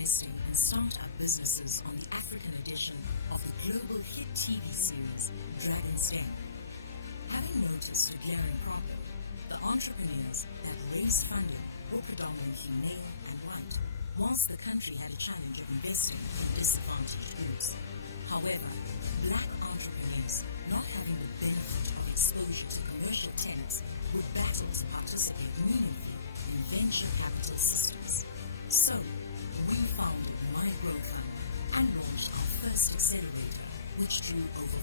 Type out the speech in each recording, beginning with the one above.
investing in startup businesses on the African edition of the global hit TV series Dragon's Den. Having noticed a glaring problem, the entrepreneurs that raised funding were predominantly male and white, whilst the country had a challenge of investing in disadvantaged groups. However, black entrepreneurs, not having the benefit of exposure to commercial tenants, were battled to participate meaningfully in venture capital systems. So, we founded My Broker and launched our first accelerator, which drew over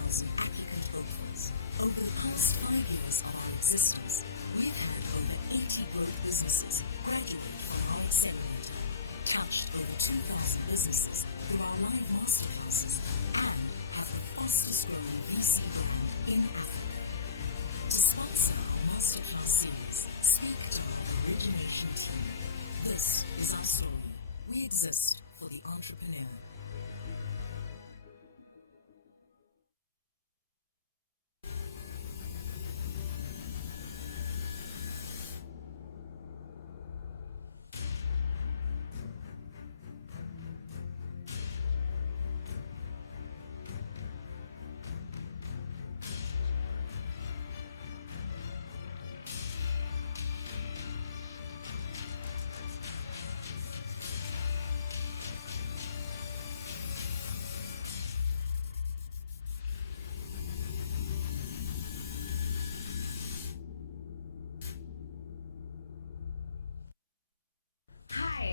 4,000 applicant hopefuls. Over the past 5 years of our existence, we've had over 80 growth businesses graduate from our accelerator, touched over 2,000 businesses through our live masterclasses, and have the fastest growing VC brand in Africa. To sponsor our masterclass series, speak to our origination team. This is our story. We exist for the entrepreneur.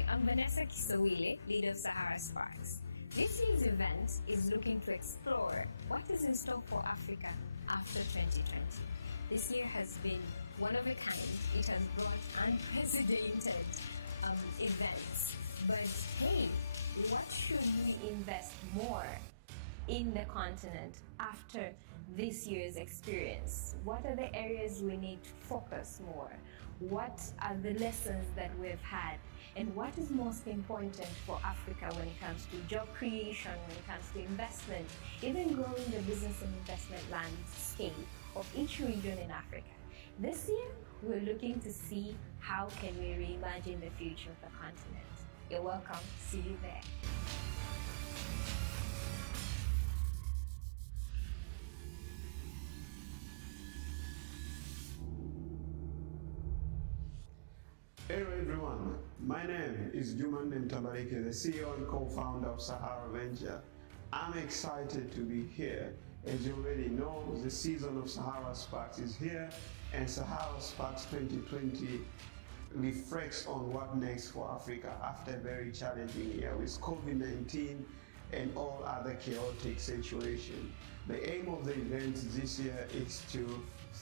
I'm Vanessa Kisawile, leader of Sahara Sparks. This year's event is looking to explore what is in store for Africa after 2020. This year has been one of a kind. It has brought unprecedented events. But hey, what should we invest more in the continent after this year's experience? What are the areas we need to focus more? What are the lessons that we've had? And what is most important for Africa when it comes to job creation, when it comes to investment, even growing the business and investment landscape of each region in Africa? This year, we're looking to see how can we reimagine the future of the continent. You're welcome. See you there. Hello everyone, my name is Juman Ntabarike, the CEO and co-founder of Sahara Venture. I'm excited to be here. As you already know, the season of Sahara Sparks is here, and Sahara Sparks 2020 reflects on what next for Africa after a very challenging year with COVID-19 and all other chaotic situations. The aim of the event this year is to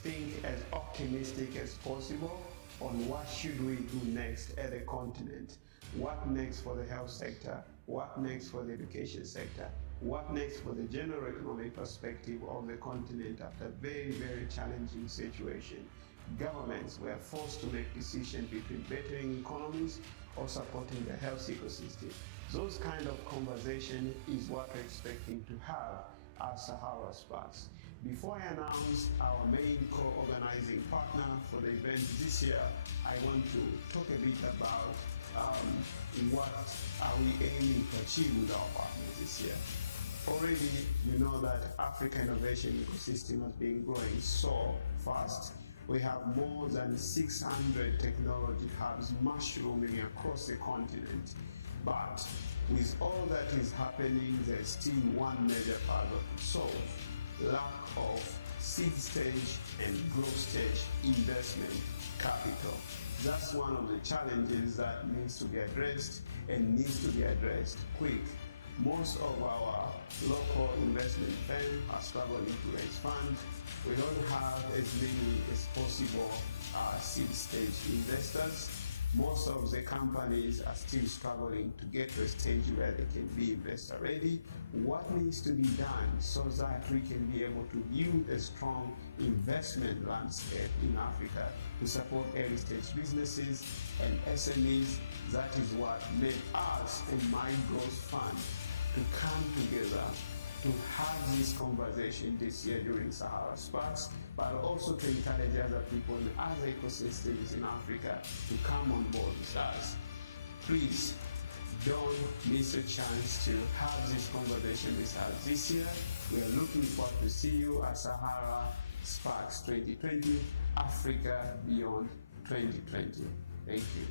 think as optimistic as possible on what should we do next as a continent. What next for the health sector? What next for the education sector? What next for the general economic perspective of the continent after a very, very challenging situation? Governments were forced to make decisions between bettering economies or supporting the health ecosystem. Those kind of conversation is what we're expecting to have at Sahara Sparks. Before I announce our main co-organizing partner for the event this year, I want to talk a bit about what are we aiming to achieve with our partners this year. Already, you know that Africa innovation ecosystem has been growing so fast. We have more than 600 technology hubs mushrooming across the continent. But with all that is happening, there's still one major puzzle to solve: lack of seed stage and growth stage investment capital. That's one of the challenges that needs to be addressed and needs to be addressed quick. Most of our local investment firms are struggling to raise funds. We don't have as many as possible seed stage investors. Most of the companies are still struggling to get to a stage where they can be investor ready. What needs to be done so that we can be able to build a strong investment landscape in Africa to support early stage businesses and SMEs? That is what made us and My Growth Fund to come together to have this conversation this year during Sahara Sparks, but also to encourage other people in other ecosystems in Africa to come on board with us. Please Don't miss a chance to have this conversation with us. This year, we are looking forward to see you at Sahara Sparks 2020, Africa Beyond 2020. Thank you.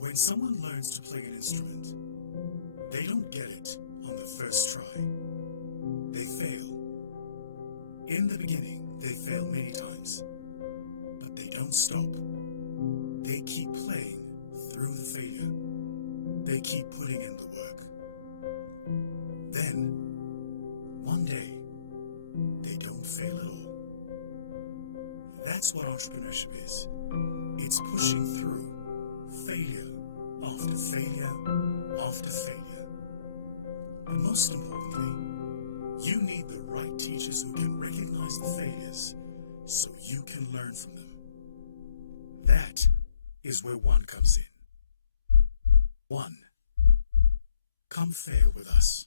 When someone learns to play an instrument, they don't get it on the first try. They fail. In the beginning, they fail many times, but they don't stop. They keep playing through the failure. They keep putting in the work. Then, one day, they don't fail at all. That's what entrepreneurship is. It's pushing through failure after failure after failure. And most importantly, you need the right teachers who can recognize the failures so you can learn from them. That is where One comes in. One, come fail with us.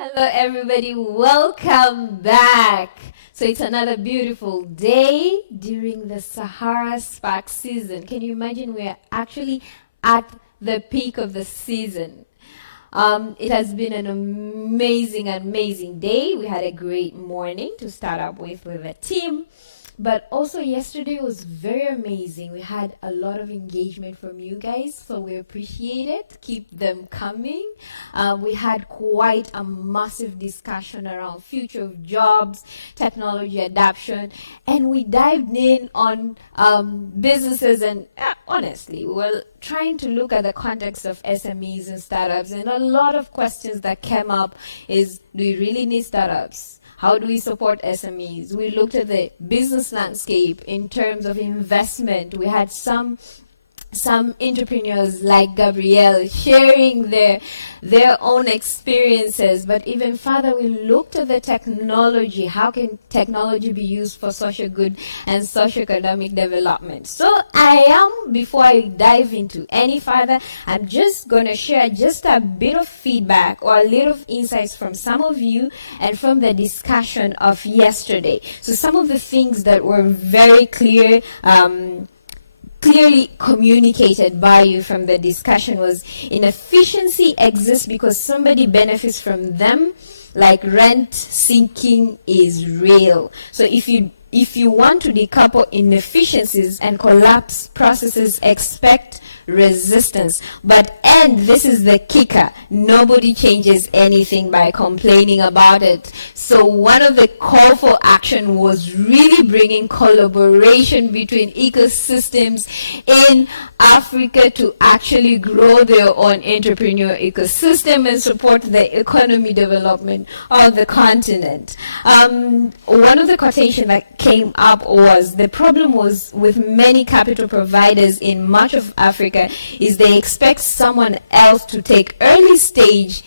Hello everybody, welcome back. So it's another beautiful day during the Sahara Sparks season. Can you imagine we're actually at the peak of the season? It has been an amazing day. We had a great morning to start up with the team. But also yesterday was very amazing. We had a lot of engagement from you guys, so we appreciate it. Keep them coming. We had quite a massive discussion around future of jobs, technology adoption, and we dived in on businesses and honestly, we were trying to look at the context of SMEs and startups, and a lot of questions that came up is, do we really need startups? How do we support SMEs? We looked at the business landscape in terms of investment. We had some some entrepreneurs like Gabrielle sharing their own experiences. But even further, we looked at the technology. How can technology be used for social good and socio-economic development? So before I dive into any further, I'm just going to share just a bit of feedback or a little insights from some of you and from the discussion of yesterday. So some of the things that were very clearly communicated by you from the discussion was inefficiency exists because somebody benefits from them, like rent sinking is real. So if you want to decouple inefficiencies and collapse processes, expect resistance. And this is the kicker, nobody changes anything by complaining about it. So one of the call for action was really bringing collaboration between ecosystems in Africa to actually grow their own entrepreneur ecosystem and support the economy development of the continent. One of the quotation that came up was the problem was with many capital providers in much of Africa is they expect someone else to take early stage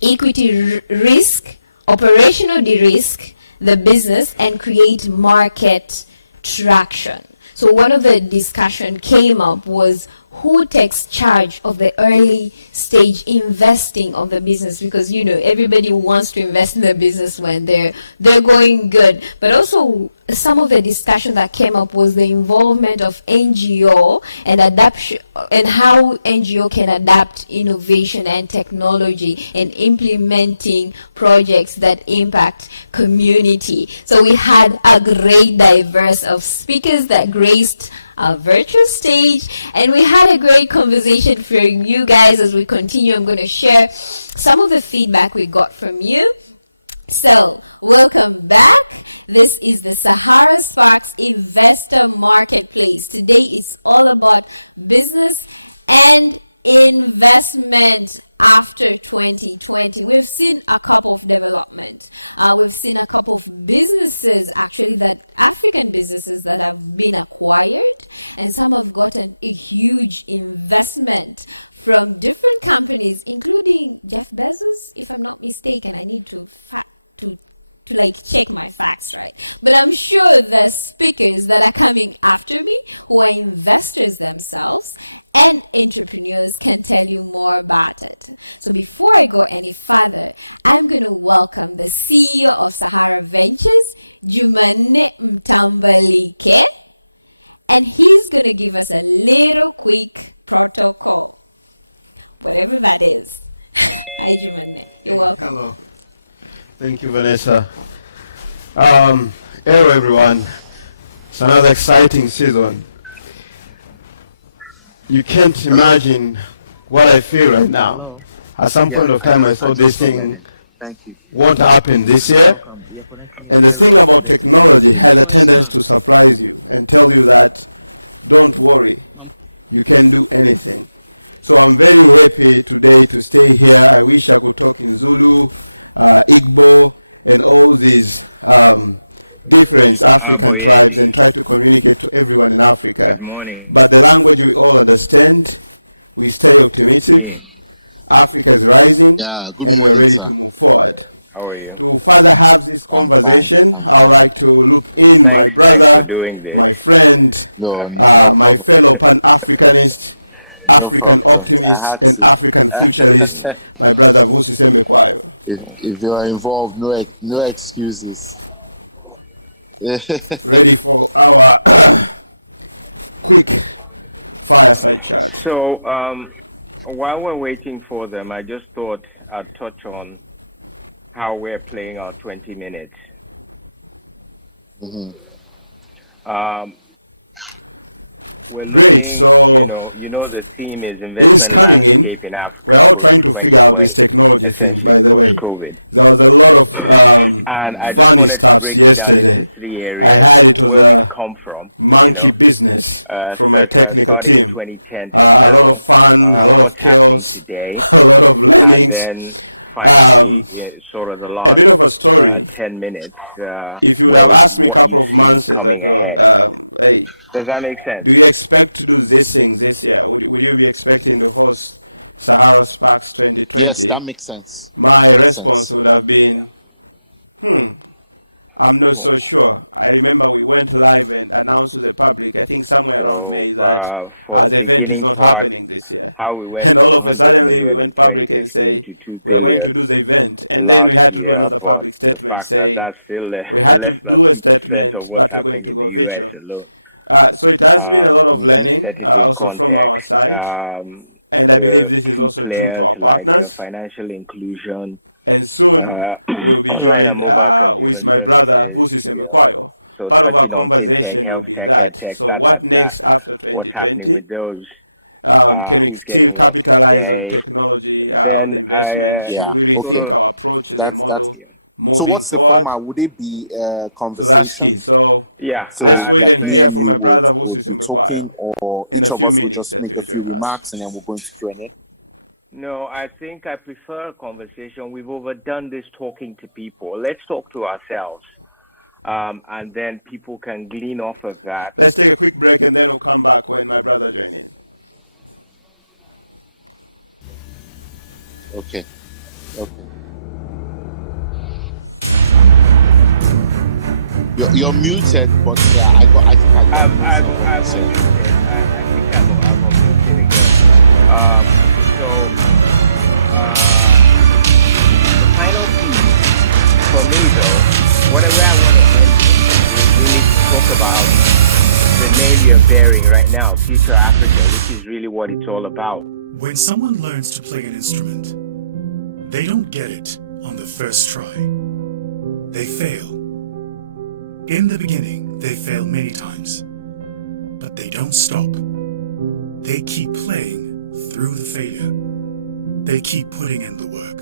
equity risk, operational de-risk the business and create market traction. So one of the discussion came up was who takes charge of the early stage investing of the business, because everybody wants to invest in the business when they're going good. But also some of the discussion that came up was the involvement of NGO and adaptation, and how NGO can adapt innovation and technology in implementing projects that impact community. So we had a great diverse of speakers that graced our virtual stage, and we had a great conversation for you guys. As we continue, I'm going to share some of the feedback we got from you. So welcome back. This is the Sahara Sparks Investor Marketplace. Today is all about business and investment after 2020. We've seen a couple of developments. We've seen a couple of businesses, actually, that African businesses that have been acquired, and some have gotten a huge investment from different companies, including Jeff Bezos, if I'm not mistaken. I need to check my facts right. But I'm sure the speakers that are coming after me, who are investors themselves and entrepreneurs, can tell you more about it. So before I go any further, I'm going to welcome the CEO of Sahara Ventures, Jumane Mtambalike, and he's going to give us a little quick protocol, whatever that is. Hi, Jumane. You're welcome. Hello. Thank you, Vanessa. Hello, everyone. It's another exciting season. You can't imagine what I feel right now. Hello. At some point of time, I thought this thing won't happen this year. And the thing about technology has a tendency to surprise you and tell you that, don't worry, you can do anything. So I'm very happy today to stay here. I wish I could talk in Zulu, Igbo, and all these different African tribes and try to communicate to everyone in Africa. Good morning. But the language we all understand, we stay optimistic. Yeah. Africa is rising. Yeah, good morning, sir. How are you? I'm fine. I'm fine. Thanks for doing this. No problem. No problem. I had to. If you are involved, no excuses. So, while we're waiting for them, I just thought I'd touch on how we're playing our 20 minutes. Mm-hmm. We're looking, the theme is investment landscape in Africa post-2020, essentially post-COVID. And I just wanted to break it down into three areas: where we've come from, circa starting in 2010 till now, what's happening today, and then finally, sort of the last 10 minutes, what you see coming ahead. hey, Does that make sense? do you expect to do these things this year? Will you be expecting to host Sahara Sparks 2020? Yes, that makes sense. My That makes response sense. would have been, I'm not so sure. I remember we went live and announced to the public, I think somewhere around So May, that for the the event beginning is not part, happening this year. how we went And from all of a 100 sudden, we million in went public and 2015 say, to 2 we're going to billion do the event. And then we last had to year, run the but public the statement fact that saying, that's still we had less to than do a 2% of what's whatever happening in the US documentation. alone. So it has been a lot of learning, Set it in also from our context. side. And I believe The this is key also true players for our like partners. financial inclusion, And soon we'll be online and joined mobile with consumer my brother services, who's in the podium. so All of our touching on fintech, conversation health will be tech, that. ed tech, So that, what that, that. next after What's happening 2020? with those? Can Who's we still getting what capitalize on today? technology Then in I this way? Yeah. We need sort Okay. of, our approach to That's grow that's. So moving what's the forward. format? Would it be a conversation? So So I like prefer me it and to you be. would be talking, or each of us would just make a few remarks and then we'll go into Q&A. No, I think I prefer a conversation. We've overdone this talking to people. Let's talk to ourselves. And then people can glean off of that. let's take a quick break and then we'll come back when my brother joins in. Okay. Okay. You're muted, but I think I got most of what I'm you said. unmuted. I think I'm unmuted again. So the final piece for me, though, where I want to end is really to talk about the name you're bearing right now, Future Africa, which is really what it's all about. When someone learns to play an instrument, they don't get it on the first try. They fail. In the beginning, they fail many times, but they don't stop. They keep playing through the failure. They keep putting in the work.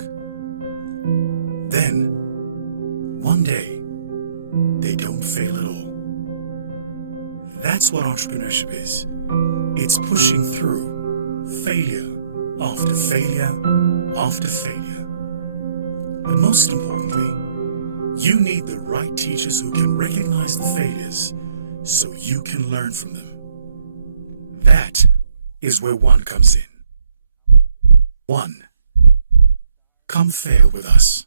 Then, one day, they don't fail at all. That's what entrepreneurship is. It's pushing through failure after failure after failure. But most importantly, you need the right teachers who can recognize the failures so you can learn from them. That is where one comes in. One, come fail with us.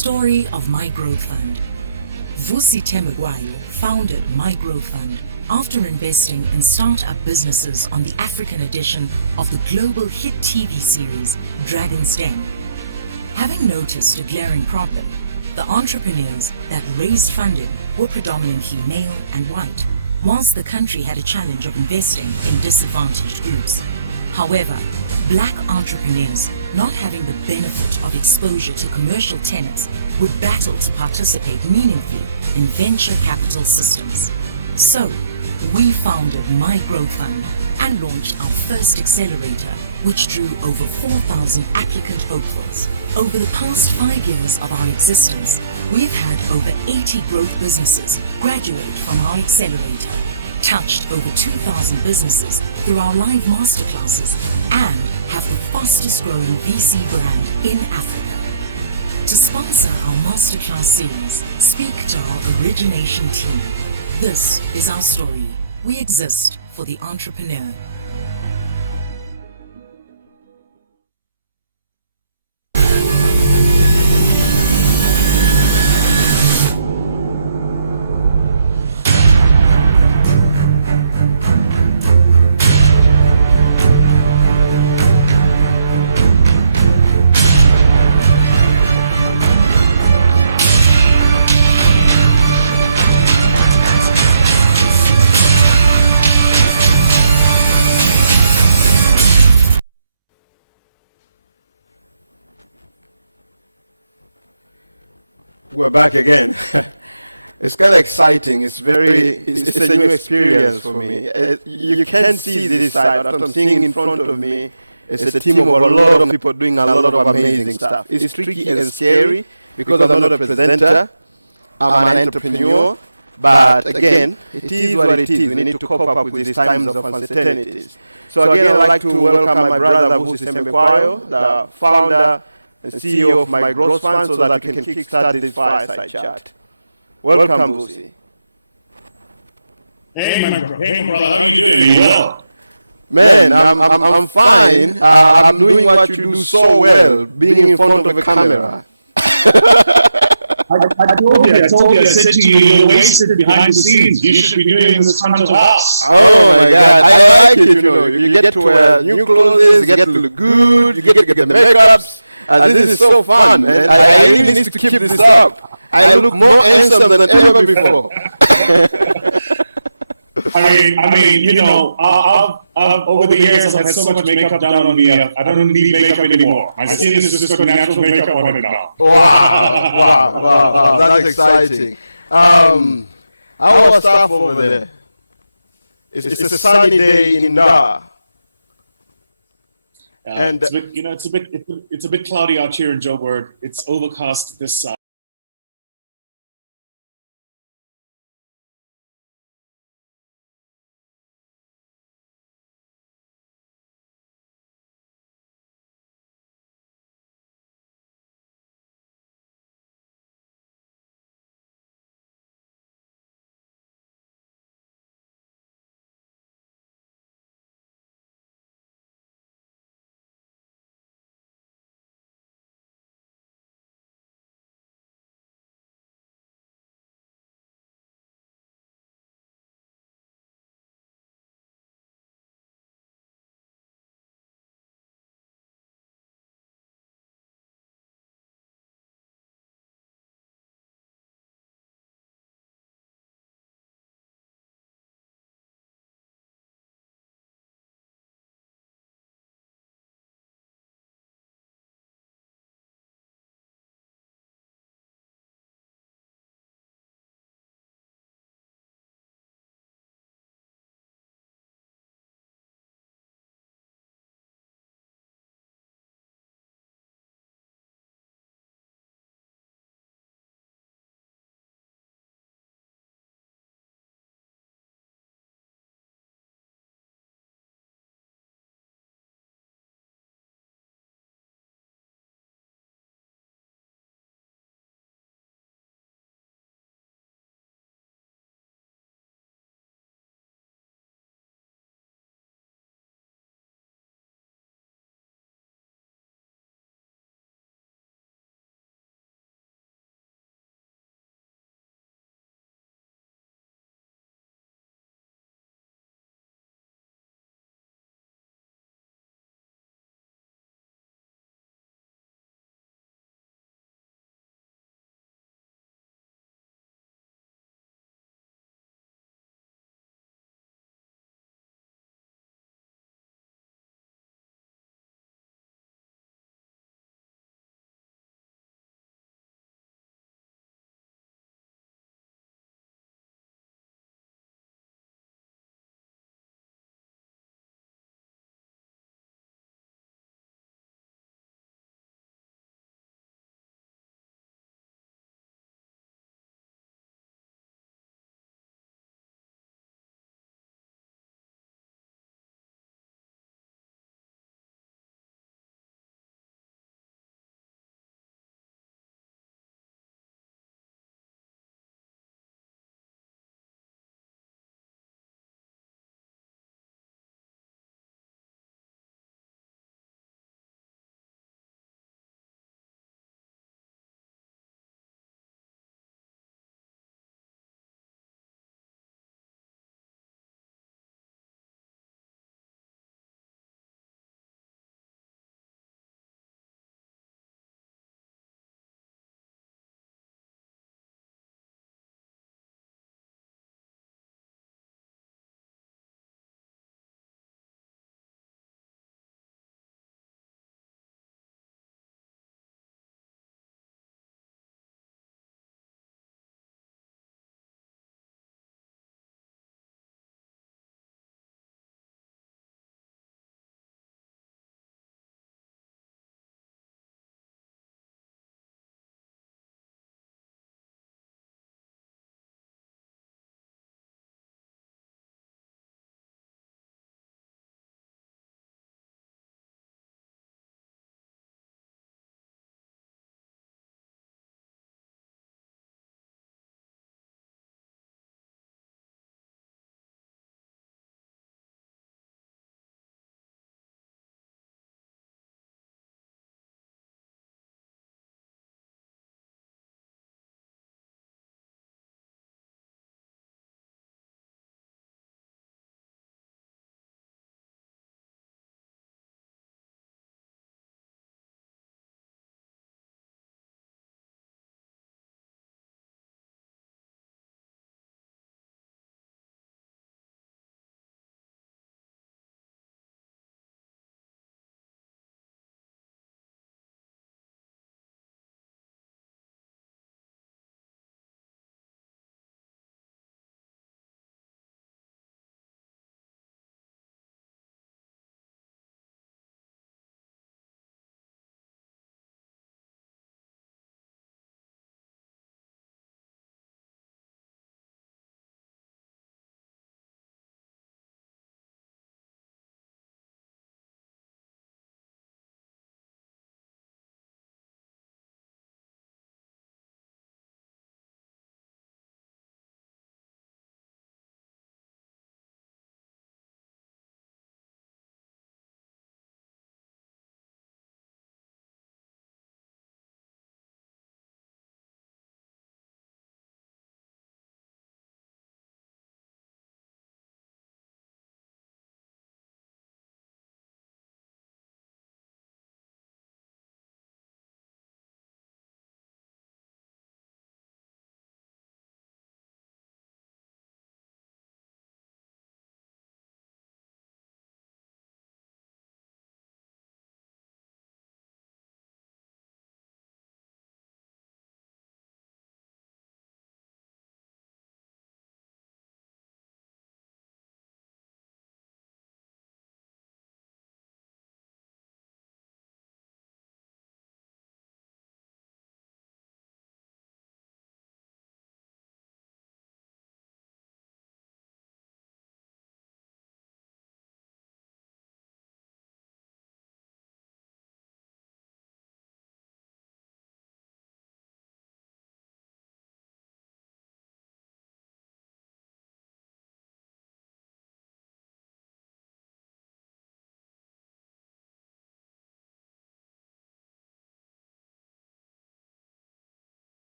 story of My Growth Fund. Vusi Temegwayo founded My Growth Fund after investing in startup businesses on the African edition of the global hit TV series Dragon's Den. Having noticed a glaring problem, the entrepreneurs that raised funding were predominantly male and white, whilst the country had a challenge of investing in disadvantaged groups. However, black entrepreneurs, not having the benefit of exposure to commercial tenants, would battle to participate meaningfully in venture capital systems. So, we founded My Growth Fund and launched our first accelerator, which drew over 4,000 applicant hopefuls. Over the past 5 years of our existence, we've had over 80 growth businesses graduate from our accelerator, touched over 2,000 businesses through our live masterclasses, and have the fastest growing VC brand in Africa. To sponsor our masterclass series, speak to our origination team. This is our story. We exist for the entrepreneur. We're back again. It's kind of exciting. It's a new experience for me. You can't see this side, but I'm seeing in front of me is a team of a lot of people doing a lot of amazing stuff. It's tricky and scary because I'm not a presenter. I'm an entrepreneur. But again, it is what it is. We need to cope up with these times of uncertainties. So again, I'd like to welcome my brother, Vusi Temegwayo, the founder and CEO of My Growth Fund, so that we can kickstart this fireside chat. Welcome, Vusi. Hey, my brother. You well? Man, I'm fine. I'm doing what you do so well, being in front of a camera. I told you, I said to you, you're wasted behind the scenes. You should be doing this in front of us. Oh my God, I like it, you get to wear new clothes, you get to look good, you get to get the makeups. This is so fun, man. I really need to keep this up. I look more handsome than ever before. I mean, you know, I've over the years, I've had so much makeup done on me. I don't need makeup anymore. My skin is just got natural makeup on it now. Wow. That's exciting. How was stuff over there? It's a sunny day in Dar. And it's a bit cloudy out here in Joburg. It's overcast this side.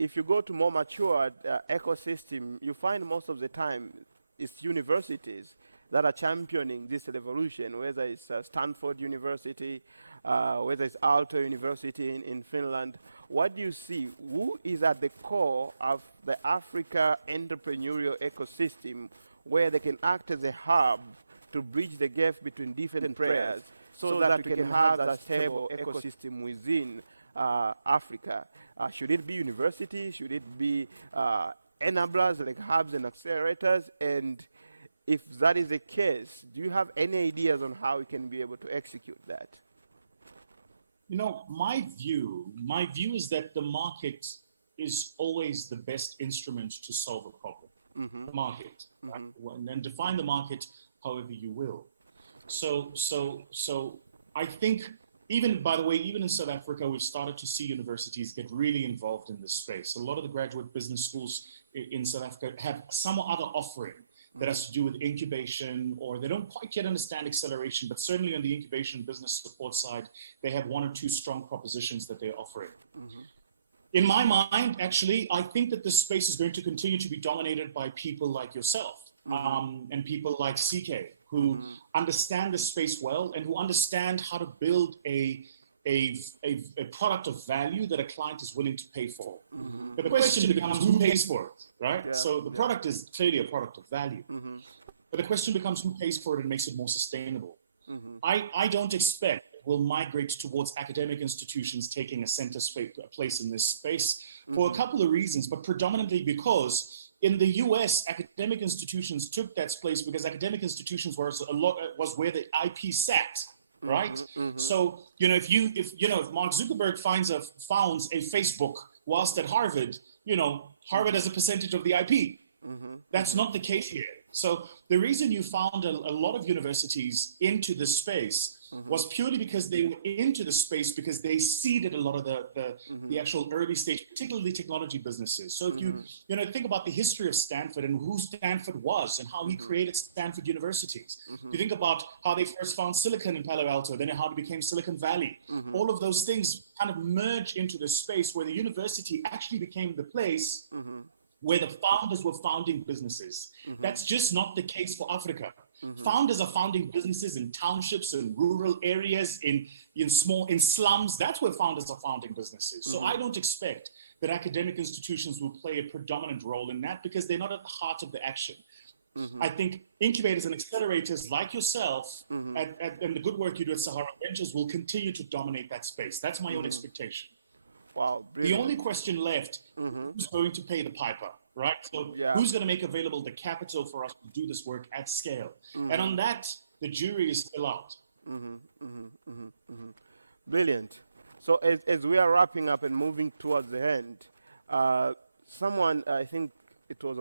if you go to more mature ecosystem, you find most of the time it's universities that are championing this revolution, whether it's Stanford University, whether it's Aalto University in Finland. What do you see? Who is at the core of the Africa entrepreneurial ecosystem where they can act as a hub to bridge the gap between different players so that we can have a stable ecosystem within Africa? Should it be universities? Should it be enablers like hubs and accelerators? And if that is the case, do you have any ideas on how we can be able to execute that? You know, my view is that the market is always the best instrument to solve a problem. The market, right? And then define the market however you will. So I think, even, by the way, even in South Africa, we've started to see universities get really involved in this space. A lot of the graduate business schools in South Africa have some other offering that has to do with incubation, or they don't quite yet understand acceleration, but certainly on the incubation business support side, they have one or two strong propositions that they're offering. In my mind, actually, I think that this space is going to continue to be dominated by people like yourself and people like CK, who understand the space well and who understand how to build a product of value that a client is willing to pay for. But the question becomes, who pays for it, right? Yeah. So the product is clearly a product of value. But the question becomes, who pays for it and makes it more sustainable? I don't expect we'll migrate towards academic institutions taking a center place in this space for a couple of reasons, but predominantly because in the US, academic institutions took that place because academic institutions was where the IP sat. Right. So, you know, if Mark Zuckerberg founds a Facebook whilst at Harvard, you know, Harvard has a percentage of the IP. That's not the case here. So the reason you found a lot of universities into this space was purely because they were into the space because they seeded a lot of the actual early stage, particularly technology businesses. So if you think about the history of Stanford and who Stanford was and how he created Stanford universities, you think about how they first found silicon in Palo Alto, then how it became Silicon Valley. All of those things kind of merge into the space where the university actually became the place where the founders were founding businesses. That's just not the case for Africa. Founders are founding businesses in townships and rural areas, in slums. That's where founders are founding businesses. So I don't expect that academic institutions will play a predominant role in that because they're not at the heart of the action. I think incubators and accelerators like yourself and the good work you do at Sahara Ventures will continue to dominate that space. That's my own expectation. Wow, the only question left, who's going to pay the piper, right? So who's going to make available the capital for us to do this work at scale? And on that, the jury is still out. Brilliant. So as we are wrapping up and moving towards the end, someone, I think it was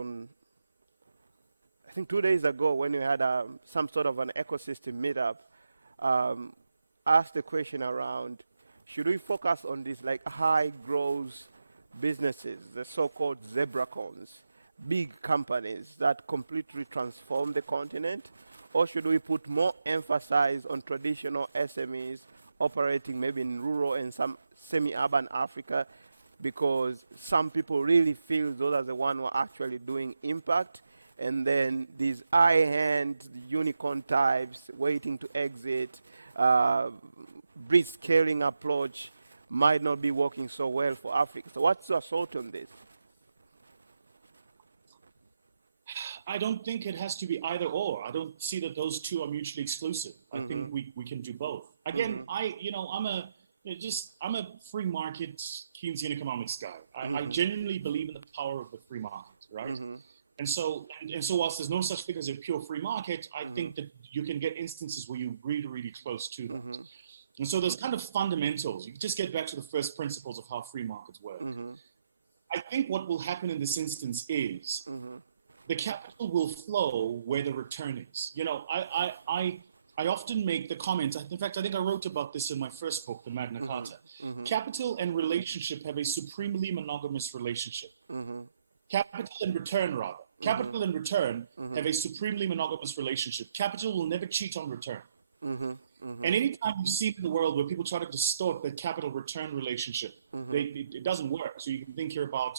2 days ago when we had some sort of an ecosystem meetup, asked the question around, should we focus on these like high growth businesses, the so-called zebracorns, big companies that completely transform the continent, or should we put more emphasis on traditional SMEs operating maybe in rural and some semi-urban Africa, because some people really feel those are the ones who are actually doing impact, and then these high-end unicorn types waiting to exit, scaling approach might not be working so well for Africa. So what's your thought on this? I don't think it has to be either or. I don't see that those two are mutually exclusive. I think we can do both. Again, I'm a free market Keynesian economics guy. I genuinely believe in the power of the free market, right? And so whilst there's no such thing as a pure free market, I think that you can get instances where you're really, really close to that. And so those kind of fundamentals, you just get back to the first principles of how free markets work. I think what will happen in this instance is the capital will flow where the return is. You know, I often make the comment, in fact, I think I wrote about this in my first book, The Magna Carta. Capital and relationship have a supremely monogamous relationship. Capital and return, rather. Capital and return have a supremely monogamous relationship. Capital will never cheat on return. And anytime you see in the world where people try to distort the capital return relationship, it doesn't work. So you can think here about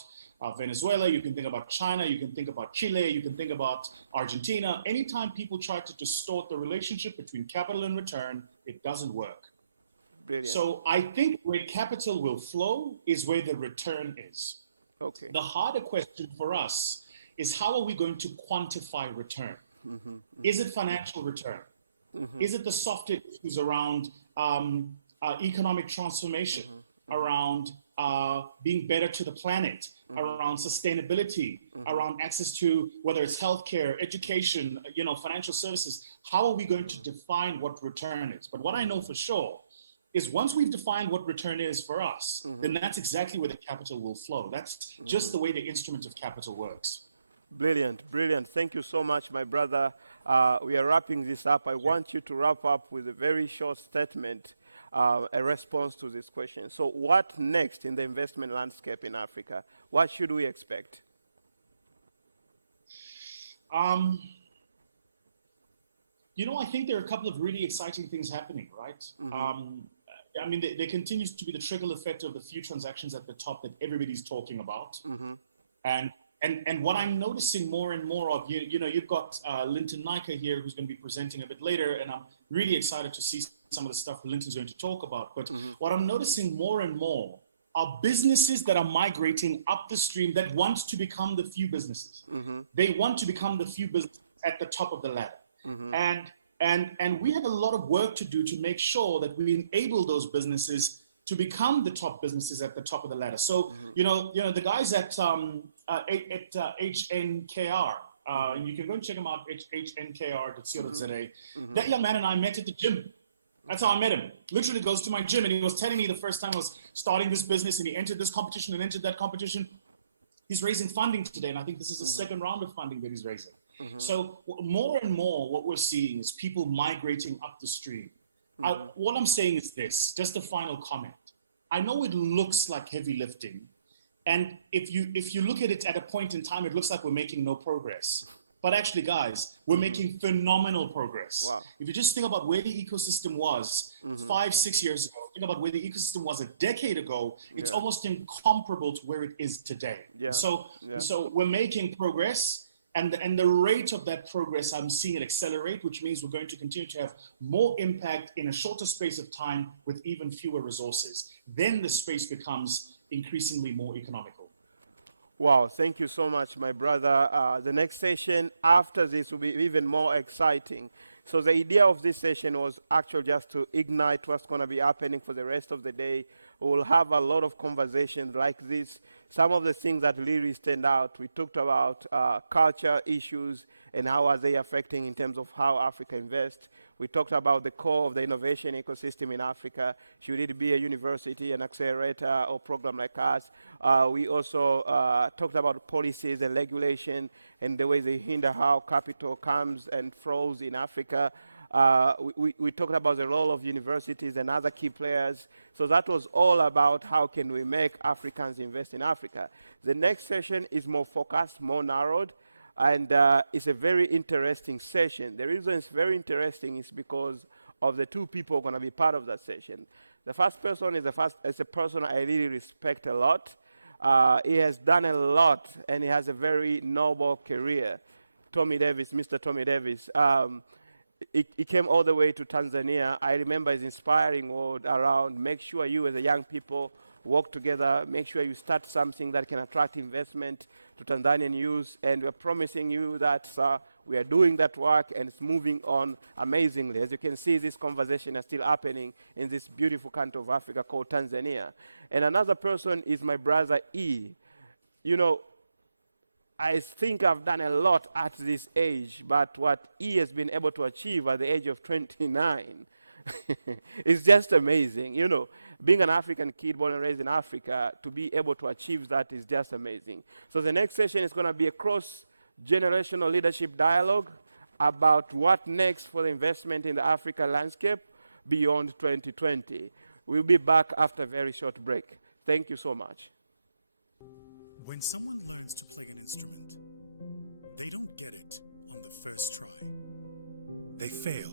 Venezuela, you can think about China, you can think about Chile, you can think about Argentina. Anytime people try to distort the relationship between capital and return, it doesn't work. Brilliant. So I think where capital will flow is where the return is. Okay. The harder question for us is how are we going to quantify return? Is it financial return? Is it the softer issues around economic transformation, around being better to the planet, around sustainability, around access to whether it's healthcare, education, financial services? How are we going to define what return is? But what I know for sure is once we've defined what return is for us, then that's exactly where the capital will flow. That's just the way the instrument of capital works. Brilliant, brilliant. Thank you so much, my brother. We are wrapping this up. I want you to wrap up with a very short statement, a response to this question. So what next in the investment landscape in Africa? What should we expect? I think there are a couple of really exciting things happening, right? There continues to be the trickle effect of the few transactions at the top that everybody's talking about. And what I'm noticing more and more of, you've got Linton Nika here who's going to be presenting a bit later, and I'm really excited to see some of the stuff that Linton's going to talk about. But what I'm noticing more and more are businesses that are migrating up the stream that want to become the few businesses. They want to become the few businesses at the top of the ladder. And we have a lot of work to do to make sure that we enable those businesses to become the top businesses at the top of the ladder. So, the guys at HNKR, and you can go and check them out, hnkr.co.za. That young man and I met at the gym. That's how I met him. Literally goes to my gym, and he was telling me the first time I was starting this business, and he entered this competition and entered that competition. He's raising funding today, and I think this is the second round of funding that he's raising. So more and more what we're seeing is people migrating up the stream. What I'm saying is this, just a final comment. I know it looks like heavy lifting, and if you look at it at a point in time, it looks like we're making no progress. But actually, guys, we're making phenomenal progress. Wow. If you just think about where the ecosystem was 5-6 years ago, think about where the ecosystem was a decade ago, it's almost incomparable to where it is today. So we're making progress. And the rate of that progress, I'm seeing it accelerate, which means we're going to continue to have more impact in a shorter space of time with even fewer resources. Then the space becomes increasingly more economical. Wow, thank you so much, my brother. The next session after this will be even more exciting. So the idea of this session was actually just to ignite what's going to be happening for the rest of the day. We'll have a lot of conversations like this. Some of the things that really stand out, we talked about culture issues and how are they affecting in terms of how Africa invests. We talked about the core of the innovation ecosystem in Africa. Should it be a university, an accelerator, or program like us? We also talked about policies and regulation and the way they hinder how capital comes and flows in Africa. We talked about the role of universities and other key players. So that was all about how can we make Africans invest in Africa. The next session is more focused, more narrowed, and it's a very interesting session. The reason it's very interesting is because of the two people who are going to be part of that session. The first person is a person I really respect a lot. He has done a lot, and he has a very noble career. Tommy Davis, Mr. Tommy Davis. He came all the way to Tanzania. I remember his inspiring word around make sure you as a young people work together, make sure you start something that can attract investment to Tanzanian youth, and we're promising you that we are doing that work and it's moving on amazingly. As you can see, this conversation is still happening in this beautiful country of Africa called Tanzania. And another person is my brother E. I think I've done a lot at this age, but what he has been able to achieve at the age of 29 is just amazing. Being an African kid born and raised in Africa, to be able to achieve that is just amazing. So the next session is going to be a cross-generational leadership dialogue about what next for the investment in the Africa landscape beyond 2020. We'll be back after a very short break. Thank you so much. When someone learns to play an instrument, they don't get it on the first try. They fail,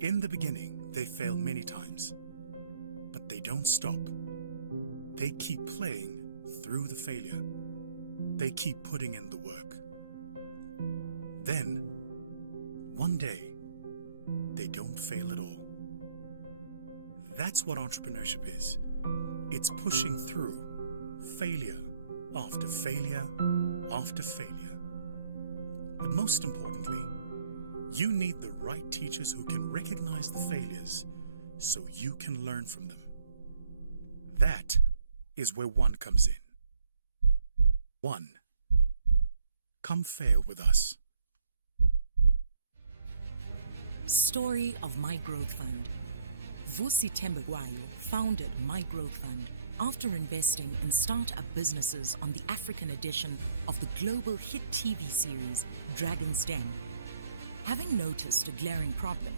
In the beginning, they fail many times, but they don't stop. They keep playing through the failure. They keep putting in the work. Then, one day, they don't fail at all. That's what entrepreneurship is. It's pushing through failure after failure after failure. But most importantly, you need the right teachers who can recognize the failures so you can learn from them. That is where One comes in. One, come fail with us. Story of My Growth Fund. Vusi Tembegwayo founded My Growth Fund after investing in startup businesses on the African edition of the global hit TV series Dragon's Den. Having noticed a glaring problem,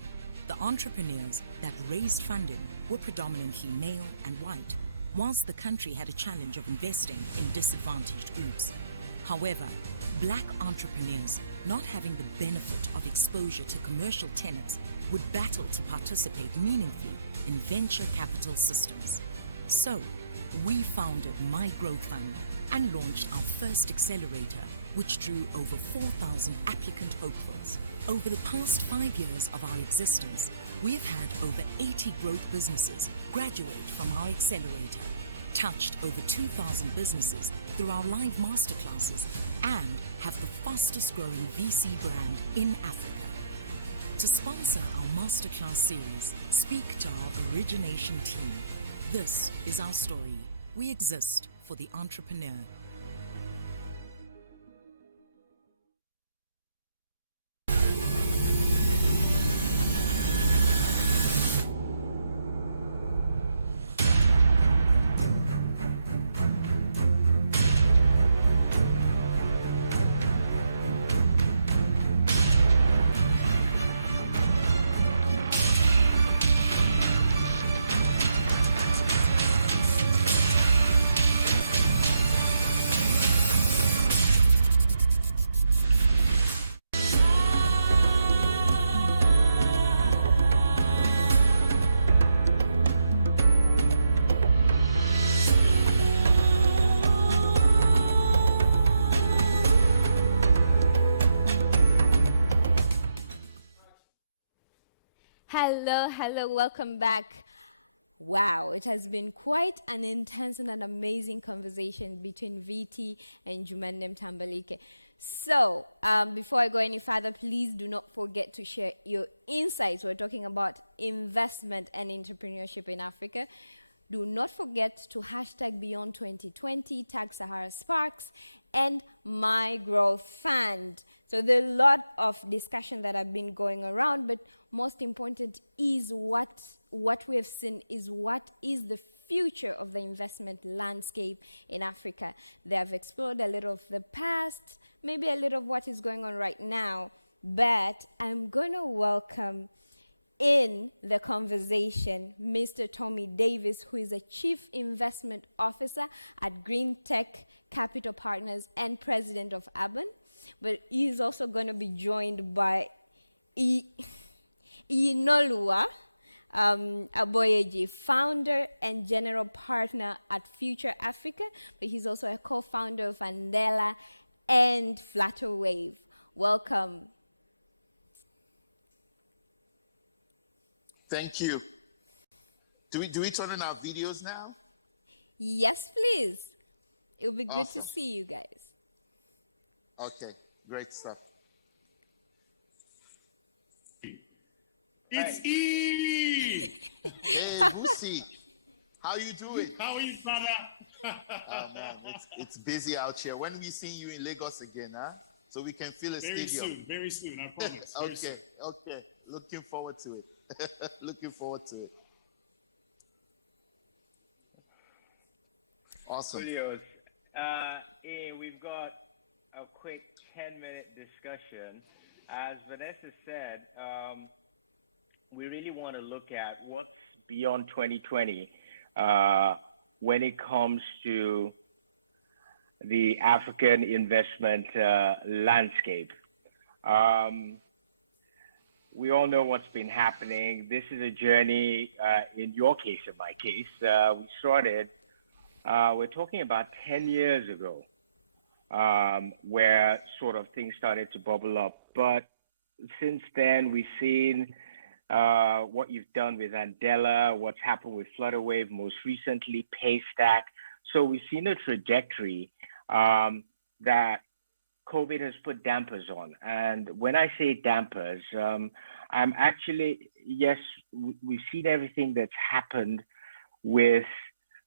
the entrepreneurs that raised funding were predominantly male and white, whilst the country had a challenge of investing in disadvantaged groups. However, black entrepreneurs, not having the benefit of exposure to commercial tenants, would battle to participate meaningfully in venture capital systems. So, we founded My Growth Fund and launched our first accelerator, which drew over 4,000 applicant hopefuls. Over the past 5 years of our existence, we have had over 80 growth businesses graduate from our accelerator, touched over 2,000 businesses through our live masterclasses, and have the fastest growing VC brand in Africa. To sponsor our masterclass series, speak to our origination team. This is our story. We exist for the entrepreneur. Hello, welcome back. Wow, it has been quite an intense and an amazing conversation between VT and Jumandem Tambalike. So, before I go any further, please do not forget to share your insights. We're talking about investment and entrepreneurship in Africa. Do not forget to hashtag Beyond 2020, tag Sahara Sparks, and My Growth Fund. So there's a lot of discussion that have been going around, but most important is what we have seen is what is the future of the investment landscape in Africa. They have explored a little of the past, maybe a little of what is going on right now, but I'm going to welcome in the conversation Mr. Tommy Davis, who is a Chief Investment Officer at Green Tech Capital Partners and President of Aban. But he is also going to be joined by Inolua Aboyeji, founder and general partner at Future Africa, but he's also a co-founder of Andela and Flutterwave. Welcome. Thank you. Do we turn on our videos now? Yes, please. It'll be Awesome. good to see you guys. Okay, great stuff. It's E! Hey, Vusi, how you doing? How are you, brother? Oh man, it's busy out here. When we see you in Lagos again, huh? So we can fill a stadium. Very soon, I promise. Very soon. Okay. Looking forward to it. Looking forward to it. Awesome. Julius, we've got a quick 10-minute discussion. As Vanessa said, we really want to look at what's beyond 2020 when it comes to the African investment landscape. we all know what's been happening. This is a journey, in your case, in my case. We started, we're talking about 10 years ago, where sort of things started to bubble up. But since then, we've seen what you've done with Andela, what's happened with Flutterwave, most recently Paystack. So we've seen a trajectory that COVID has put dampers on. And when I say dampers, I'm actually, yes, we've seen everything that's happened with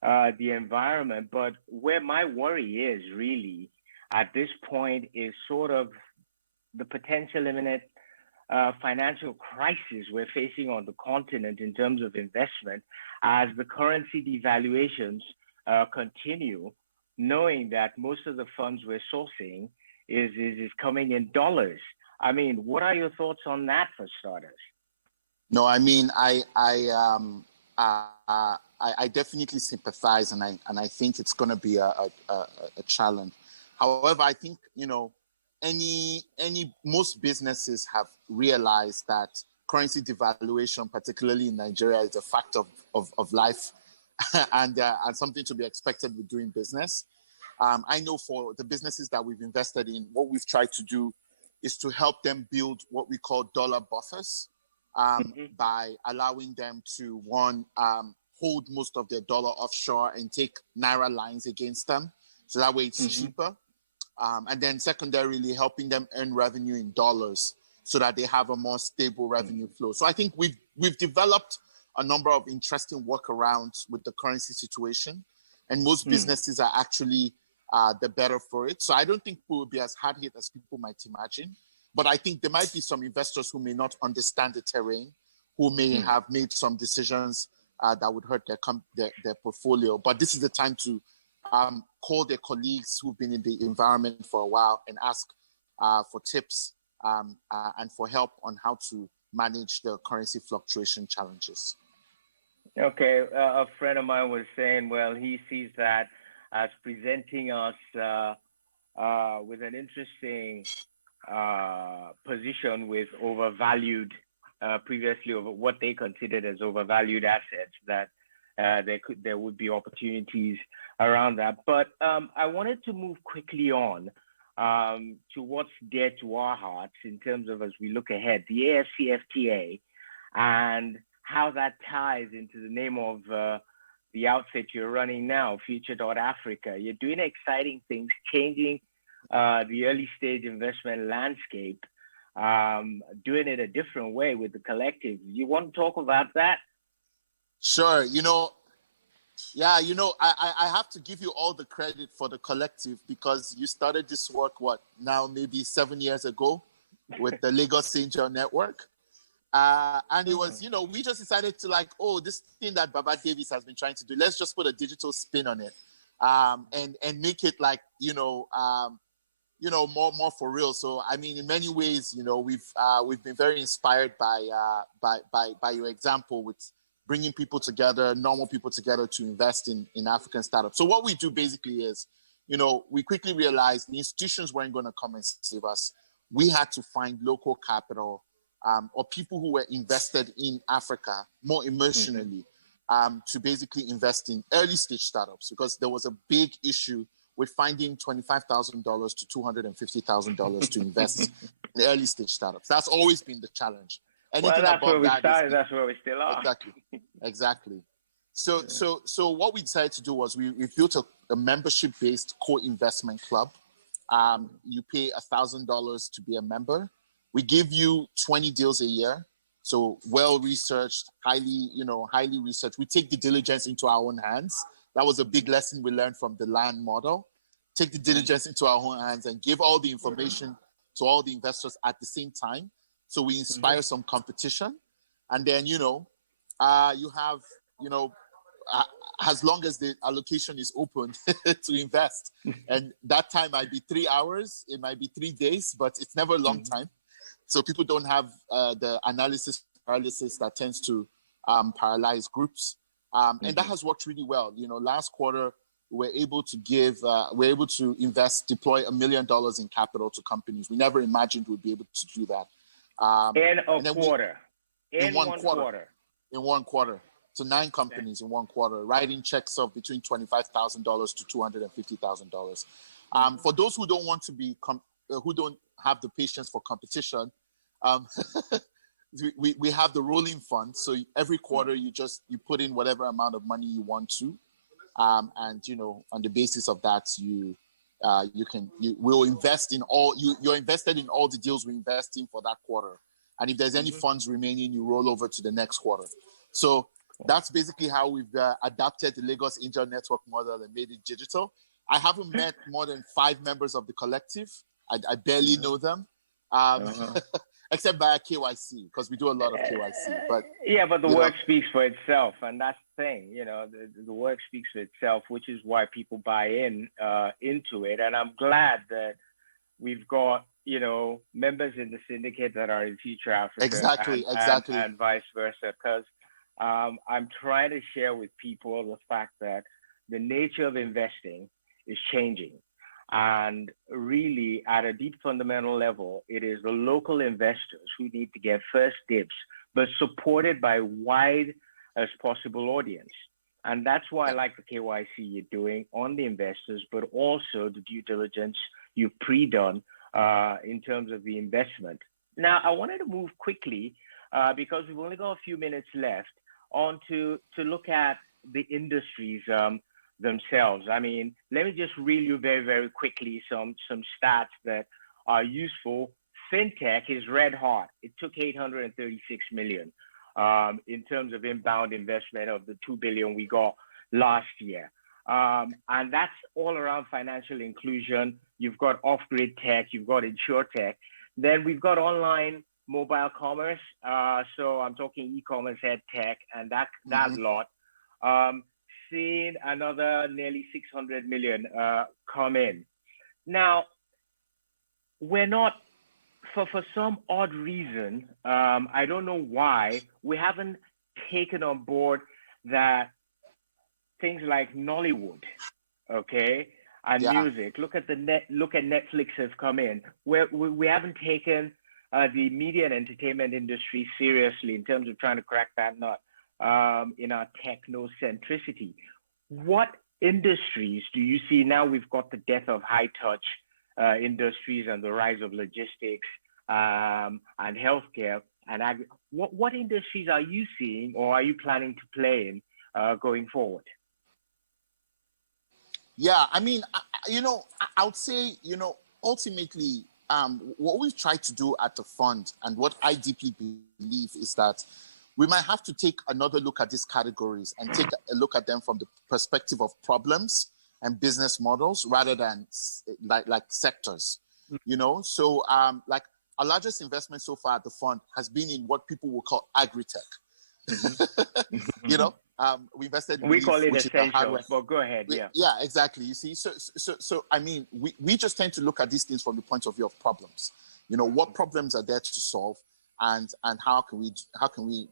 the environment, but where my worry is really at this point is sort of the potential imminent financial crisis we're facing on the continent in terms of investment as the currency devaluations continue, knowing that most of the funds we're sourcing is coming in dollars. I mean, what are your thoughts on that for starters? No, I mean, I definitely sympathize, and I think it's going to be a challenge. However, I think, you know, most businesses have realized that currency devaluation, particularly in Nigeria, is a fact of life and something to be expected with doing business. I know for the businesses that we've invested in, what we've tried to do is to help them build what we call dollar buffers by allowing them to, one, hold most of their dollar offshore and take Naira lines against them. So that way it's cheaper. And then secondarily, helping them earn revenue in dollars so that they have a more stable revenue flow. So I think we've developed a number of interesting workarounds with the currency situation. And most businesses are actually the better for it. So I don't think we will be as hard hit as people might imagine. But I think there might be some investors who may not understand the terrain, who may have made some decisions that would hurt their portfolio. But this is the time to call their colleagues who've been in the environment for a while and ask for tips and for help on how to manage the currency fluctuation challenges. Okay, a friend of mine was saying, well, he sees that as presenting us with an interesting position with overvalued, previously over what they considered as overvalued assets, that there would be opportunities around that. But I wanted to move quickly on to what's dear to our hearts in terms of, as we look ahead, the AFCFTA and how that ties into the name of the outfit you're running now, Future.Africa. You're doing exciting things, changing the early stage investment landscape, doing it a different way with the collective. You want to talk about that? Sure. I have to give you all the credit for the collective because you started this work, maybe 7 years ago with the Lagos Angel Network. And it was, we just decided to this thing that Baba Davis has been trying to do, let's just put a digital spin on it and make it more for real. So, I mean, in many ways, we've been very inspired by your example with bringing people together, normal people together to invest in African startups. So what we do basically is, we quickly realized the institutions weren't going to come and save us. We had to find local capital or people who were invested in Africa more emotionally to basically invest in early stage startups, because there was a big issue with finding $25,000 to $250,000 to invest in early stage startups. That's always been the challenge. Anything that's where we started, that's where we still are. Exactly. So what we decided to do was we built a membership-based co-investment club. You pay $1,000 to be a member. We give you 20 deals a year. So well-researched, highly researched. We take the diligence into our own hands. That was a big lesson we learned from the land model. Take the diligence into our own hands and give all the information to all the investors at the same time. So we inspire some competition. And then, you have, as long as the allocation is open to invest. And that time might be 3 hours, it might be 3 days, but it's never a long time. So people don't have the analysis paralysis that tends to paralyze groups. And that has worked really well. Last quarter, we're able to deploy $1 million in capital to companies. We never imagined we'd be able to do that. In a and then quarter. in one quarter. In one quarter. To 9 companies in one quarter, writing checks of between $25,000 to $250,000. For those who don't want to be, who don't have the patience for competition, we have the rolling fund. So every quarter you put in whatever amount of money you want to, and on the basis of that we'll invest in all. You're invested in all the deals we invest in for that quarter, and if there's any funds remaining, you roll over to the next quarter. So that's basically how we've adapted the Lagos Angel Network model and made it digital. I haven't met more than 5 members of the collective. I barely know them, except via KYC, because we do a lot of KYC. But the work speaks for itself, and that's the thing. The work speaks for itself, which is why people buy into it. And I'm glad that we've got members in the syndicate that are in Future Africa, exactly, and vice versa, because I'm trying to share with people the fact that the nature of investing is changing. And really, at a deep fundamental level, it is the local investors who need to get first dibs, but supported by wide as possible audience. And that's why I like the KYC you're doing on the investors, but also the due diligence you've pre-done in terms of the investment. Now, I wanted to move quickly because we've only got a few minutes left on to look at the industries themselves. I mean, let me just reel you very, very quickly some stats that are useful. FinTech is red hot. It took 836 million in terms of inbound investment of the 2 billion we got last year. And that's all around financial inclusion. You've got off-grid tech, you've got insurtech. Then we've got online mobile commerce. So I'm talking e-commerce, ed tech, and that lot. Seen another nearly 600 million come in. Now, we're not, for some odd reason, I don't know why, we haven't taken on board that things like Nollywood, okay, and music. Look at Netflix has come in. We haven't taken the media and entertainment industry seriously in terms of trying to crack that nut in our technocentricity. What industries do you see now? We've got the death of high touch industries and the rise of logistics and healthcare and what industries are you seeing or are you planning to play in going forward? Yeah, I mean, I would say, ultimately, what we've tried to do at the fund and what I deeply believe is that we might have to take another look at these categories and take a look at them from the perspective of problems and business models rather than like sectors, So like our largest investment so far at the fund has been in what people will call agri-tech. We invested in call it essential, but go ahead. Yeah, exactly. You see, so I mean, we just tend to look at these things from the point of view of problems. What problems are there to solve, and how can we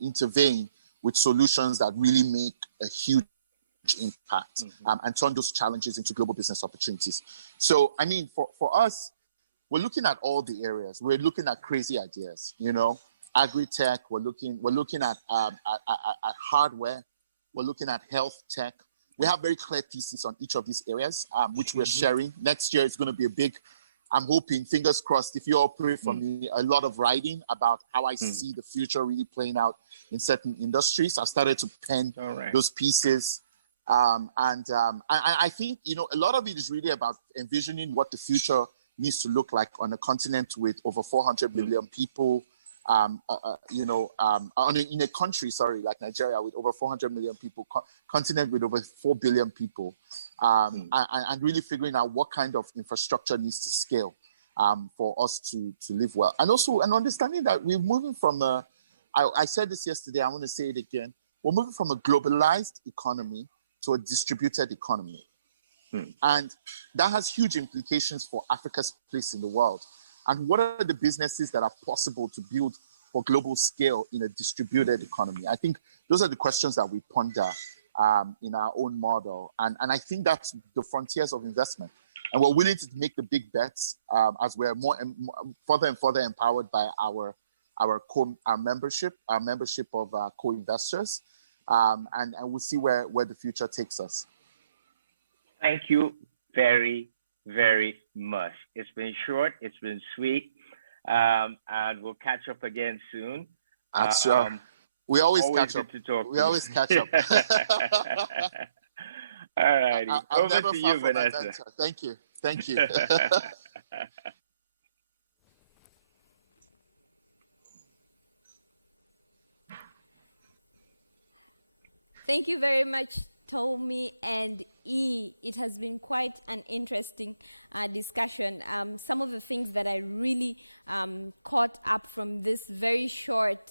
intervene with solutions that really make a huge impact and turn those challenges into global business opportunities. So, I mean, for us, we're looking at all the areas. We're looking at crazy ideas, agri-tech. We're looking at hardware. We're looking at health tech. We have very clear thesis on each of these areas, which we're sharing. Next year, it's going to be a big, I'm hoping, fingers crossed, if you all pray for me, a lot of writing about how I see the future really playing out in certain industries. I've started to pen those pieces. And I think, a lot of it is really about envisioning what the future needs to look like on a continent with over 400 million people, in a country, like Nigeria, with over 400 million people, continent with over 4 billion people, and really figuring out what kind of infrastructure needs to scale for us to live well. And also an understanding that we're moving from I said this yesterday, I want to say it again, we're moving from a globalized economy to a distributed economy. And that has huge implications for Africa's place in the world. And what are the businesses that are possible to build for global scale in a distributed economy? I think those are the questions that we ponder in our own model. And I think that's the frontiers of investment. and we're willing to make the big bets as we're more and further and further empowered by our membership of co-investors, and we'll see where the future takes us. Thank you very, very much. It's been short, it's been sweet, and we'll catch up again soon. That's sure. We always catch up. We always catch up. All righty. I'm Over never to far you, from my Vanessa. mentor. Thank you. Thank you. Thank you very much, Tommy and E. It has been quite an interesting discussion. Some of the things that I really caught up from this very short,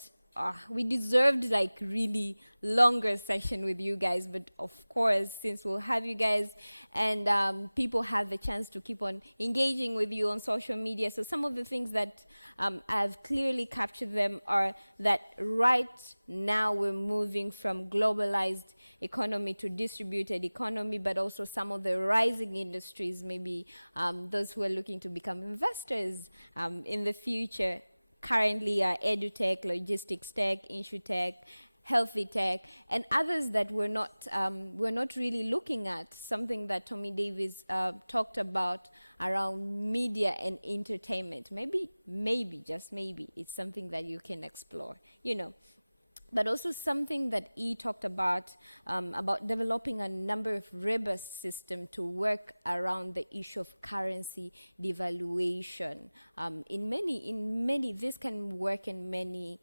we deserved like really longer session with you guys, but of course, since we'll have you guys and people have the chance to keep on engaging with you on social media. So some of the things that I've clearly captured them are that right now we're moving from globalized economy to distributed economy, but also some of the rising industries, maybe those who are looking to become investors in the future, currently are edutech, logistics tech, issue tech, healthy tech, and others that we're not really looking at. Something that Tommy Davis talked about around media and entertainment. Maybe, just maybe, it's something that you can explore, But also something that he talked about developing a number of rebus system to work around the issue of currency devaluation. In many, this can work in many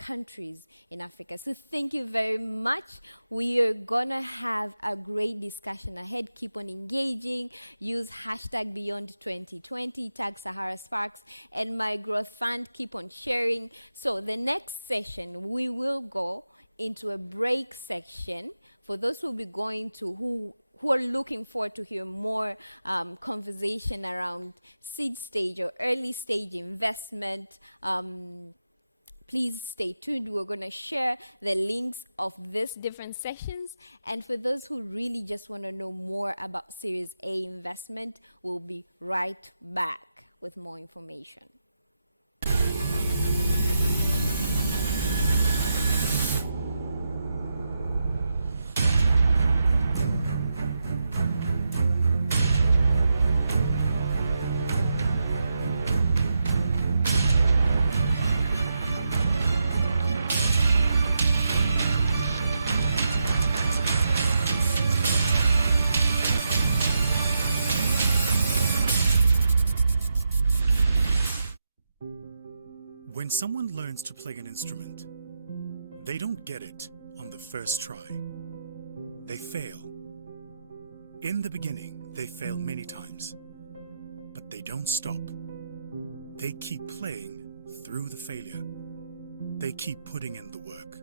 countries in Africa. So thank you very much. We are gonna have a great discussion ahead. Keep on engaging. Use hashtag Beyond2020, tag Sahara Sparks and My Growth Fund. Keep on sharing. So the next session, we will go into a break session for those who will be going to who are looking forward to hear more conversation around seed stage or early stage investment. Please stay tuned. We're going to share the links of these different sessions. And for those who really just want to know more about Series A investment, we'll be right back with more information. When someone learns to play an instrument, they don't get it on the first try. They fail. In the beginning, they fail many times, but they don't stop. They keep playing through the failure. They keep putting in the work.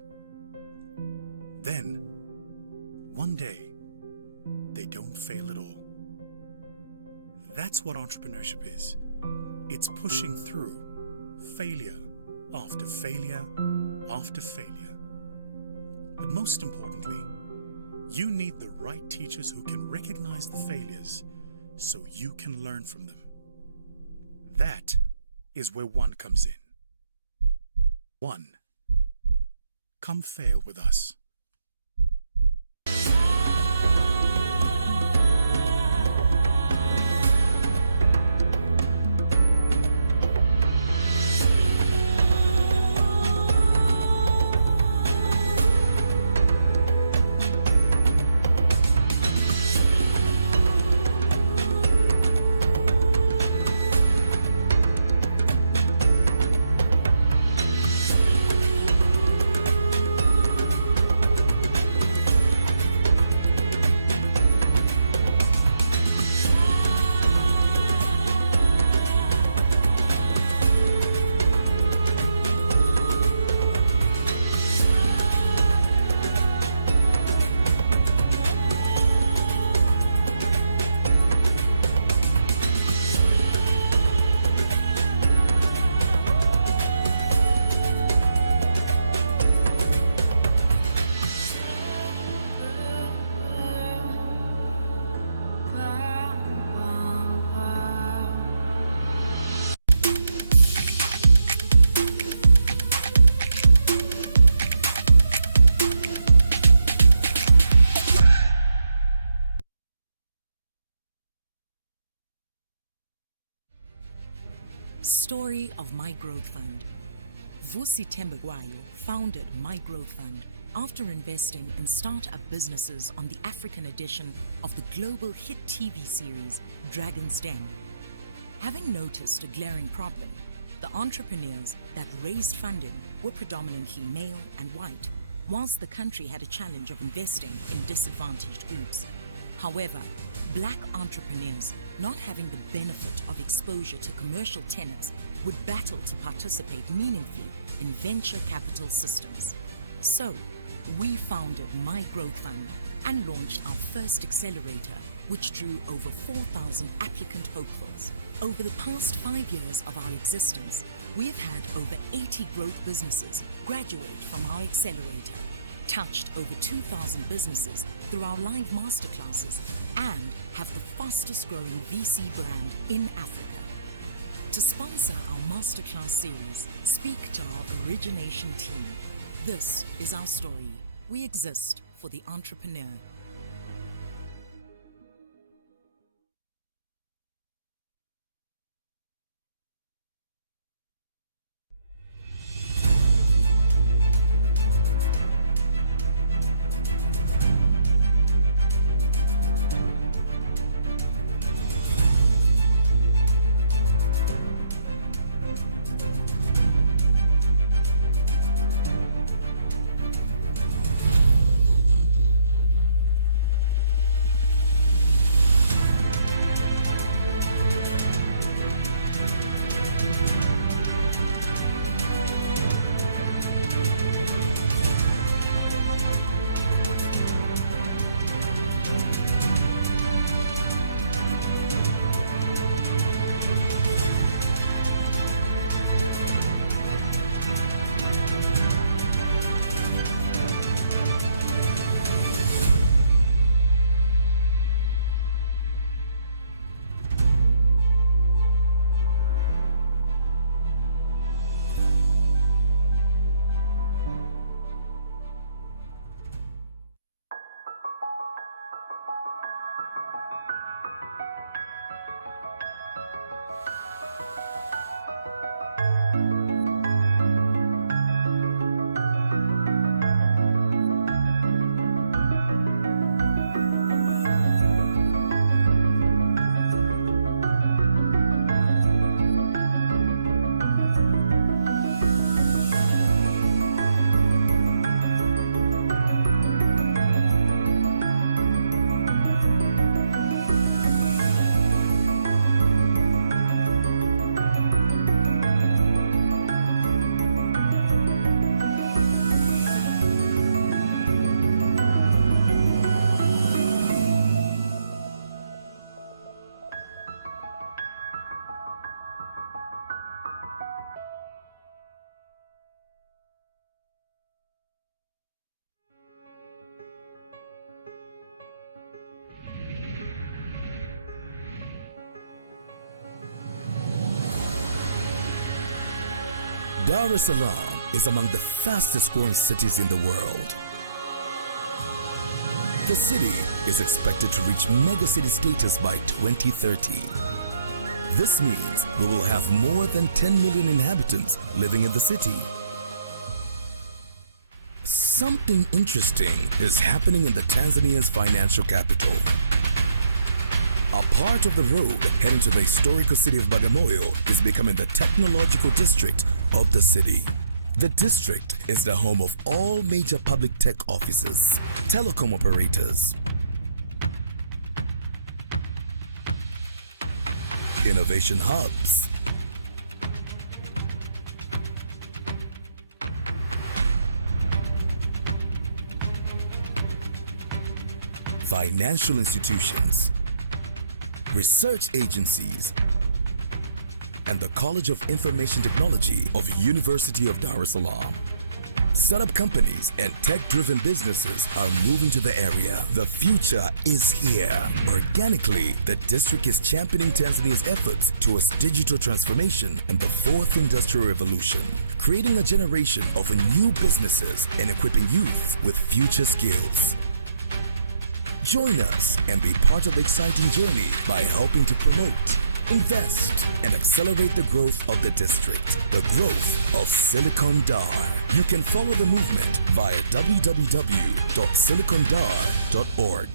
Then, one day, they don't fail at all. That's what entrepreneurship is. It's pushing through failure after failure after failure. But most importantly, you need the right teachers who can recognize the failures so you can learn from them. That is where One comes in. One, come fail with us. Story of My Growth Fund. Vusi Tembegwayo founded My Growth Fund after investing in startup businesses on the African edition of the global hit TV series Dragon's Den. Having noticed a glaring problem, the entrepreneurs that raised funding were predominantly male and white, whilst the country had a challenge of investing in disadvantaged groups. However, black entrepreneurs, not having the benefit of exposure to commercial tenants, would battle to participate meaningfully in venture capital systems. So, we founded My Growth Fund and launched our first accelerator, which drew over 4,000 applicant hopefuls. Over the past 5 years of our existence, we have had over 80 growth businesses graduate from our accelerator, touched over 2,000 businesses through our live masterclasses, and have the fastest growing VC brand in Africa. To sponsor our masterclass series, speak to our origination team. This is our story. We exist for the entrepreneur. Dar es Salaam is among the fastest growing cities in the world. The city is expected to reach megacity status by 2030. This means we will have more than 10 million inhabitants living in the city. Something interesting is happening in the Tanzania's financial capital. A part of the road heading to the historical city of Bagamoyo is becoming the technological district of the city. The district is the home of all major public tech offices, telecom operators, innovation hubs, financial institutions, research agencies, and the College of Information Technology of University of Dar es Salaam. Startup companies and tech-driven businesses are moving to the area. The future is here. Organically, the district is championing Tanzania's efforts towards digital transformation and the fourth industrial revolution, creating a generation of new businesses and equipping youth with future skills. Join us and be part of the exciting journey by helping to promote, Invest and accelerate the growth of the district, the growth of Silicon Dar. You can follow the movement via www.silicondar.org.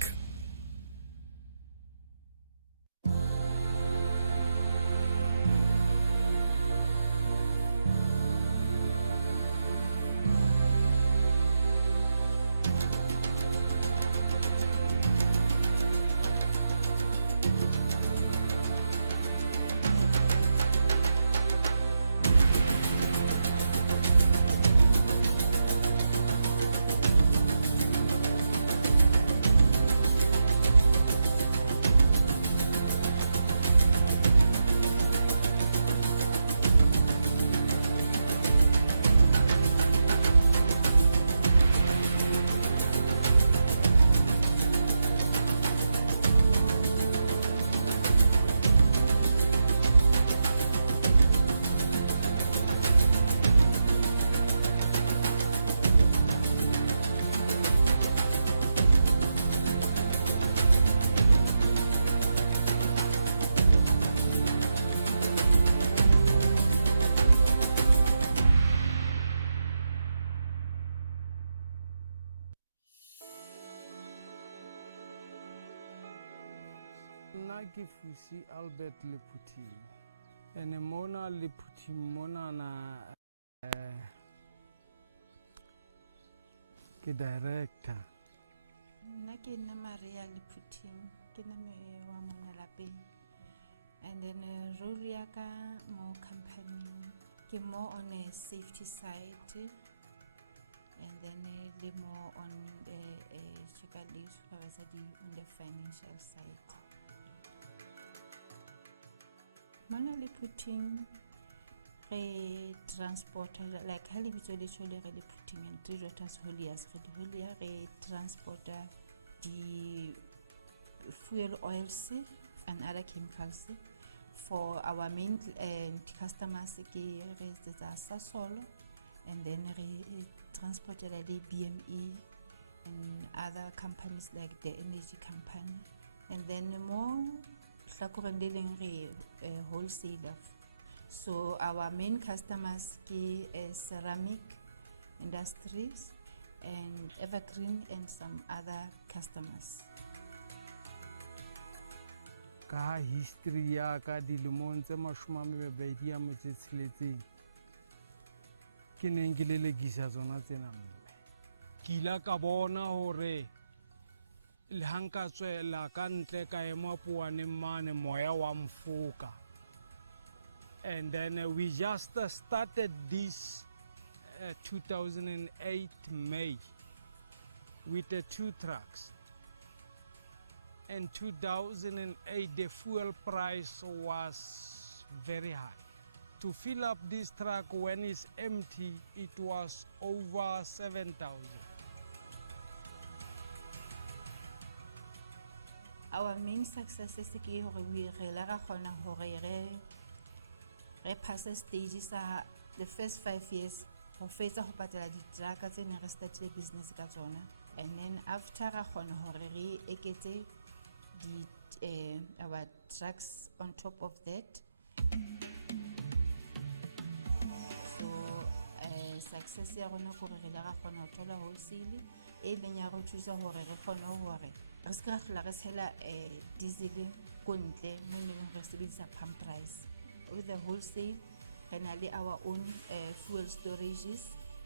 Naki fusi Albert Leputi ene mona Leputi mona na ke director Naki na Maria Leputi ke na me wa mona lapeng and then role yaka mo company ke more on a safety side and then le more on the on the financial side. Mona le putting re transport like hali bitso le chole re le putting and three daughters holias re transport the fuel oils and other chemicals for our main customers ke re tsa Sasol and then re transport the BME and other companies like the energy company and then more wholesaler. So our main customers ke ceramic industries and evergreen and some other customers. Ka history ya ka dilemong tse 20 ya motsetseletseng ke neng ke lelekisa tsona tsena ke ila ka bona hore le hanka tswela ka ntle ka ema puane mane moya wa mfoka and then we just started this 2008 May with the 2 trucks. In 2008 the fuel price was very high. To fill up this truck when it's empty it was over 7,000. Our main success is ke hore we rela ga khona hore re pass stages the first 5 years ho fetsa ho patela di truck tse ne re started business ka tsona and then after ra khona hore re eketse our trucks on top of that. So success ya rona ko re la ga khona ho thola wholesale e leng ya go thusa hore re khone hore re se ka hlola re tshela diesel ko ntle mo neng re sebedisa pump price. With the wholesale and our own fuel storages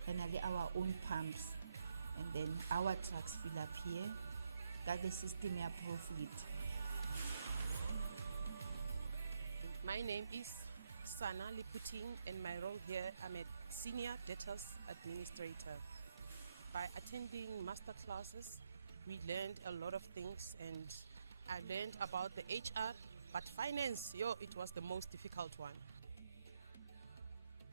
and our own pumps and then our trucks fill up here got the system ya profit. My name is Sana Liputing and my role here I'm a senior debtors administrator. By attending master classes we learned a lot of things and I learned about the HR, but finance, it was the most difficult one.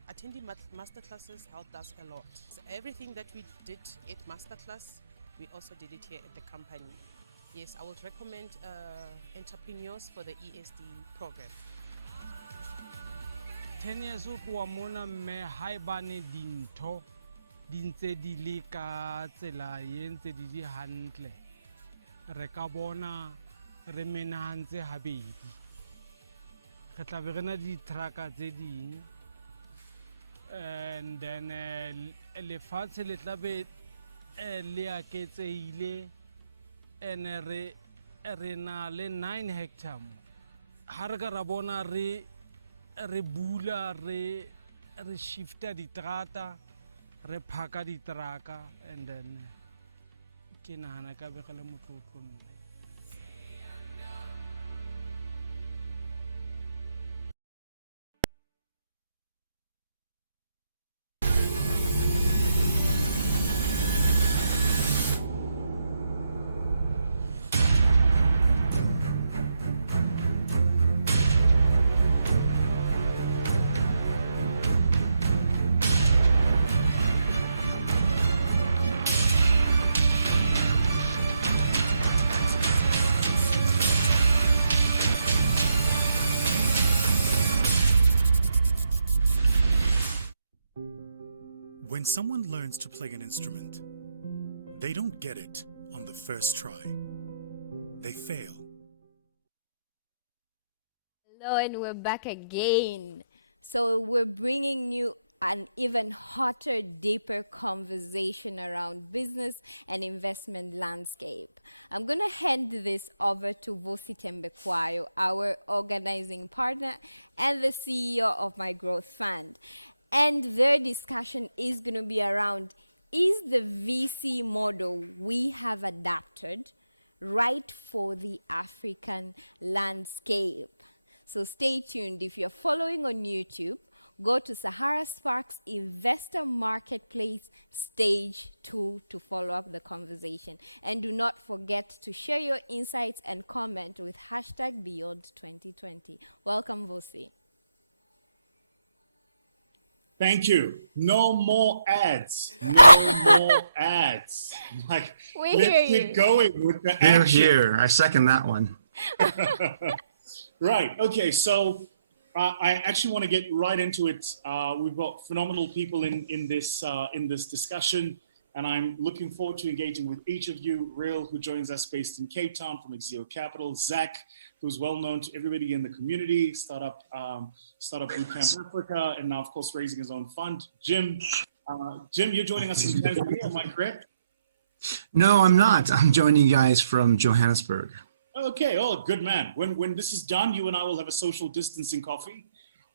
Attending master classes helped us a lot. So everything that we did at master class, we also did it here at the company. Yes, I would recommend entrepreneurs for the ESD program. 10 years ago, mona me haibane dintho dintse di le ka tsela e ntse di hantle re ka bona re menahantse habedi re tla be re na di-trucka tse ding and then lefatshe le tla be le aketsehile and re na le 9 hectare mo ha re ka ra bona re bula re shifta diterata re phaka diteraka and then ke nahana ka be le motlotlo mme. When someone learns to play an instrument, they don't get it on the first try. They fail. Hello, and we're back again. So we're bringing you an even hotter, deeper conversation around business and investment landscape. I'm going to hand this over to Vusi Tembekwayo, our organizing partner and the CEO of My Growth Fund. And their discussion is going to be around, is the VC model we have adapted right for the African landscape? So stay tuned. If you're following on YouTube, go to Sahara Sparks Investor Marketplace Stage 2 to follow up the conversation. And do not forget to share your insights and comment with #Beyond2020. Welcome, Vusi. Thank you. No more ads. No more ads. Like, let's get going with the action. Here. I second that one. Right. Okay. So I actually want to get right into it. We've got phenomenal people in this discussion, and I'm looking forward to engaging with each of you. Real, who joins us based in Cape Town from Exio Capital. Zach, who's well known to everybody in the community, Startup Bootcamp Africa, and now, of course, raising his own fund. Jim, you're joining us in Tanzania, am I correct? No, I'm not. I'm joining you guys from Johannesburg. Okay. Oh, good man. When this is done, you and I will have a social distancing coffee,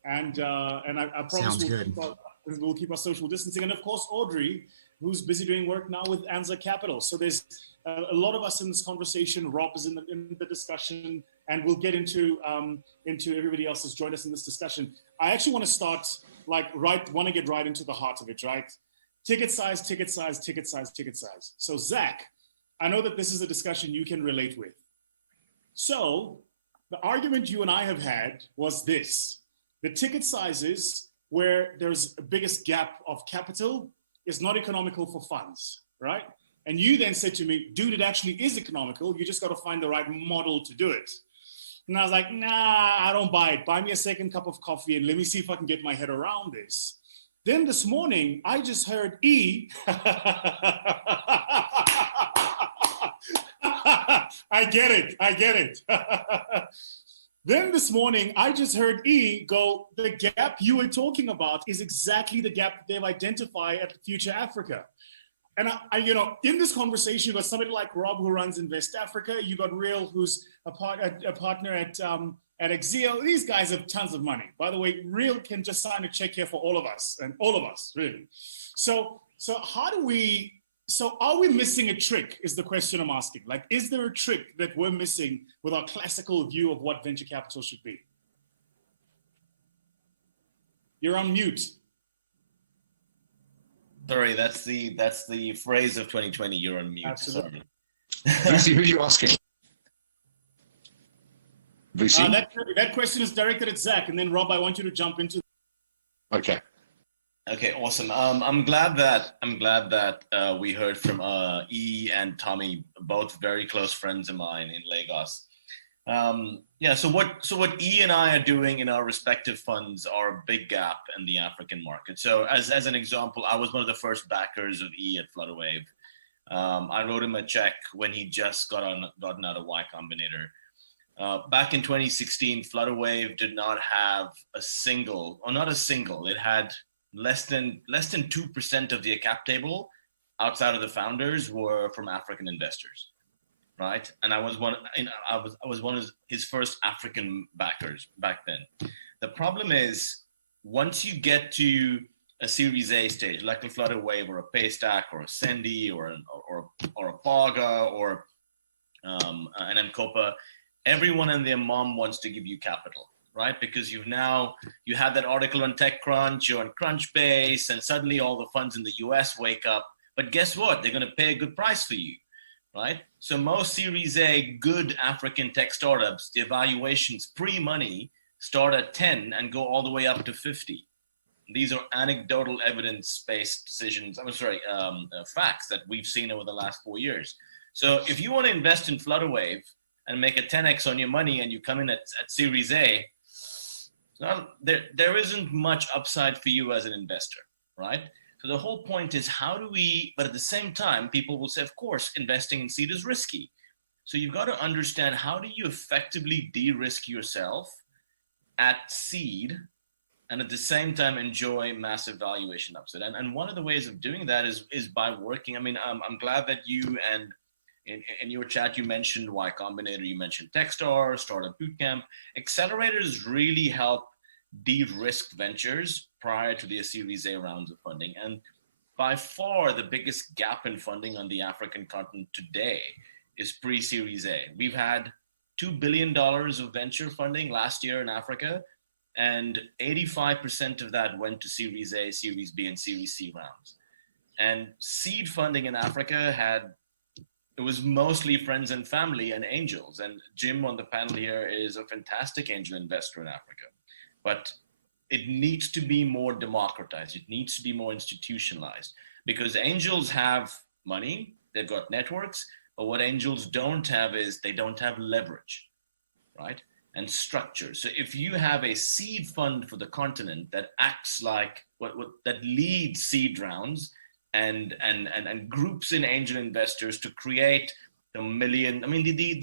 and I promise we'll keep our social distancing. And of course, Audrey, who's busy doing work now with Anza Capital. So there's a lot of us in this conversation. Rob is in the discussion, and we'll get into everybody else who's joined us in this discussion. I actually want to start want to get right into the heart of it, right? Ticket size. So Zach, I know that this is a discussion you can relate with. So the argument you and I have had was this: the ticket sizes where there's a biggest gap of capital is not economical for funds, right? And you then said to me, dude, it actually is economical. You just got to find the right model to do it. And I was like, nah, I don't buy it. Buy me a second cup of coffee and let me see if I can get my head around this. Then this morning, I just heard E. I get it. Then this morning, I just heard E go, the gap you were talking about is exactly the gap that they've identified at Future Africa. And I in this conversation, you got somebody like Rob who runs Invest Africa. You got Real, who's a partner at Exio. These guys have tons of money. By the way, Real can just sign a check here for all of us, really. So are we missing a trick is the question I'm asking. Like, is there a trick that we're missing with our classical view of what venture capital should be? You're on mute. Sorry, that's the phrase of 2020. You're on mute. Absolutely. Sorry. VC, who are you asking? VC? That question is directed at Zach, and then Rob, I want you to jump into. Okay. Okay, awesome. I'm glad that we heard from E and Tommy, both very close friends of mine in Lagos. So what E and I are doing in our respective funds are a big gap in the African market. So as an example, I was one of the first backers of E at Flutterwave. I wrote him a check when he just gotten out of Y Combinator. Back in 2016, Flutterwave did not have a single, or not a single. It had less than 2% of the cap table outside of the founders were from African investors, right? And I was one. I was one of his first African backers back then. The problem is, once you get to a Series A stage, like a Flutterwave or a Paystack or a Sendy or a Paga or an Mcopa, everyone and their mom wants to give you capital, right? Because you had that article on TechCrunch, you're on Crunchbase, and suddenly all the funds in the US wake up. But guess what? They're going to pay a good price for you, right? So most Series A good African tech startups, the valuations pre-money start at 10 and go all the way up to 50. These are anecdotal evidence-based decisions. Facts that we've seen over the last 4 years. So if you want to invest in Flutterwave and make a 10x on your money, and you come in at Series A, there isn't much upside for you as an investor, right? So the whole point is but at the same time, people will say, of course, investing in seed is risky. So you've got to understand, how do you effectively de-risk yourself at seed and at the same time enjoy massive valuation upside? And one of the ways of doing that is by working. I mean, I'm glad that you and in your chat, you mentioned Y Combinator, you mentioned Techstar, Startup Bootcamp. Accelerators really help de-risk ventures prior to their Series A rounds of funding. And by far, the biggest gap in funding on the African continent today is pre-Series A. We've had $2 billion of venture funding last year in Africa, and 85% of that went to Series A, Series B, and Series C rounds. And seed funding in Africa it was mostly friends and family and angels. And Jim on the panel here is a fantastic angel investor in Africa. But it needs to be more democratized. It needs to be more institutionalized, because angels have money, they've got networks, but what angels don't have is they don't have leverage, right? And structure. So if you have a seed fund for the continent that acts like that leads seed rounds, and groups in angel investors to create the million. I mean, the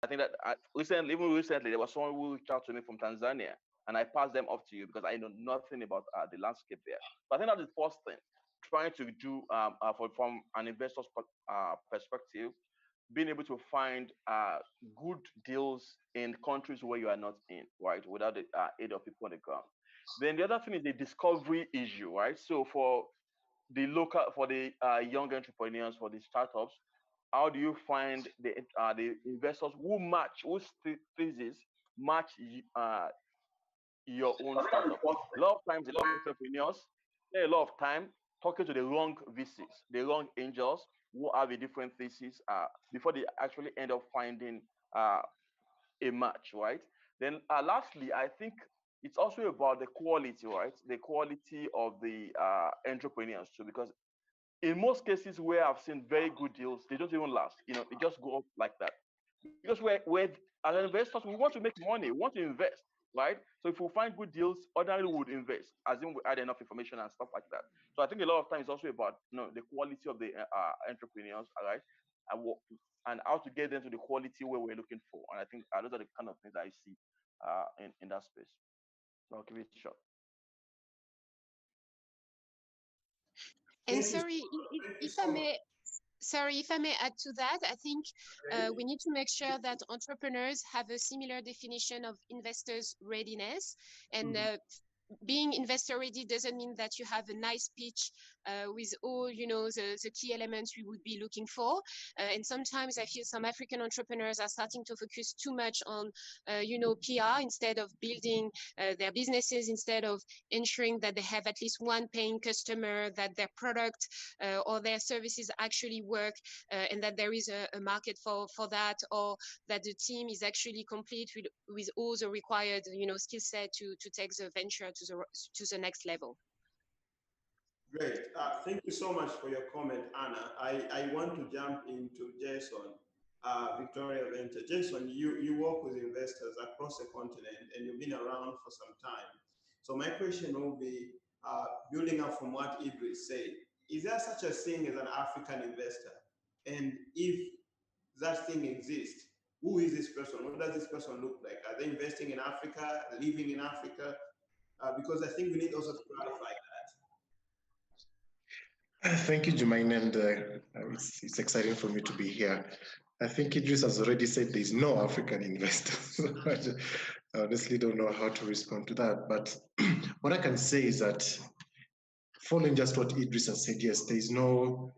I think that even recently, there was someone who reached out to me from Tanzania, and I passed them off to you because I know nothing about the landscape there. But I think that's the first thing, trying to do from an investor's perspective, being able to find good deals in countries where you are not in, right, without the aid of people on the ground. Then the other thing is the discovery issue, right? So for the young entrepreneurs, for the startups, how do you find the investors whose thesis match your own startup? A lot of times, the entrepreneurs spend a lot of time talking to the wrong VCs, the wrong angels who have a different thesis before they actually end up finding a match, right? Then lastly, I think it's also about the quality, right? The quality of the entrepreneurs too, because in most cases where I've seen very good deals, they don't even last. You know, they just go up like that. Because we're as investors, we want to make money, we want to invest, right? So if we find good deals, ordinarily we would invest, as in we add enough information and stuff like that. So I think a lot of times it's also about the quality of the entrepreneurs, all right, and how to get them to the quality where we're looking for. And I think those are the kind of things I see in that space. So I'll give it a shot. And sorry, if I may add to that, I think we need to make sure that entrepreneurs have a similar definition of investors' readiness. And being investor ready doesn't mean that you have a nice pitch with all the key elements we would be looking for. And sometimes I feel some African entrepreneurs are starting to focus too much on PR instead of building their businesses, instead of ensuring that they have at least one paying customer, that their product or their services actually work, and that there is a market for that, or that the team is actually complete with all the required skill set to take the venture to the next level. Great. Thank you so much for your comment, Anna. I want to jump into Jason, Victoria Venture. Jason, you work with investors across the continent and you've been around for some time. So my question will be, building up from what Idris said, is there such a thing as an African investor? And if that thing exists, who is this person? What does this person look like? Are they investing in Africa, living in Africa? Because I think we need also to clarify that. Thank you, Jermaine, and it's exciting for me to be here. I think Idris has already said there's no African investor. I honestly don't know how to respond to that. But what I can say is that, following just what Idris has said, yes, there is no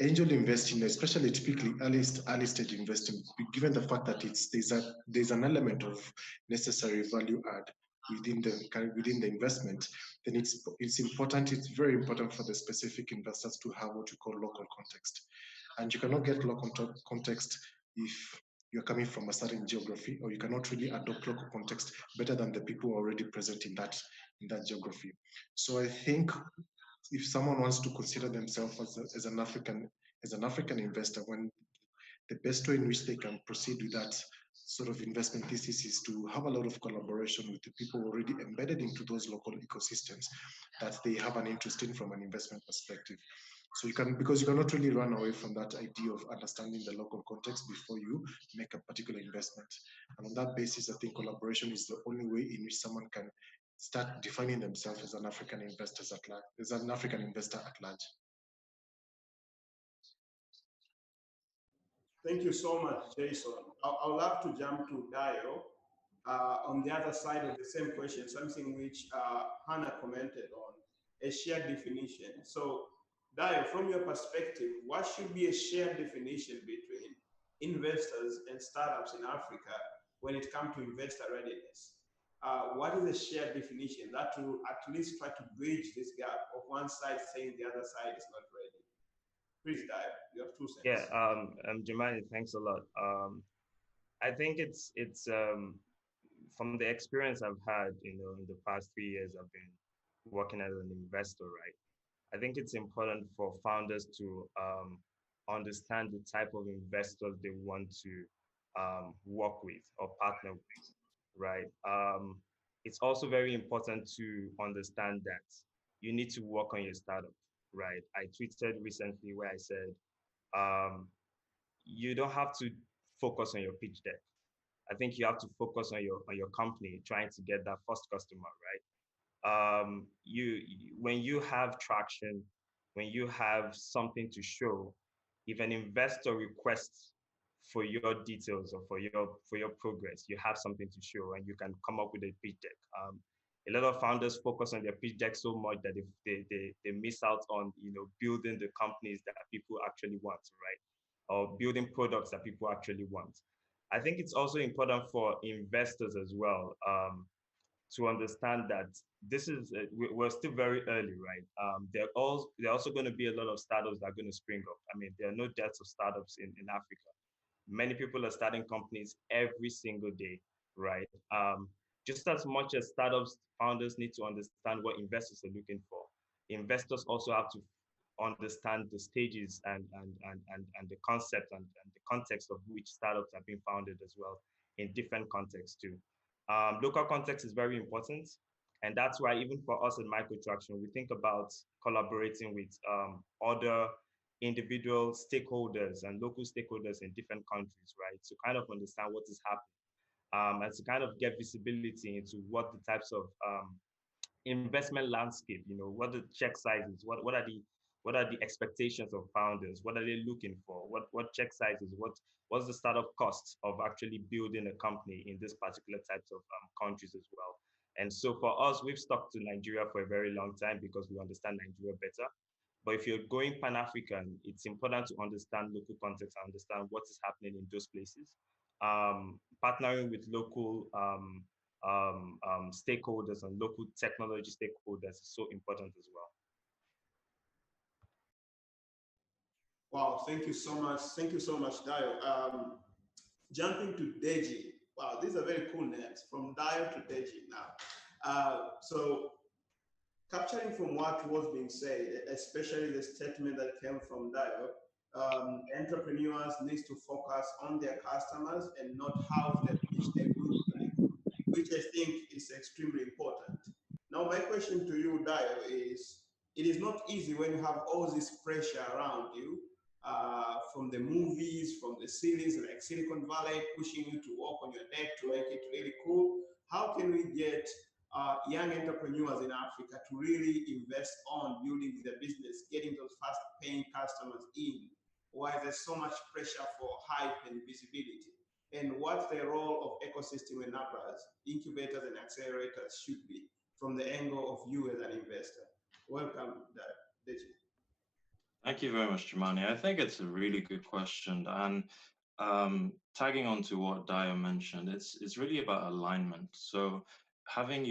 angel investing, especially typically early stage investing, given the fact that there's an element of necessary value add within the investment, then it's important. It's very important for the specific investors to have what you call local context, and you cannot get local context if you're coming from a certain geography, or you cannot really adopt local context better than the people already present in that geography. So I think if someone wants to consider themselves as an African investor, when the best way in which they can proceed with that sort of investment thesis is to have a lot of collaboration with the people already embedded into those local ecosystems that they have an interest in from an investment perspective. So because you cannot really run away from that idea of understanding the local context before you make a particular investment. And on that basis, I think collaboration is the only way in which someone can start defining themselves as an African investor at large. Thank you so much, Jason. I would love to jump to Dio on the other side of the same question, something which Hannah commented on, a shared definition. So, Dio, from your perspective, what should be a shared definition between investors and startups in Africa when it comes to investor readiness? What is a shared definition that will at least try to bridge this gap of one side saying the other side is not ready? Please, Dio, you have 2 cents. Yeah, Jemani, thanks a lot. I think it's from the experience I've had, in the past 3 years I've been working as an investor, right? I think it's important for founders to understand the type of investors they want to work with or partner with, right? It's also very important to understand that you need to work on your startup, right? I tweeted recently where I said, you don't have to focus on your pitch deck. I think you have to focus on your company, trying to get that first customer, right? When you have traction, when you have something to show, if an investor requests for your details or for your progress, you have something to show, and you can come up with a pitch deck. A lot of founders focus on their pitch deck so much that they miss out on building the companies that people actually want, right? Or building products that people actually want. I think it's also important for investors as well to understand that this is we're still very early, right? There are also going to be a lot of startups that are going to spring up. I mean, there are no dearth of startups in Africa. Many people are starting companies every single day, right? Just as much as startups founders need to understand what investors are looking for, investors also have to understand the stages and the concept and the context of which startups are being founded as well in different contexts too. Local context is very important. And that's why even for us at Microtraction, we think about collaborating with other individual stakeholders and local stakeholders in different countries, right? To kind of understand what is happening and to kind of get visibility into what the types of investment landscape, what the check sizes, what are the expectations of founders, what are they looking for, what check sizes, what's the startup costs of actually building a company in this particular types of countries as well. And so for us, we've stuck to Nigeria for a very long time because we understand Nigeria better. But if you're going Pan-African, it's important to understand local context and understand what is happening in those places. Partnering with local stakeholders and local technology stakeholders is so important as well. Wow, thank you so much. Thank you so much, Dio. Jumping to Deji. Wow, these are very cool names, from Dio to Deji now. So capturing from what was being said, especially the statement that came from Dio, entrepreneurs need to focus on their customers and not how they pitch their goods, which I think is extremely important. Now, my question to you, Dio, is it is not easy when you have all this pressure around you from the movies, from the series like Silicon Valley, pushing you to work on your deck to make it really cool. How can we get young entrepreneurs in Africa to really invest on building their business, getting those fast paying customers in, while there's so much pressure for hype and visibility? And what's the role of ecosystem enablers, incubators and accelerators should be from the angle of you as an investor? Welcome, Deji. Thank you very much, Jumani. I think it's a really good question. And tagging on to what Dio mentioned, it's really about alignment. So having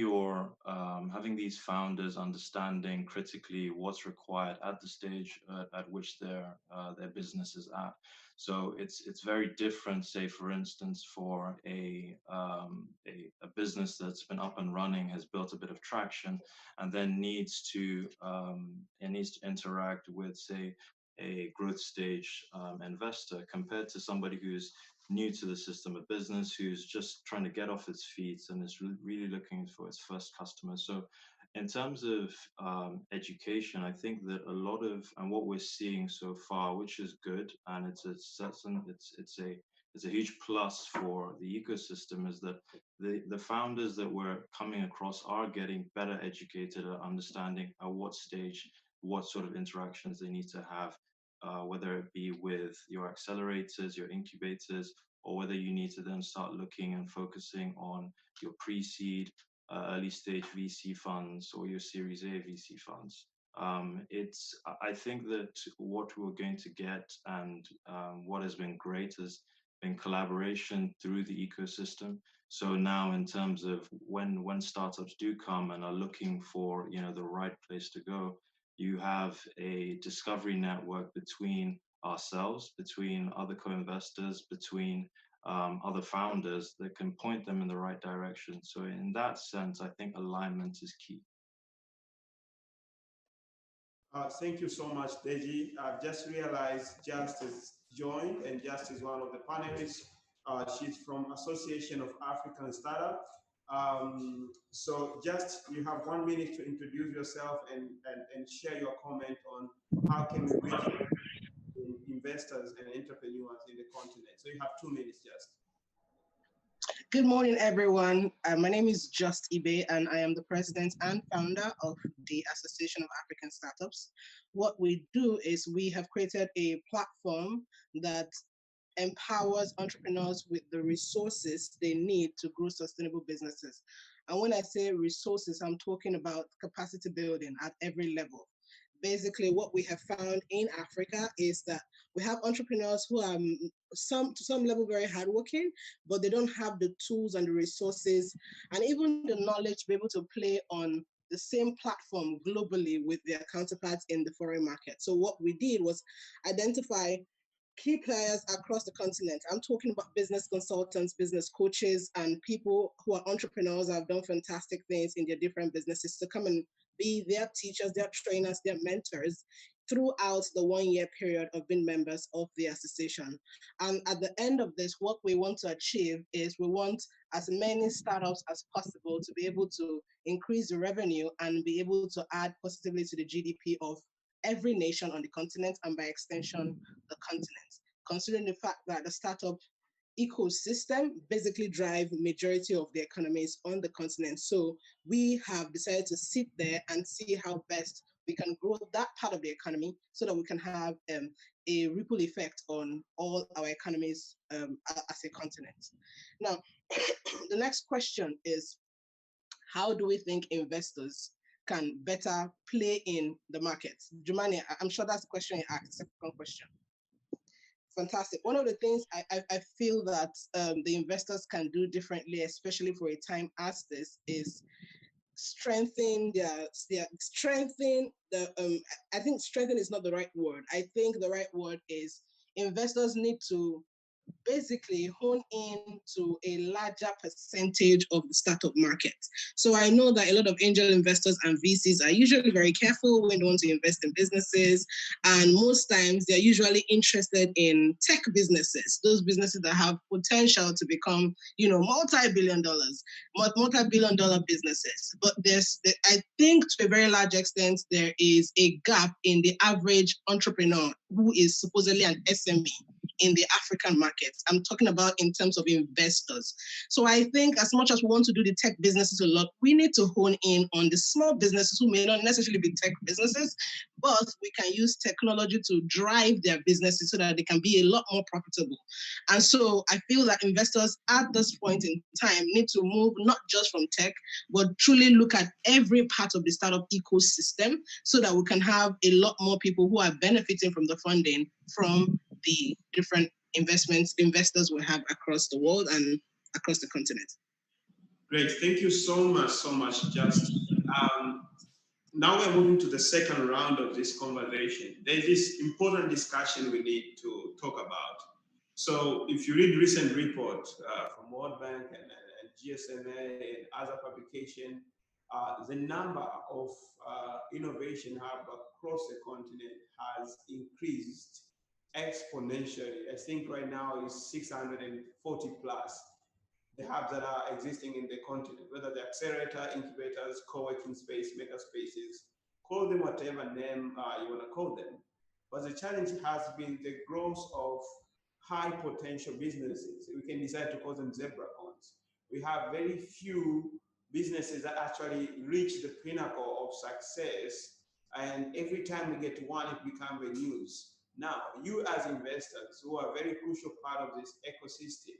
having these founders understanding critically what's required at the stage at which their business is at. So it's very different, say for instance, for a business that's been up and running, has built a bit of traction, and then needs to interact with, say, a growth stage investor, compared to somebody who's new to the system of business, who's just trying to get off its feet and is really looking for its first customer. So in terms of education, I think that a lot of, and what we're seeing so far, which is good, and it's a huge plus for the ecosystem, is that the founders that we're coming across are getting better educated at understanding at what stage, what sort of interactions they need to have, whether it be with your accelerators, your incubators, or whether you need to then start looking and focusing on your pre-seed, early stage VC funds or your Series A VC funds. I think that what we're going to get, and what has been great, has been collaboration through the ecosystem. So now, in terms of when startups do come and are looking for the right place to go, you have a discovery network between ourselves, between other co-investors, between other founders that can point them in the right direction. So in that sense, I think alignment is key. Thank you so much, Deji. I've just realized Justice joined, and Justice is one of the panelists. She's from Association of African Startups. So just, you have 1 minute to introduce yourself and share your comment on how can we reach investors and entrepreneurs in the continent. So you have 2 minutes, Just. Good morning, everyone. My name is Just Ibe, and I am the president and founder of the Association of African Startups. What we do is we have created a platform that empowers entrepreneurs with the resources they need to grow sustainable businesses. And when I say resources, I'm talking about capacity building at every level. basically what we have found in Africa is that we have entrepreneurs who are to some level very hardworking, but they don't have the tools and the resources and even the knowledge to be able to play on the same platform globally with their counterparts in the foreign market. So what we did was identify key players across the continent. I'm talking about business consultants, business coaches, and people who are entrepreneurs, have done fantastic things in their different businesses to come and be their teachers, their trainers, their mentors throughout the 1 year period of being members of the association. And at the end of this, what we want to achieve is we want as many startups as possible to be able to increase the revenue and be able to add positively to the GDP of every nation on the continent and by extension, the continent, considering the fact that the startup ecosystem basically drive majority of the economies on the continent. So we have decided to sit there and see how best we can grow that part of the economy so that we can have a ripple effect on all our economies as a continent. Now, the next question is, how do we think investors can better play in the markets? Jumani, I'm sure that's the question you asked, second question. Fantastic. One of the things I feel that the investors can do differently, especially for a time as this, is strengthen strengthen the, I think strengthen is not the right word. I think the right word is investors need to basically hone in to a larger percentage of the startup market. So I know that a lot of angel investors and VCs are usually very careful when they want to invest in businesses. And most times they're usually interested in tech businesses, those businesses that have potential to become, multi-billion dollar businesses. But I think to a very large extent, there is a gap in the average entrepreneur who is supposedly an SME in the African markets. I'm talking about in terms of investors. So I think as much as we want to do the tech businesses a lot, we need to hone in on the small businesses who may not necessarily be tech businesses, but we can use technology to drive their businesses so that they can be a lot more profitable. And so I feel that investors at this point in time need to move not just from tech, but truly look at every part of the startup ecosystem so that we can have a lot more people who are benefiting from the funding from the different investors we have across the world and across the continent. Great, thank you so much, Just. Now we're moving to the second round of this conversation. There's this important discussion we need to talk about. So if you read recent reports from World Bank and GSMA and other publications, the number of innovation hubs across the continent has increased exponentially. I think right now is 640 plus the hubs that are existing in the continent, whether the accelerator, incubators, co-working space, maker spaces, call them whatever name you want to call them. But the challenge has been the growth of high potential businesses. We can decide to call them zebra cones. We have very few businesses that actually reach the pinnacle of success, and every time we get one, it becomes a news. Now, you as investors who are a very crucial part of this ecosystem,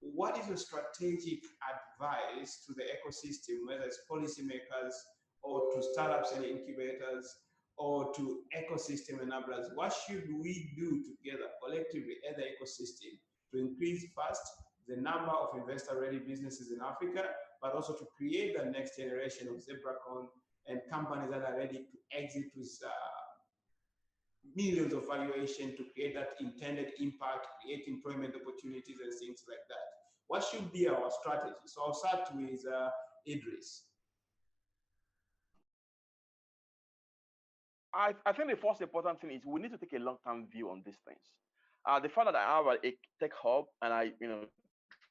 what is your strategic advice to the ecosystem, whether it's policymakers or to startups and incubators or to ecosystem enablers? What should we do together collectively as the ecosystem to increase first the number of investor-ready businesses in Africa, but also to create the next generation of zebracon and companies that are ready to exit with millions of valuation to create that intended impact, create employment opportunities and things like that? What should be our strategy? So I'll start with Idris. I think the first important thing is we need to take a long-term view on these things. The fact that I have a tech hub and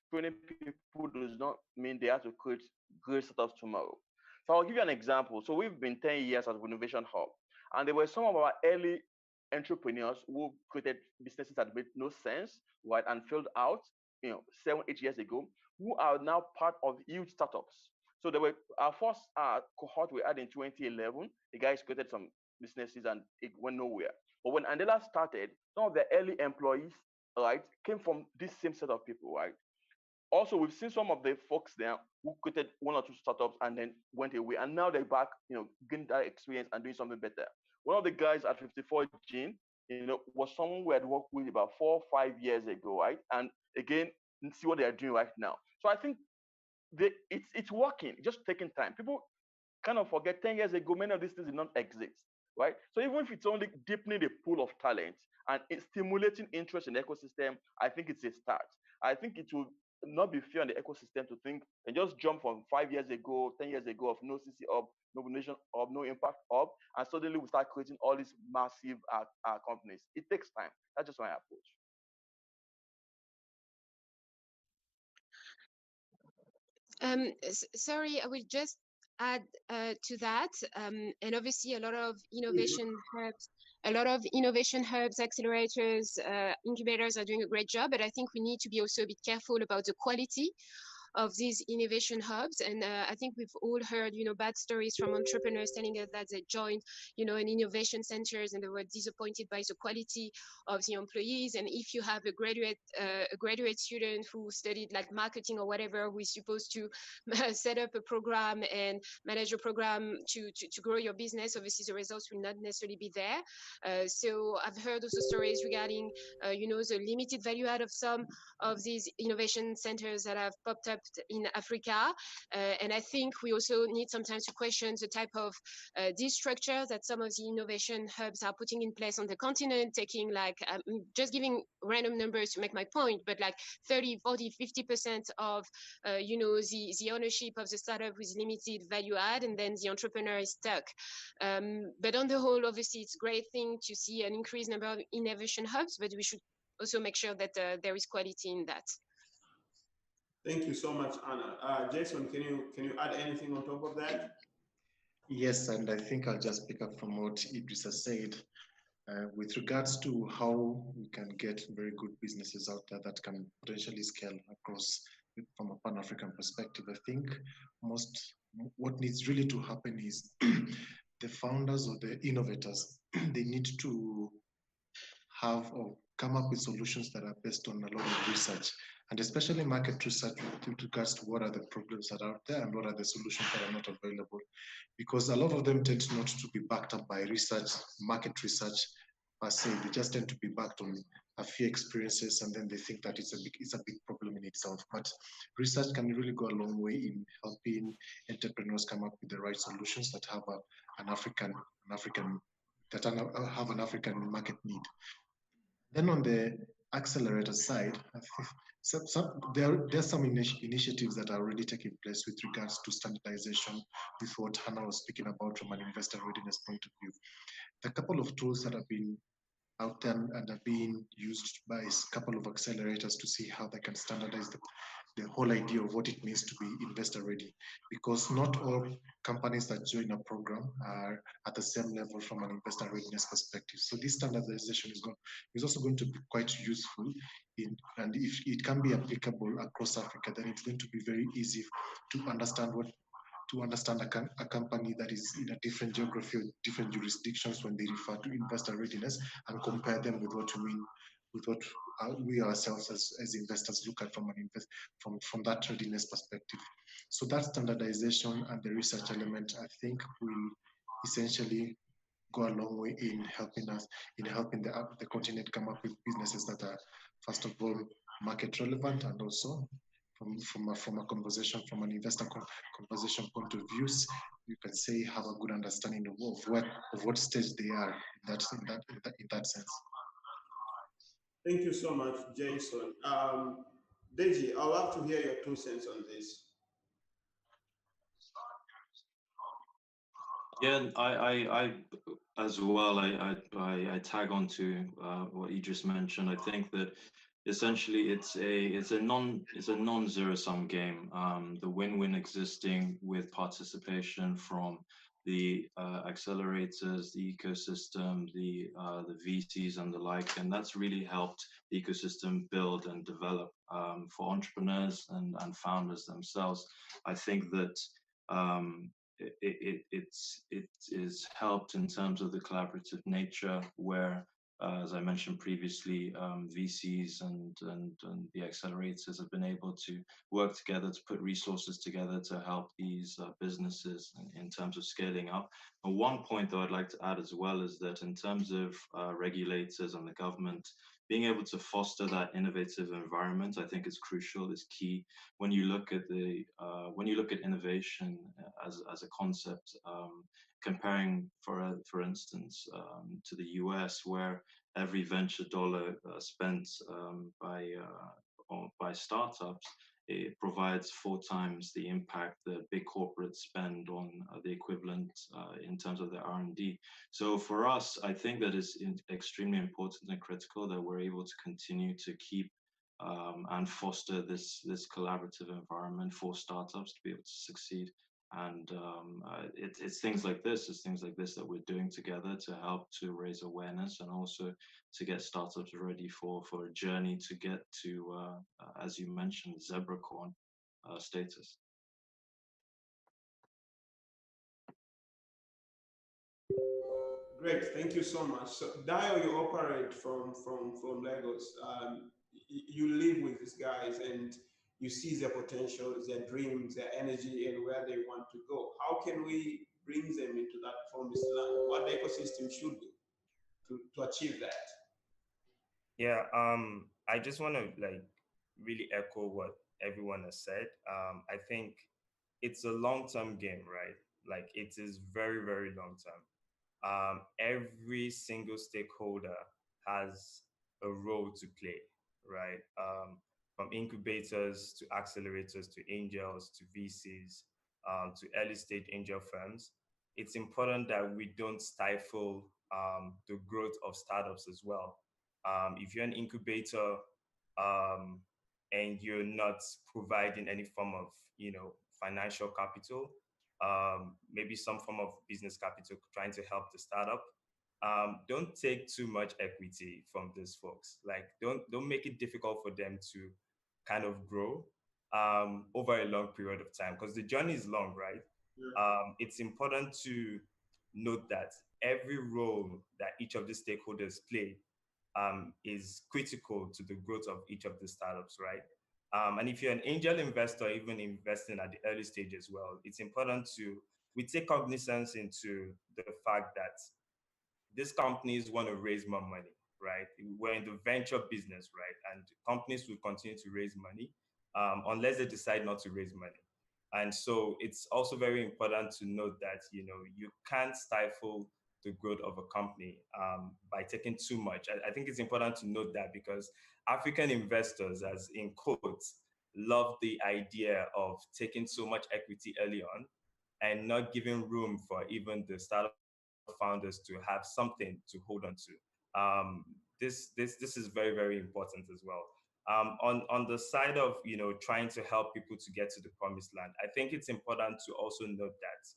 training people does not mean they have to create great startups tomorrow. So I'll give you an example. So we've been 10 years as an innovation hub, and there were some of our early entrepreneurs who created businesses that made no sense, right, and failed out, 7-8 years ago, who are now part of huge startups. So there were our first cohort we had in 2011. The guys created some businesses and it went nowhere. But when Andela started, some of the early employees, right, came from this same set of people, right? Also, we've seen some of the folks there who created 1 or 2 startups and then went away, and now they're back, getting that experience and doing something better. One of the guys at 54 Gene, was someone we had worked with about 4 or 5 years ago, right? And again, see what they are doing right now. So I think it's working, just taking time. People kind of forget 10 years ago, many of these things did not exist, right? So even if it's only deepening the pool of talent and it's stimulating interest in the ecosystem, I think it's a start. I think it will not be fair on the ecosystem to think and just jump from 5 years ago, 10 years ago of no CC up, no nation up, no impact up, and suddenly we start creating all these massive companies. It takes time. That's just my approach. Sorry, I will just add to that. And obviously, a lot of innovation hubs, accelerators, incubators are doing a great job. But I think we need to be also a bit careful about the quality of these innovation hubs. And I think we've all heard, bad stories from entrepreneurs telling us that they joined, an innovation centers and they were disappointed by the quality of the employees. And if you have a graduate student who studied like marketing or whatever, who is supposed to set up a program and manage a program to grow your business, obviously the results will not necessarily be there. So I've heard also stories regarding, the limited value add of some of these innovation centers that have popped up in Africa. And I think we also need sometimes to question the type of deal structure that some of the innovation hubs are putting in place on the continent, taking like, just giving random numbers to make my point, but like 30, 40, 50% of, the ownership of the startup with limited value add, and then the entrepreneur is stuck. But on the whole, obviously, it's a great thing to see an increased number of innovation hubs, but we should also make sure that there is quality in that. Thank you so much, Anna. Jason, can you add anything on top of that? Yes, and I think I'll just pick up from what Idrissa said. With regards to how we can get very good businesses out there that can potentially scale across from a Pan-African perspective, I think what needs really to happen is the founders or the innovators, they need to have or come up with solutions that are based on a lot of research, and especially market research with regards to what are the problems that are out there and what are the solutions that are not available. Because a lot of them tend not to be backed up by research, market research per se. They just tend to be backed on a few experiences, and then they think that it's a big problem in itself. But research can really go a long way in helping entrepreneurs come up with the right solutions that have an African market need. Then on the accelerator side, I think there are some initiatives that are already taking place with regards to standardization, with what Hannah was speaking about from an investor readiness point of view. The couple of tools that have been out there and are being used by a couple of accelerators to see how they can standardize the whole idea of what it means to be investor ready, because not all companies that join a program are at the same level from an investor readiness perspective. So this standardization is also going to be quite useful, and if it can be applicable across Africa, then it's going to be very easy to understand a company that is in a different geography or different jurisdictions when they refer to investor readiness, and compare them with what we ourselves as investors look at from that readiness perspective. So that standardization and the research element, I think, will essentially go a long way in helping the continent come up with businesses that are, first of all, market relevant, and also from an investor conversation point of view, you can say have a good understanding of what stage they are in that sense. Thank you so much, Jason. Deji, I'd love to hear your 2 cents on this. Yeah, I as well, I tag on to what you just mentioned. I think that essentially it's a non-zero sum game. The win-win existing with participation from the accelerators, the ecosystem, the VCs and the like, and that's really helped the ecosystem build and develop for entrepreneurs and founders themselves. I think that it is helped in terms of the collaborative nature, where As I mentioned previously, VCs and the accelerators have been able to work together to put resources together to help these businesses in terms of scaling up. And one point that I'd like to add as well is that in terms of regulators and the government being able to foster that innovative environment, I think is crucial, is key. When you look at innovation as a concept, comparing, for instance, to the US, where every venture dollar spent by startups, it provides 4 times the impact that big corporates spend on the equivalent in terms of their R&D. So for us, I think that is extremely important and critical that we're able to continue to keep and foster this collaborative environment for startups to be able to succeed. And it's things like this, that we're doing together to help to raise awareness and also to get startups ready for a journey to get to, as you mentioned, zebracorn status. Great, thank you so much. So, Dio, you operate from Lagos. You live with these guys and you see their potential, their dreams, their energy, and where they want to go. How can we bring them into that promised land? What the ecosystem should do to achieve that? Yeah, I just want to really echo what everyone has said. I think it's a long-term game, right? Like it is very, very long-term. Every single stakeholder has a role to play, right? From incubators to accelerators to angels to VCs to early stage angel firms. It's important that we don't stifle the growth of startups as well. If you're an incubator and you're not providing any form of, financial capital, maybe some form of business capital trying to help the startup, don't take too much equity from these folks. Like, don't make it difficult for them to kind of grow over a long period of time, because the journey is long, right? It's important to note that every role that each of the stakeholders play is critical to the growth of each of the startups, right? And if you're an angel investor, even investing at the early stage as well, it's important we take cognizance into the fact that these companies want to raise more money, right? We're in the venture business, right? And companies will continue to raise money unless they decide not to raise money. And so it's also very important to note that, you can't stifle the growth of a company by taking too much. I think it's important to note that because African investors, as in quotes, love the idea of taking so much equity early on and not giving room for even the startup founders to have something to hold on to. This is very, very important as well. On the side of trying to help people to get to the promised land, I think it's important to also note that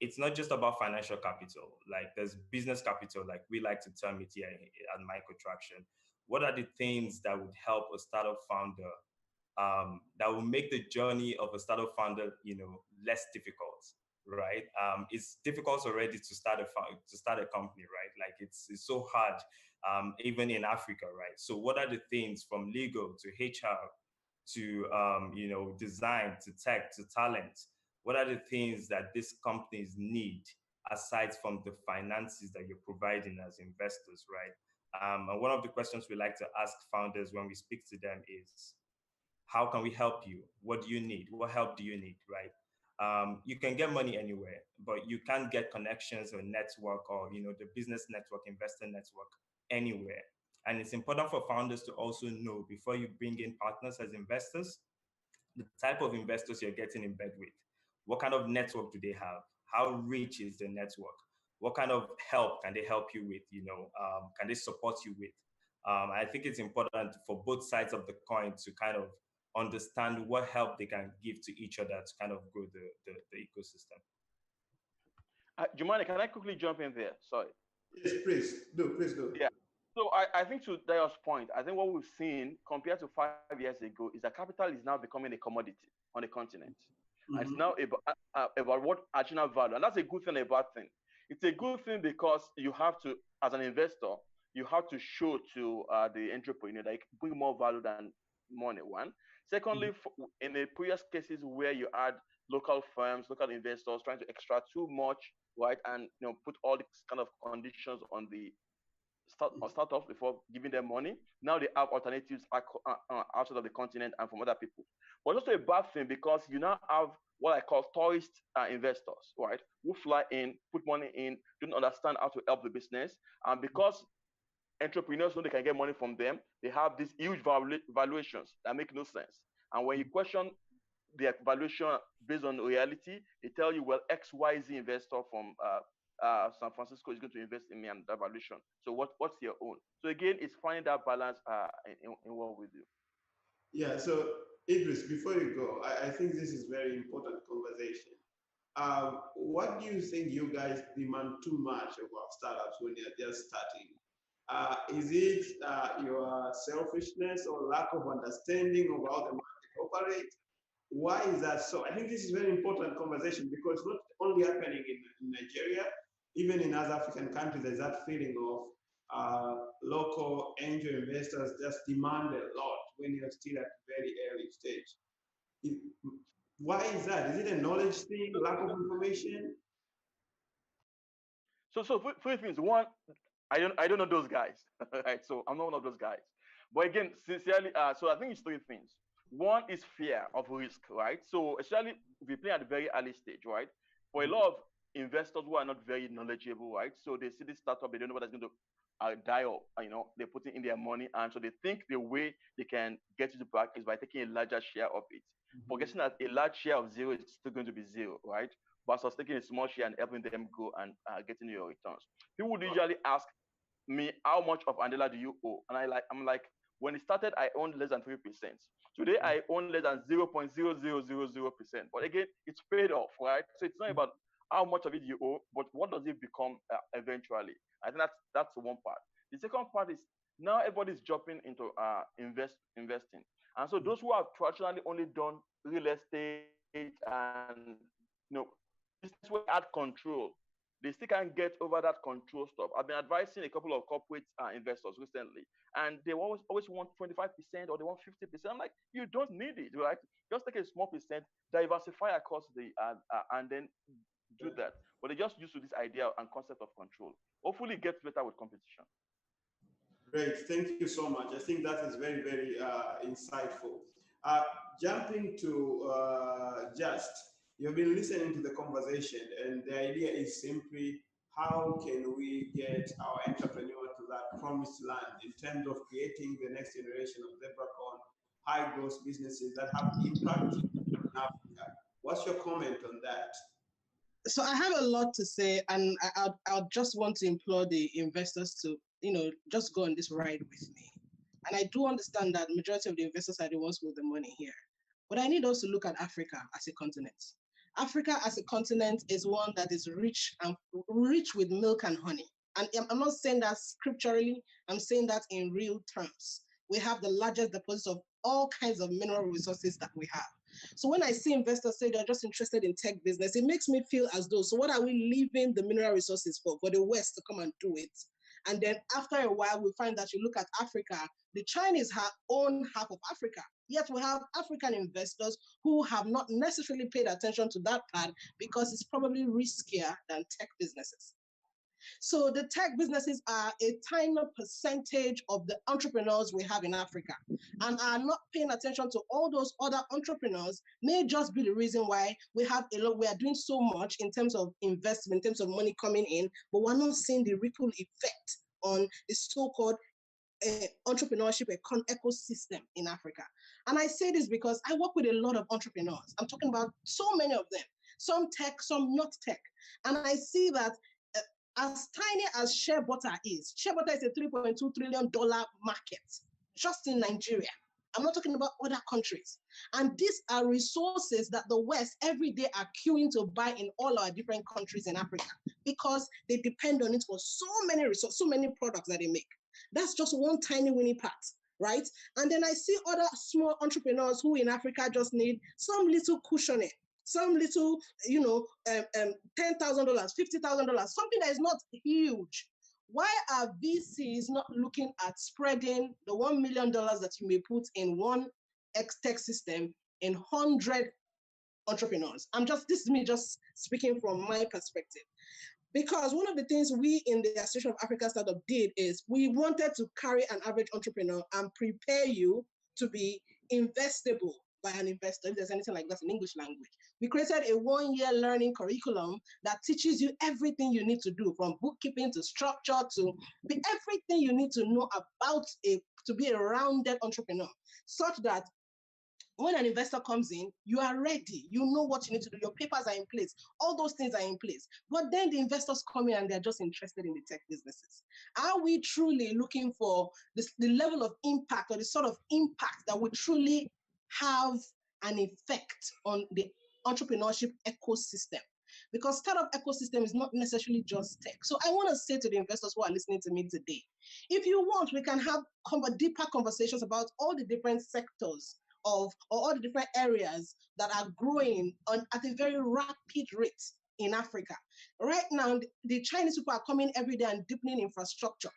it's not just about financial capital. Like there's business capital, like we like to term it here at Microtraction. What are the things that would help a startup founder that will make the journey of a startup founder, less difficult, right? It's difficult already to start a company, right? Like it's so hard, even in Africa, right? So what are the things from legal to HR to design to tech to talent? What are the things that these companies need aside from the finances that you're providing as investors, right? And one of the questions we like to ask founders when we speak to them is, how can we help you? What do you need? What help do you need, right? You can get money anywhere, but you can't get connections or network or the business network, investor network anywhere. And it's important for founders to also know before you bring in partners as investors, the type of investors you're getting in bed with. What kind of network do they have? How rich is the network? What kind of help can they help you with? Can they support you with? I think it's important for both sides of the coin to kind of understand what help they can give to each other to kind of grow the ecosystem. Jumani, can I quickly jump in there? Sorry. Yes, please do. Yeah. So I think to Dio's point, I think what we've seen compared to 5 years ago is that capital is now becoming a commodity on the continent. Mm-hmm. And it's now about what additional value. And that's a good thing, a bad thing. It's a good thing because you have to, as an investor, you have to show to the entrepreneur that you can bring more value than money. One. Secondly, in the previous cases where you had local firms, local investors trying to extract too much, right, and put all these kind of conditions on the startups before giving them money. Now they have alternatives outside of the continent and from other people. But it's also a bad thing because you now have what I call tourist investors, right, who fly in, put money in, don't understand how to help the business, and because entrepreneurs know they can get money from them, they have these huge valuations that make no sense. And when you question the valuation based on reality, they tell you, well, XYZ investor from San Francisco is going to invest in me and that valuation. So what's your own? So again, it's finding that balance in what we do. Yeah, so Idris, before you go, I think this is very important conversation. What do you think you guys demand too much of our startups when they're just starting? Is it your selfishness or lack of understanding of how the market operates? Why is that so? I think this is a very important conversation because it's not only happening in Nigeria, even in other African countries, there's that feeling of local angel investors just demand a lot when you're still at a very early stage. Why is that? Is it a knowledge thing, lack of information? So three things. One, I don't know those guys, right? So I'm not one of those guys. But again, sincerely, so I think it's three things. One is fear of risk, right? So especially if you play at a very early stage, right? For a lot of investors who are not very knowledgeable, right? So they see this startup, they don't know what it's going to die up. They're putting in their money, and so they think the way they can get into practice by taking a larger share of it. Forgetting that a large share of zero is still going to be zero, right? Versus taking a small share and helping them go and getting your returns. People would usually ask me, how much of Andela do you owe? And I'm like, when it started, I owned less than 3%. Today, I own less than 0.0000%. But again, it's paid off, right? So it's not about how much of it you owe, but what does it become eventually? I think that's one part. The second part is now everybody's jumping into investing. And so those who have traditionally only done real estate and business where add control, they still can't get over that control stuff. I've been advising a couple of corporate investors recently, and they always want 25% or they want 50%. I'm like, you don't need it, right? Just take a small percent, diversify across the and then do that. But they just used to this idea and concept of control. Hopefully, it gets better with competition. Great, thank you so much. I think that is very, very insightful. Jumping to Just, you've been listening to the conversation, and the idea is simply how can we get our entrepreneur to that promised land in terms of creating the next generation of zebracorn, high growth businesses that have impact in Africa. What's your comment on that? So I have a lot to say, and I'll just want to implore the investors to, just go on this ride with me. And I do understand that majority of the investors are the ones with the money here. But I need us to look at Africa as a continent. Africa as a continent is one that is rich with milk and honey. And I'm not saying that scripturally, I'm saying that in real terms. We have the largest deposits of all kinds of mineral resources that we have. So when I see investors say they're just interested in tech business, it makes me feel as though, so what are we leaving the mineral resources for the West to come and do it? And then after a while, we find that you look at Africa, the Chinese own half of Africa. Yet we have African investors who have not necessarily paid attention to that part because it's probably riskier than tech businesses. So the tech businesses are a tiny percentage of the entrepreneurs we have in Africa, and are not paying attention to all those other entrepreneurs may just be the reason why we are doing so much in terms of investment, in terms of money coming in, but we're not seeing the ripple effect on the so-called entrepreneurship ecosystem in Africa. And I say this because I work with a lot of entrepreneurs. I'm talking about so many of them, some tech, some not tech. And I see that as tiny as shea butter is a $3.2 trillion market just in Nigeria. I'm not talking about other countries. And these are resources that the West every day are queuing to buy in all our different countries in Africa because they depend on it for so many resources, so many products that they make. That's just one tiny winning part, right? And then I see other small entrepreneurs who in Africa just need some little cushioning, some little, $10,000, $50,000, something that is not huge. Why are VCs not looking at spreading the $1 million that you may put in one tech system in 100 entrepreneurs? This is me just speaking from my perspective. Because one of the things we in the Association of African Startup did is we wanted to carry an average entrepreneur and prepare you to be investable by an investor, if there's anything like that in English language. We created a 1-year learning curriculum that teaches you everything you need to do, from bookkeeping to structure to everything you need to know about to be a rounded entrepreneur, such that when an investor comes in, you are ready. You know what you need to do. Your papers are in place. All those things are in place. But then the investors come in and they're just interested in the tech businesses. Are we truly looking for the level of impact, or the sort of impact that would truly have an effect on the entrepreneurship ecosystem? Because startup ecosystem is not necessarily just tech. So I want to say to the investors who are listening to me today, if you want, we can have deeper conversations about all the different sectors or all the different areas that are growing at a very rapid rate in Africa. Right now, the Chinese people are coming every day and deepening infrastructure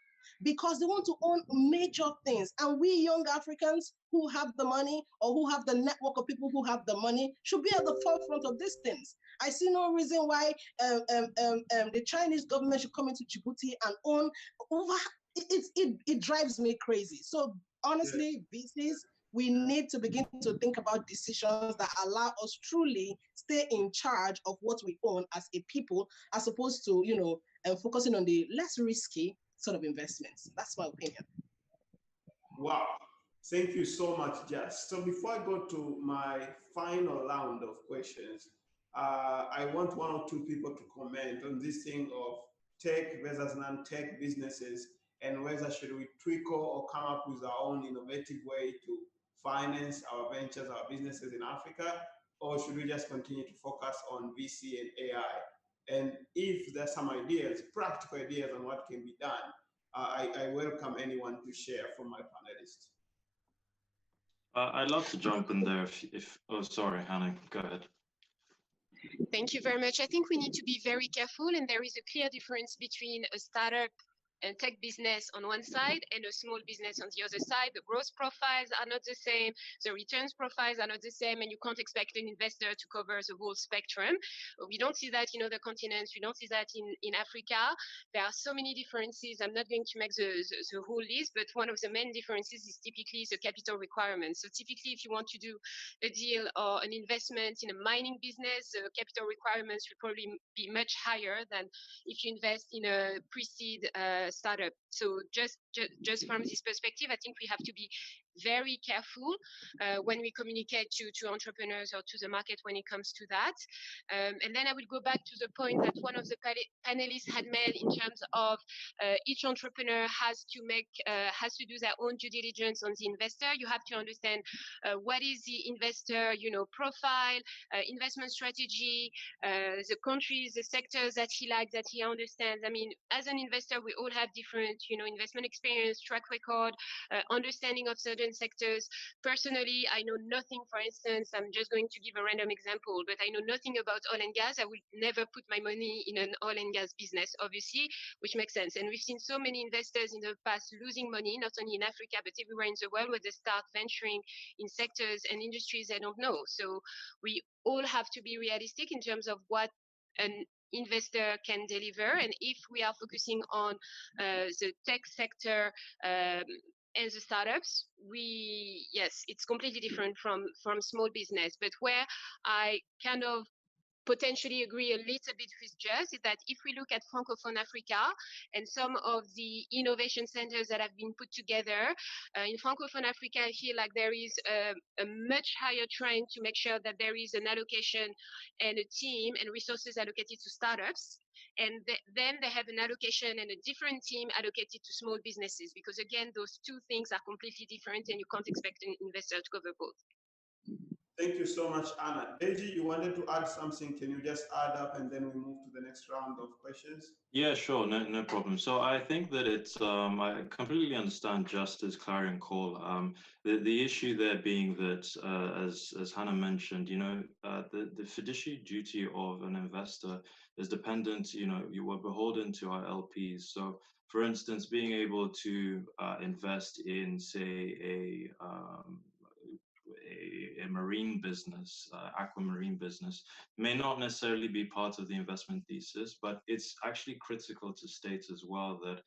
because they want to own major things. And we young Africans who have the money, or who have the network of people who have the money, should be at the forefront of these things. I see no reason why the Chinese government should come into Djibouti and own over. It drives me crazy. So honestly, VCs, we need to begin to think about decisions that allow us truly stay in charge of what we own as a people, as opposed to, focusing on the less risky sort of investments. That's my opinion. Wow. Thank you so much, Jess. So before I go to my final round of questions, I want one or two people to comment on this thing of tech versus non-tech businesses, and whether should we trickle or come up with our own innovative way to finance our ventures, our businesses in Africa, or should we just continue to focus on VC and AI? And if there's some ideas, practical ideas on what can be done, I welcome anyone to share from my panelists. I'd love to jump in there oh, sorry, Hannah, go ahead. Thank you very much. I think we need to be very careful, and there is a clear difference between a startup and tech business on one side and a small business on the other side. The growth profiles are not the same, the returns profiles are not the same, and you can't expect an investor to cover the whole spectrum. We don't see that in other continents. We don't see that in Africa. There are so many differences. I'm not going to make the whole list, but one of the main differences is typically the capital requirements. So typically, if you want to do a deal or an investment in a mining business, the capital requirements will probably be much higher than if you invest in a pre-seed startup. So just from this perspective, I think we have to be very careful when we communicate to entrepreneurs or to the market when it comes to that. And then I will go back to the point that one of the panelists had made in terms of each entrepreneur has to do their own due diligence on the investor. You have to understand what is the investor, profile, investment strategy, the countries, the sectors that he likes, that he understands. I mean, as an investor, we all have different, investment experience, track record, understanding of certain sectors. Personally, I know nothing, for instance, I'm just going to give a random example, but I know nothing about oil and gas. I would never put my money in an oil and gas business, obviously, which makes sense. And we've seen so many investors in the past losing money, not only in Africa, but everywhere in the world, where they start venturing in sectors and industries they don't know. So we all have to be realistic in terms of what an investor can deliver. And if we are focusing on the tech sector and the startups, yes, it's completely different from small business. But where I kind of potentially agree a little bit with Jess is that if we look at Francophone Africa and some of the innovation centers that have been put together in Francophone Africa, I feel like there is a much higher trend to make sure that there is an allocation and a team and resources allocated to startups. And then they have an allocation and a different team allocated to small businesses, because again, those two things are completely different and you can't expect an investor to cover both. Thank you so much, Anna. Deji, you wanted to add something. Can you just add up and then we move to the next round of questions? Yeah, sure, no problem. So I think that it's I completely understand Justice Clarion Call. The issue there being that as Hannah mentioned, the fiduciary duty of an investor is dependent. You are beholden to our LPs. So for instance, being able to invest in, say, a marine business, aquamarine business, may not necessarily be part of the investment thesis, but it's actually critical to state as well that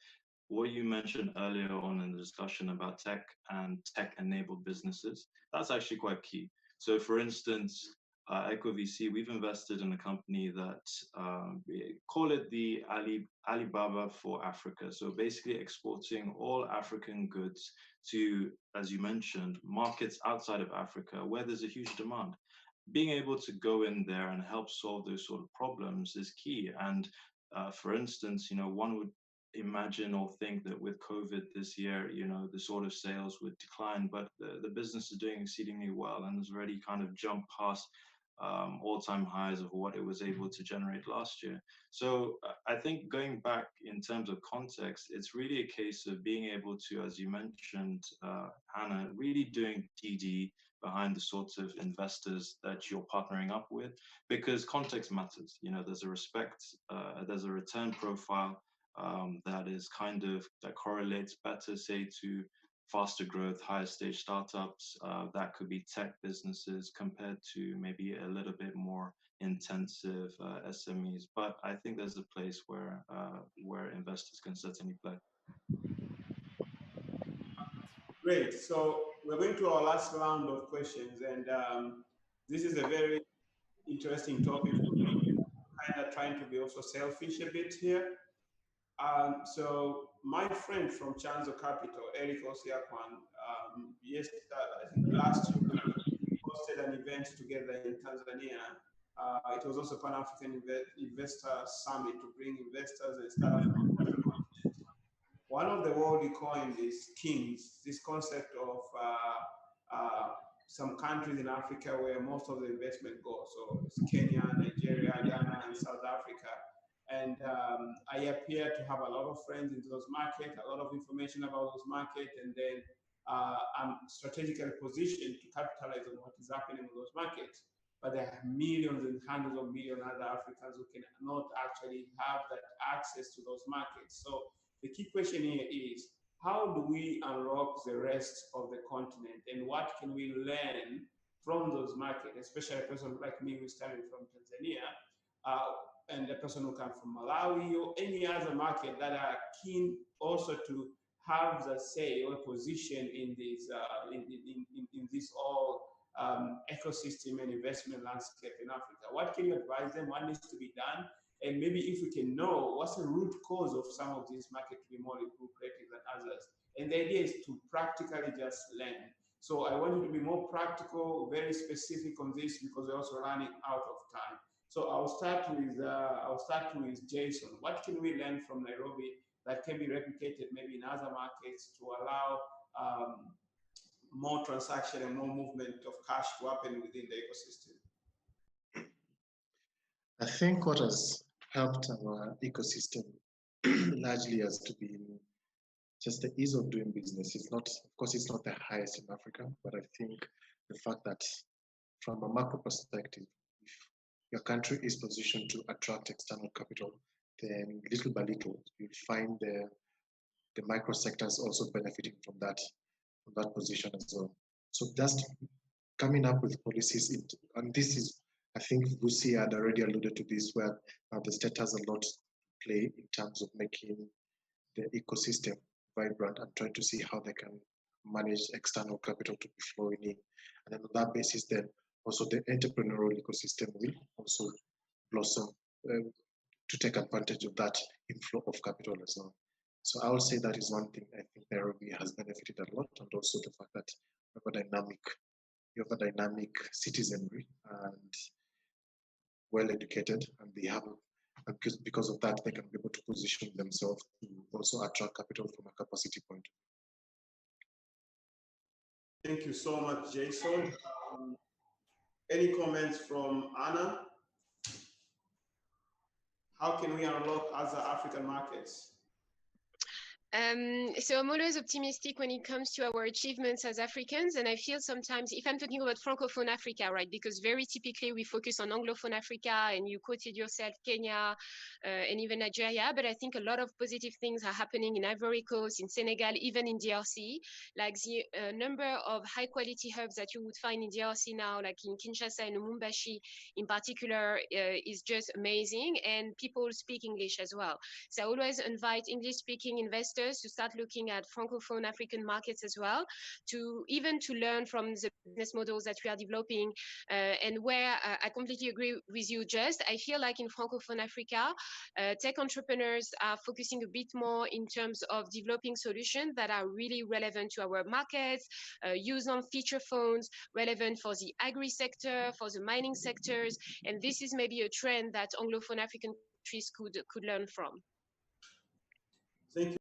what you mentioned earlier on in the discussion about tech and tech-enabled businesses, that's actually quite key. So for instance, EcoVC, we've invested in a company that call it the Alibaba for Africa. So basically exporting all African goods to, as you mentioned, markets outside of Africa where there's a huge demand. Being able to go in there and help solve those sort of problems is key. And for instance, one would imagine or think that with COVID this year, the sort of sales would decline, but the business is doing exceedingly well and has already kind of jumped past all-time highs of what it was able to generate last year. So I think going back in terms of context, it's really a case of being able to, as you mentioned, Hannah, really doing DD behind the sorts of investors that you're partnering up with, because context matters. There's a respect, there's a return profile that is that correlates better, say, to faster growth, higher stage startups, that could be tech businesses compared to maybe a little bit more intensive SMEs. But I think there's a place where investors can certainly play. Great. So we're going to our last round of questions, and this is a very interesting topic for me. I'm kind of trying to be also selfish a bit here. So my friend from Chanzo Capital, Eric Osiakwan, I think last year we hosted an event together in Tanzania. It was also Pan-African Investor Summit to bring investors and startups from across the continent. One of the world he coined is kings, this concept of some countries in Africa where most of the investment goes. So it's Kenya, Nigeria, Ghana, and South Africa. And I appear to have a lot of friends in those markets, a lot of information about those markets, and then I'm strategically positioned to capitalize on what is happening in those markets. But there are millions and hundreds of millions of other Africans who cannot actually have that access to those markets. So the key question here is, how do we unlock the rest of the continent, and what can we learn from those markets, especially a person like me who's coming from Tanzania, and a person who comes from Malawi or any other market that are keen also to have the say or position in this in this all ecosystem and investment landscape in Africa. What can you advise them? What needs to be done? And maybe if we can know what's the root cause of some of these markets to be more lucrative than others. And the idea is to practically just learn. So I want you to be more practical, very specific on this, because we're also running out of time. So I'll start with Jason. What can we learn from Nairobi that can be replicated maybe in other markets to allow more transaction and more movement of cash to happen within the ecosystem? I think what has helped our ecosystem largely has to be just the ease of doing business. It's not, of course, it's not the highest in Africa, but I think the fact that from a macro perspective, if your country is positioned to attract external capital, then little by little, you'll find the micro sectors also benefiting from that position as well. So just coming up with policies, and this is, I think Vusi had already alluded to this, where the state has a lot to play in terms of making the ecosystem vibrant and trying to see how they can manage external capital to be flowing in. And then on that basis, then also the entrepreneurial ecosystem will also blossom to take advantage of that inflow of capital as well. So I would say that is one thing I think Nairobi has benefited a lot, and also the fact that you have a dynamic citizenry and well educated, and they have, because of that, they can be able to position themselves to also attract capital from a capacity point. Thank you so much, Jason. Any comments from Anna? How can we unlock other African markets? So I'm always optimistic when it comes to our achievements as Africans, and I feel sometimes, if I'm talking about Francophone Africa, right, because very typically we focus on Anglophone Africa, and you quoted yourself Kenya and even Nigeria, but I think a lot of positive things are happening in Ivory Coast, in Senegal, even in DRC, like the number of high quality hubs that you would find in DRC now, like in Kinshasa and Lumumbashi in particular, is just amazing, and people speak English as well. So I always invite English speaking investors to start looking at Francophone African markets as well, to learn from the business models that we are developing, and where I completely agree with you, Just. I feel like in Francophone Africa, tech entrepreneurs are focusing a bit more in terms of developing solutions that are really relevant to our markets, used on feature phones, relevant for the agri sector, for the mining sectors, and this is maybe a trend that Anglophone African countries could learn from. Thank you.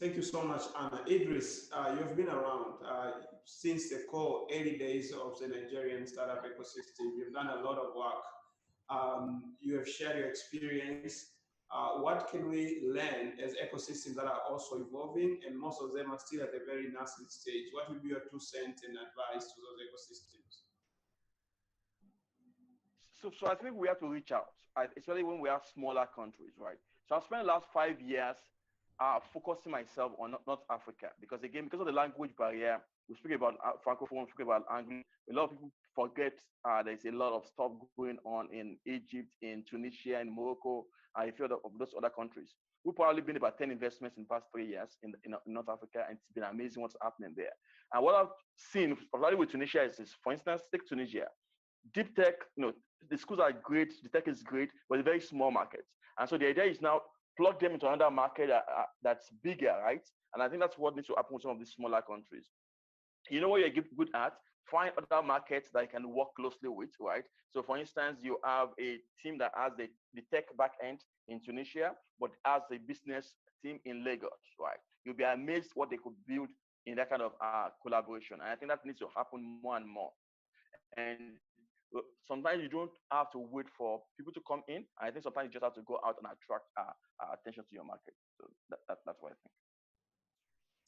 Thank you so much, Anna. Idris, you've been around since the core early days of the Nigerian startup ecosystem. You've done a lot of work. You have shared your experience. What can we learn as ecosystems that are also evolving, and most of them are still at a very nascent stage? What would be your 2 cents and advice to those ecosystems? So I think we have to reach out, especially when we have smaller countries, right? So I've spent the last 5 years focusing myself on North Africa, because again, because of the language barrier, we speak about Francophone, we speak about Anglo. A lot of people forget there's a lot of stuff going on in Egypt, in Tunisia, in Morocco, a few of those other countries. We've probably been about 10 investments in the past 3 years in North Africa, and it's been amazing what's happening there. And what I've seen, particularly with Tunisia, is for instance, take Tunisia. Deep tech, the schools are great, the tech is great, but they're very small markets. And so the idea is now plug them into another market that's bigger, right? And I think that's what needs to happen with some of these smaller countries. You know what you're good at? Find other markets that you can work closely with, right? So for instance, you have a team that has the tech back end in Tunisia, but has a business team in Lagos, right? You'll be amazed what they could build in that kind of collaboration. And I think that needs to happen more and more. And sometimes you don't have to wait for people to come in. I think sometimes you just have to go out and attract attention to your market. So that's what I think.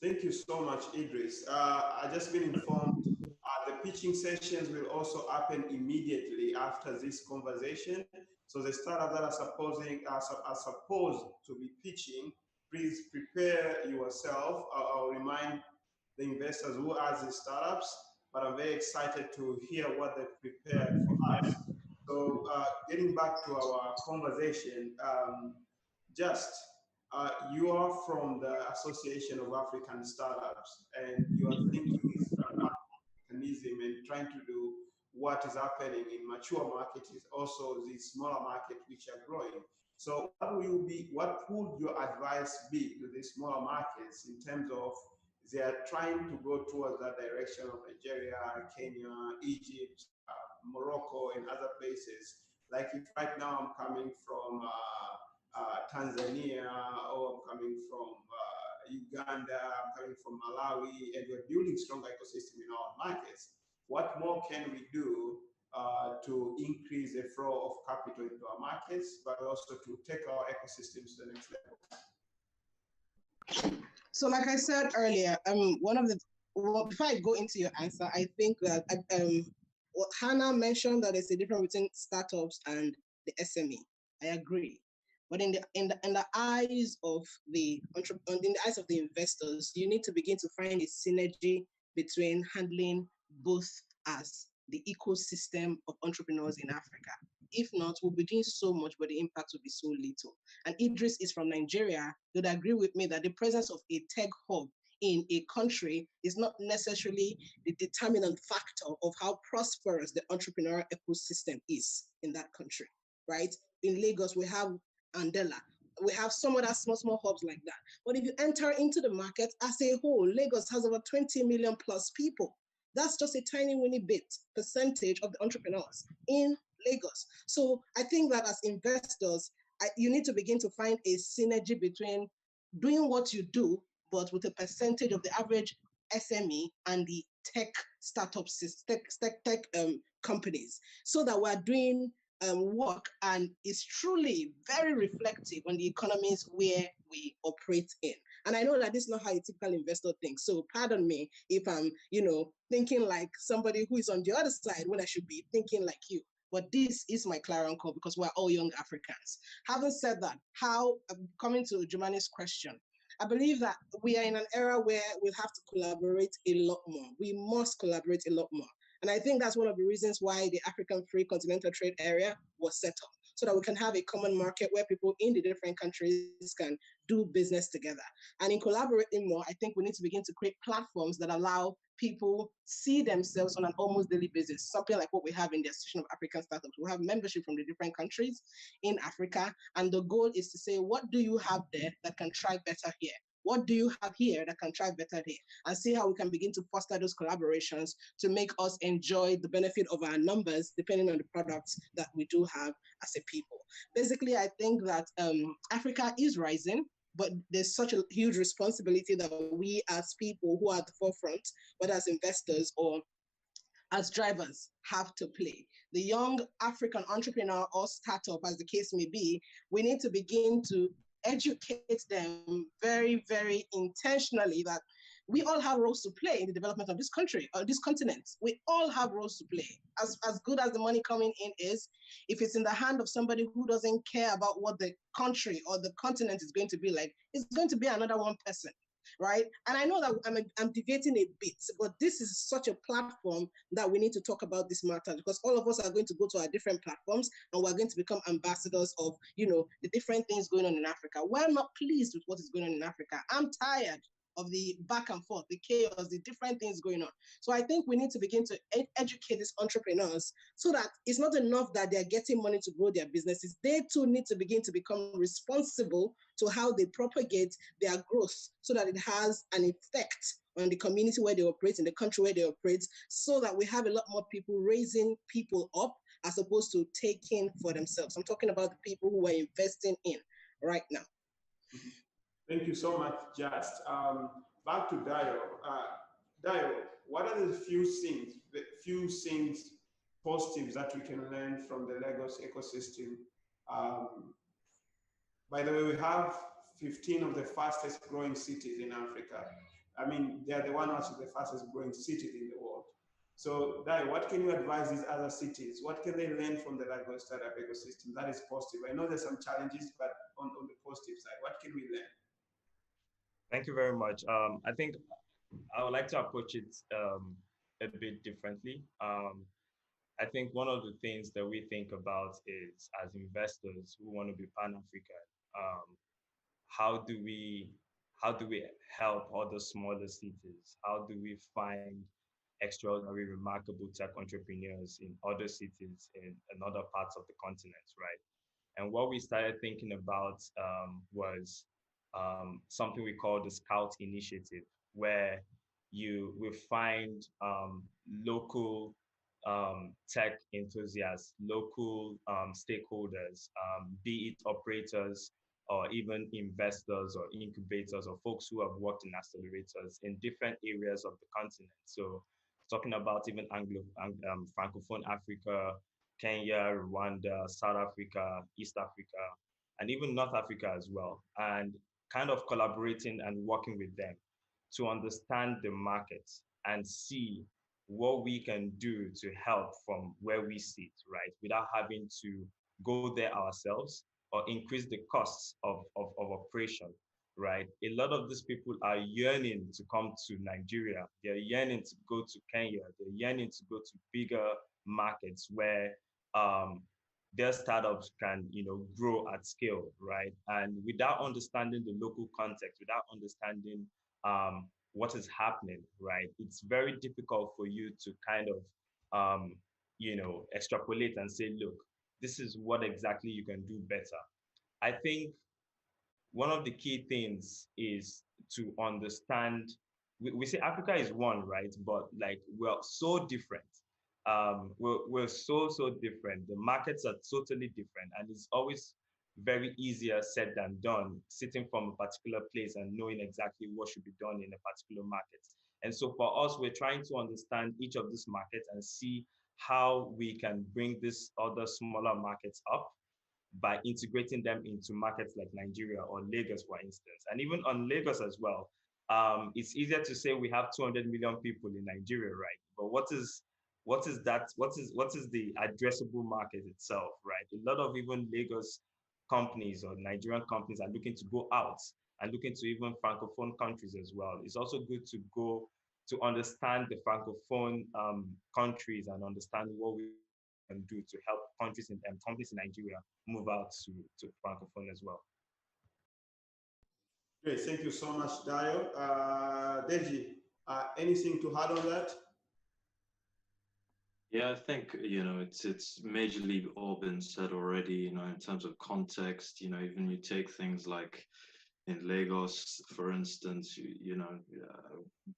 Thank you so much, Idris. I've just been informed the pitching sessions will also happen immediately after this conversation. So the startups that are supposed to be pitching, please prepare yourself. I'll remind the investors who are the startups, but I'm very excited to hear what they prepared for us. So getting back to our conversation, you are from the Association of African Startups, and you are thinking this mechanism and trying to do what is happening in mature markets is also the smaller markets which are growing. So what would your advice be to the smaller markets in terms of they are trying to go towards that direction of Nigeria, Kenya, Egypt, Morocco, and other places? Like if right now I'm coming from Tanzania, or I'm coming from Uganda, I'm coming from Malawi, and we're building strong ecosystem in our markets. What more can we do to increase the flow of capital into our markets, but also to take our ecosystems to the next level? So like I said earlier, before I go into your answer, I think that what Hannah mentioned, that there's a difference between startups and the SME. I agree. But in the eyes of the investors, you need to begin to find a synergy between handling both as the ecosystem of entrepreneurs in Africa. If not, we'll be doing so much, but the impact will be so little. And Idris is from Nigeria. You'd agree with me that the presence of a tech hub in a country is not necessarily the determinant factor of how prosperous the entrepreneurial ecosystem is in that country, right? In Lagos, we have Andela. We have some other small hubs like that. But if you enter into the market as a whole, Lagos has over 20 million plus people. That's just a tiny winny percentage of the entrepreneurs in Lagos. So I think that as investors, you need to begin to find a synergy between doing what you do, but with a percentage of the average SME and the tech startups, tech companies, so that we're doing work and is truly very reflective on the economies where we operate in. And I know that this is not how a typical investor thinks. So pardon me if I'm, thinking like somebody who is on the other side when I should be thinking like you. But this is my clarion call because we're all young Africans. Having said that, coming to Jumani's question, I believe that we are in an era where we'll have to collaborate a lot more. We must collaborate a lot more. And I think that's one of the reasons why the African Free Continental Trade Area was set up, so that we can have a common market where people in the different countries can do business together. And in collaborating more, I think we need to begin to create platforms that allow people see themselves on an almost daily basis, something like what we have in the Association of African Startups. We have membership from the different countries in Africa, and the goal is to say, what do you have there that can thrive better here? What do you have here that can thrive better here? And see how we can begin to foster those collaborations to make us enjoy the benefit of our numbers, depending on the products that we do have as a people. Basically, I think that Africa is rising, but there's such a huge responsibility that we as people who are at the forefront, whether as investors or as drivers, have to play. The young African entrepreneur or startup, as the case may be, we need to begin to educate them very, very intentionally that we all have roles to play in the development of this country, or this continent. We all have roles to play. As good as the money coming in is, if it's in the hand of somebody who doesn't care about what the country or the continent is going to be like, it's going to be another one person, right? And I know that I'm deviating a bit, but this is such a platform that we need to talk about this matter, because all of us are going to go to our different platforms and we're going to become ambassadors of, the different things going on in Africa. We're not pleased with what is going on in Africa. I'm tired of the back and forth, the chaos, the different things going on. So I think we need to begin to educate these entrepreneurs so that it's not enough that they're getting money to grow their businesses. They too need to begin to become responsible to how they propagate their growth so that it has an effect on the community where they operate, in the country where they operate, so that we have a lot more people raising people up as opposed to taking for themselves. I'm talking about the people who are investing in right now. Thank you so much, Just. Back to Dio. Dio, what are the few things, positives that we can learn from the Lagos ecosystem? By the way, we have 15 of the fastest growing cities in Africa. I mean, they are the ones of the fastest growing cities in the world. So, Dio, what can you advise these other cities? What can they learn from the Lagos startup ecosystem that is positive? I know there's some challenges, but on the positive side, what can we learn? Thank you very much. I think I would like to approach it a bit differently. I think one of the things that we think about is, as investors who want to be Pan-African, how do we help other smaller cities? How do we find extraordinary, remarkable tech entrepreneurs in other cities in other parts of the continent, right? And what we started thinking about was something we call the Scout Initiative, where you will find local tech enthusiasts, local stakeholders, be it operators or even investors or incubators or folks who have worked in accelerators in different areas of the continent. So talking about even Francophone Africa, Kenya, Rwanda, South Africa, East Africa, and even North Africa as well, and kind of collaborating and working with them to understand the market and see what we can do to help from where we sit, right? Without having to go there ourselves or increase the costs of operation, right? A lot of these people are yearning to come to Nigeria. They're yearning to go to Kenya. They're yearning to go to bigger markets where their startups can, grow at scale, right? And without understanding the local context, without understanding what is happening, right? It's very difficult for you to kind of, extrapolate and say, look, this is what exactly you can do better. I think one of the key things is to understand, we say Africa is one, right? But like, we're so different. We're so different. The markets are totally different, and it's always very easier said than done, sitting from a particular place and knowing exactly what should be done in a particular market. And so for us, we're trying to understand each of these markets and see how we can bring these other smaller markets up by integrating them into markets like Nigeria or Lagos, for instance. And even on Lagos as well, it's easier to say we have 200 million people in Nigeria, right? But what is the addressable market itself, right? A lot of even Lagos companies or Nigerian companies are looking to go out and looking to even Francophone countries as well. It's also good to go to understand the Francophone countries and understand what we can do to help countries and companies in Nigeria move out to Francophone as well. Great, thank you so much, Dayo. Deji, anything to add on that? Yeah, I think, it's majorly all been said already, in terms of context, even you take things like in Lagos, for instance,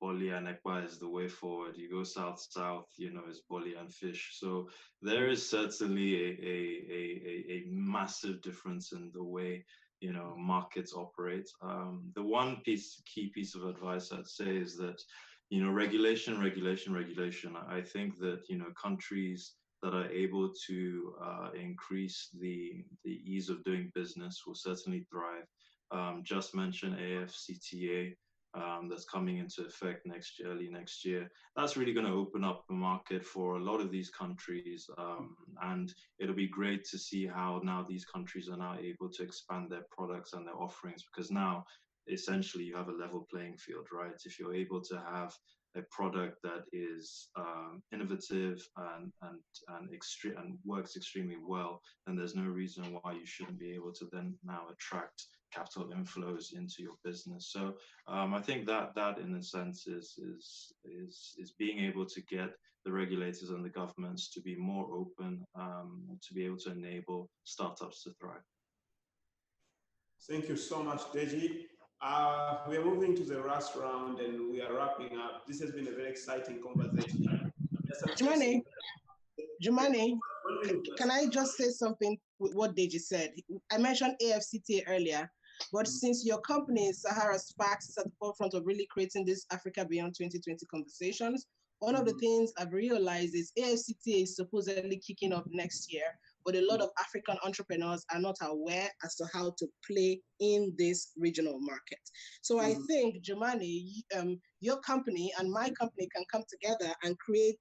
Boli and Ekpa is the way forward. You go south, is Boli and fish. So there is certainly a massive difference in the way, markets operate. The one key piece of advice I'd say is that, regulation. I think that, countries that are able to increase the ease of doing business will certainly thrive. Just mentioned AFCTA that's coming into effect early next year. That's really going to open up the market for a lot of these countries, and it'll be great to see how now these countries are now able to expand their products and their offerings, because now essentially you have a level playing field, right? If you're able to have a product that is innovative and works extremely well, then there's no reason why you shouldn't be able to then now attract capital inflows into your business. So I think that in a sense is being able to get the regulators and the governments to be more open, to be able to enable startups to thrive. Thank you so much, Deji. We are moving to the last round and we are wrapping up. This has been a very exciting conversation. Jumane, can I just say something with what Deji said? I mentioned AFCTA earlier, but since your company, Sahara Sparks, is at the forefront of really creating this Africa Beyond 2020 conversations, one of the things I've realized is AFCTA is supposedly kicking off next year, but a lot of African entrepreneurs are not aware as to how to play in this regional market. So I think, Jumani, your company and my company can come together and create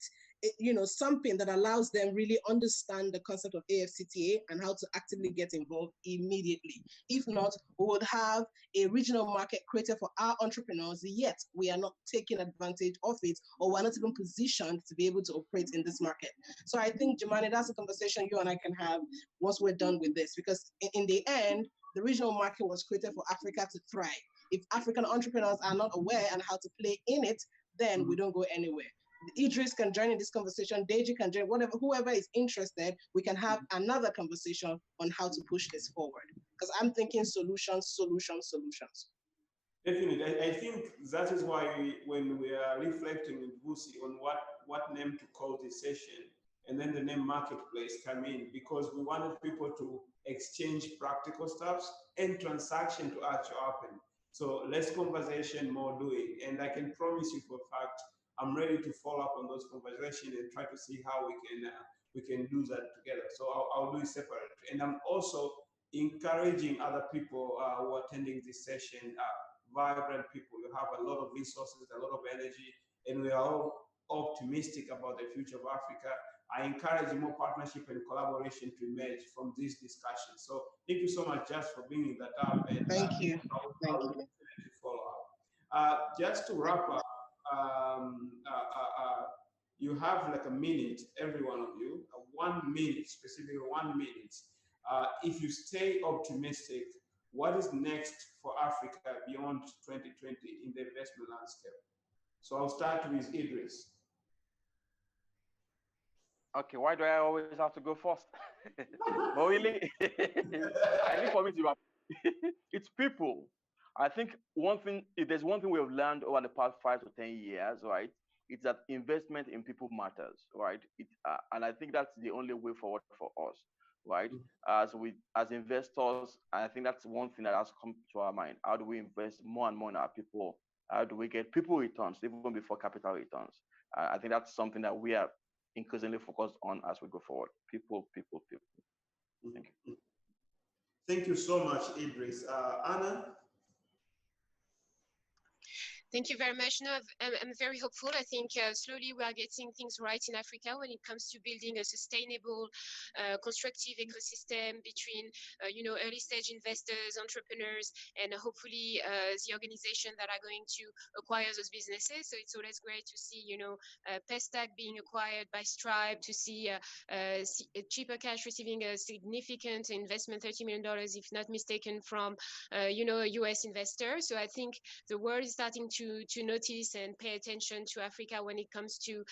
something that allows them really understand the concept of AFCTA and how to actively get involved immediately. If not, we would have a regional market created for our entrepreneurs, yet we are not taking advantage of it, or we're not even positioned to be able to operate in this market. So I think, Jumani, that's a conversation you and I can have once we're done with this, because in the end, the regional market was created for Africa to thrive. If African entrepreneurs are not aware and how to play in it, then we don't go anywhere. Idris can join in this conversation, Deji can join, whoever is interested, we can have another conversation on how to push this forward. Because I'm thinking solutions. Definitely, I think that is why when we are reflecting with VC on what name to call this session, and then the name Marketplace come in, because we wanted people to exchange practical stuff and transaction to actually happen. So less conversation, more doing. And I can promise you for a fact, I'm ready to follow up on those conversations and try to see how we can do that together. So I'll do it separately. And I'm also encouraging other people who are attending this session, vibrant people. You have a lot of resources, a lot of energy, and we are all optimistic about the future of Africa. I encourage more partnership and collaboration to emerge from this discussion. So thank you so much, Just, for bringing that up. And thank you. Thank you. Follow up. Just to wrap up, you have like a minute, every one of you, 1 minute, specifically 1 minute. If you stay optimistic, what is next for Africa beyond 2020 in the investment landscape? So I'll start with Idris. Okay, why do I always have to go first? But really, I think for me to it's people. I think if there's one thing we have learned over the past 5 to 10 years, right, it's that investment in people matters, right? And I think that's the only way forward for us, right? As investors, I think that's one thing that has come to our mind. How do we invest more and more in our people How do we get people returns even before capital returns? I think that's something that we are increasingly focused on as we go forward. People. Thank you. Thank you so much, Idris. Anna? Thank you very much. No, I'm very hopeful. I think slowly we are getting things right in Africa when it comes to building a sustainable, constructive ecosystem between, early stage investors, entrepreneurs, and hopefully the organization that are going to acquire those businesses. So it's always great to see, Pestac being acquired by Stripe, to see Cheaper Cash receiving a significant investment, $30 million, if not mistaken, from, a US investor. So I think the world is starting to notice and pay attention to Africa when it comes to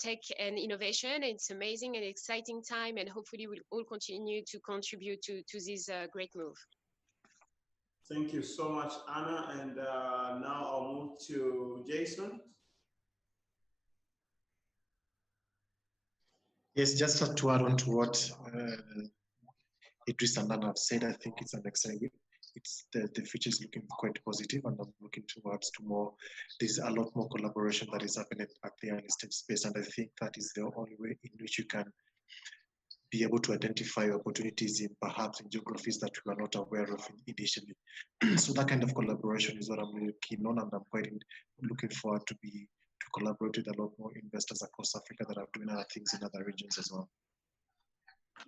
tech and innovation. It's amazing and exciting time, and hopefully we'll all continue to contribute to this great move. Thank you so much, Anna. And now I'll move to Jason. Yes, just to add on to what Idris and Anna have said, I think it's an exciting. The future is looking quite positive, and I'm looking towards to more. There's a lot more collaboration that is happening at the early stage space, and I think that is the only way in which you can be able to identify opportunities in perhaps in geographies that we are not aware of initially. So that kind of collaboration is what I'm really keen on, and I'm quite looking forward to collaborate with a lot more investors across Africa that are doing other things in other regions as well.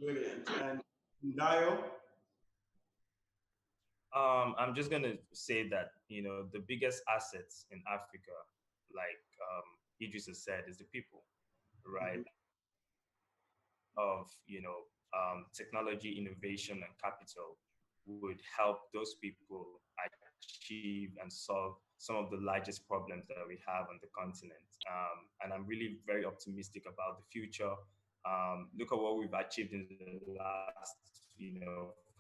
Brilliant. And Dio? I'm just going to say that, the biggest assets in Africa, like Idris has said, is the people, right? Of, technology, innovation, and capital would help those people achieve and solve some of the largest problems that we have on the continent. And I'm really very optimistic about the future. Look at what we've achieved in the last,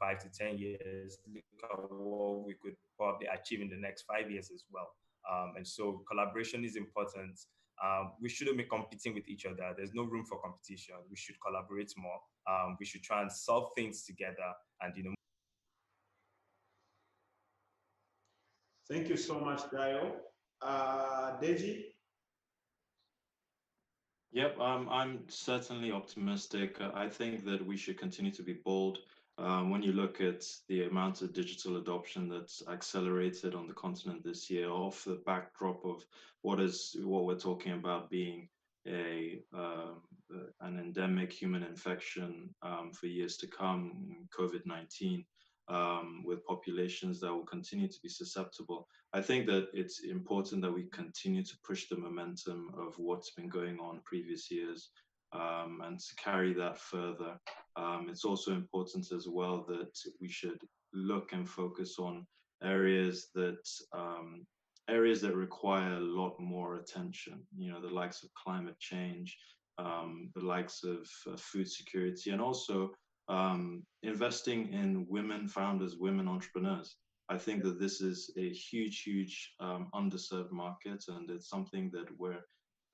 5 to 10 years. Look at what we could probably achieve in the next 5 years as well. And so collaboration is important. We shouldn't be competing with each other. There's no room for competition. We should collaborate more. We should try and solve things together. And Thank you so much, Dio. Deji? Yep, I'm certainly optimistic. I think that we should continue to be bold. When you look at the amount of digital adoption that's accelerated on the continent this year, off the backdrop of what we're talking about being an endemic human infection for years to come, COVID-19, with populations that will continue to be susceptible. I think that it's important that we continue to push the momentum of what's been going on previous years, and to carry that further. It's also important as well that we should look and focus on areas that require a lot more attention, the likes of climate change, the likes of food security, and also investing in women founders, women entrepreneurs. I think that this is a huge underserved market, and it's something that we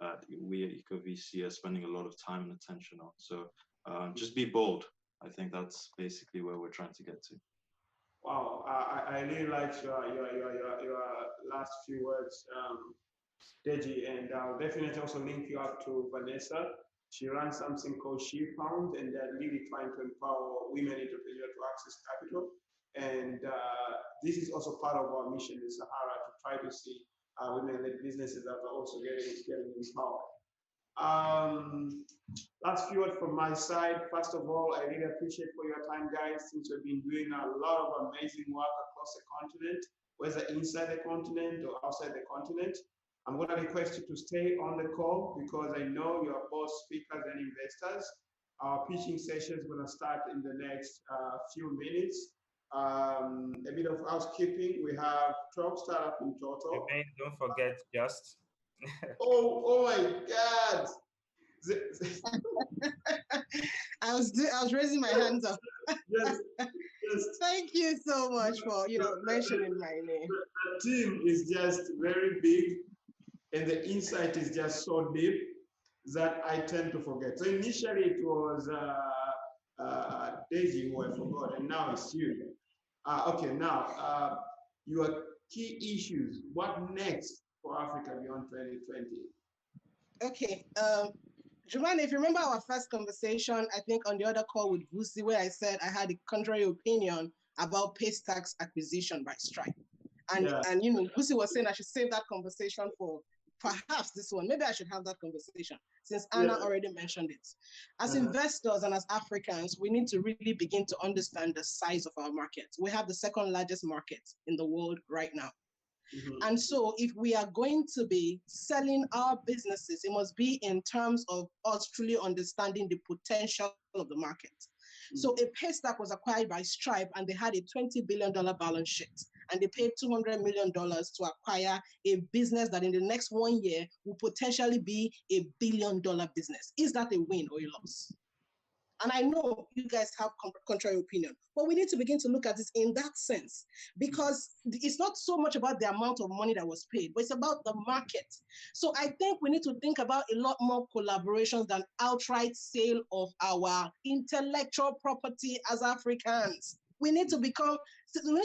at EcoVC are spending a lot of time and attention on. So just be bold. I think that's basically where we're trying to get to. Wow, I really liked your last few words, Deji, and I'll definitely also link you up to Vanessa. She runs something called She Found, and they're really trying to empower women entrepreneurs to access capital. And this is also part of our mission in Sahara, to try to see women-led businesses that are also getting empowered. Last few words from my side. First of all, I really appreciate for your time, guys, since we've been doing a lot of amazing work across the continent, whether inside the continent or outside the continent. I'm going to request you to stay on the call because I know you are both speakers and investors. Our pitching session is going to start in the next few minutes. A bit of housekeeping. We have 12 startups in total. Don't forget Just. Oh my God! I was raising my hands up. Yes. Thank you so much for mentioning my name. The team is just very big, and the insight is just so deep that I tend to forget. So initially it was Deji who I forgot, and now it's you. Okay, now your key issues. What next for Africa beyond 2020? Okay. Juman, if you remember our first conversation, I think on the other call with Vusi, where I said I had a contrary opinion about Paystack's acquisition by Stripe. And, you know, Vusi was saying I should save that conversation for perhaps this one. Maybe I should have that conversation since Anna already mentioned it. As investors and as Africans, we need to really begin to understand the size of our market. We have the second largest market in the world right now. And so if we are going to be selling our businesses, it must be in terms of us truly understanding the potential of the market. So a Paystack was acquired by Stripe and they had a $20 billion balance sheet. And they paid $200 million to acquire a business that in the next 1 year will potentially be $1 billion business. Is that a win or a loss? And I know you guys have contrary opinion, but we need to begin to look at this in that sense, because it's not so much about the amount of money that was paid, but it's about the market. So I think we need to think about a lot more collaborations than outright sale of our intellectual property as Africans. We need to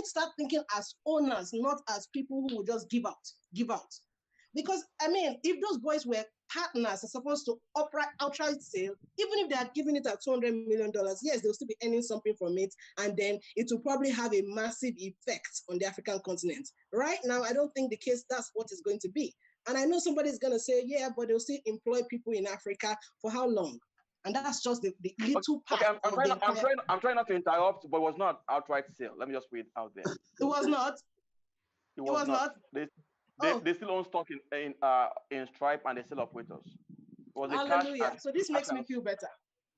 start thinking as owners, not as people who will just give out. Because, I mean, if those boys were partners are supposed to outright sale, even if they are giving it at $200 million, yes, they'll still be earning something from it, and then it will probably have a massive effect on the African continent. Right now, I don't think the case that's what it's going to be. And I know somebody's going to say, yeah, but they'll still employ people in Africa for how long? And that's just the little part. Okay, I'm trying not to interrupt, but it was not outright sale. Let me just put it out there. It was not. It was not. They still own stock in Stripe and they still operate us. Hallelujah. So this makes me feel better.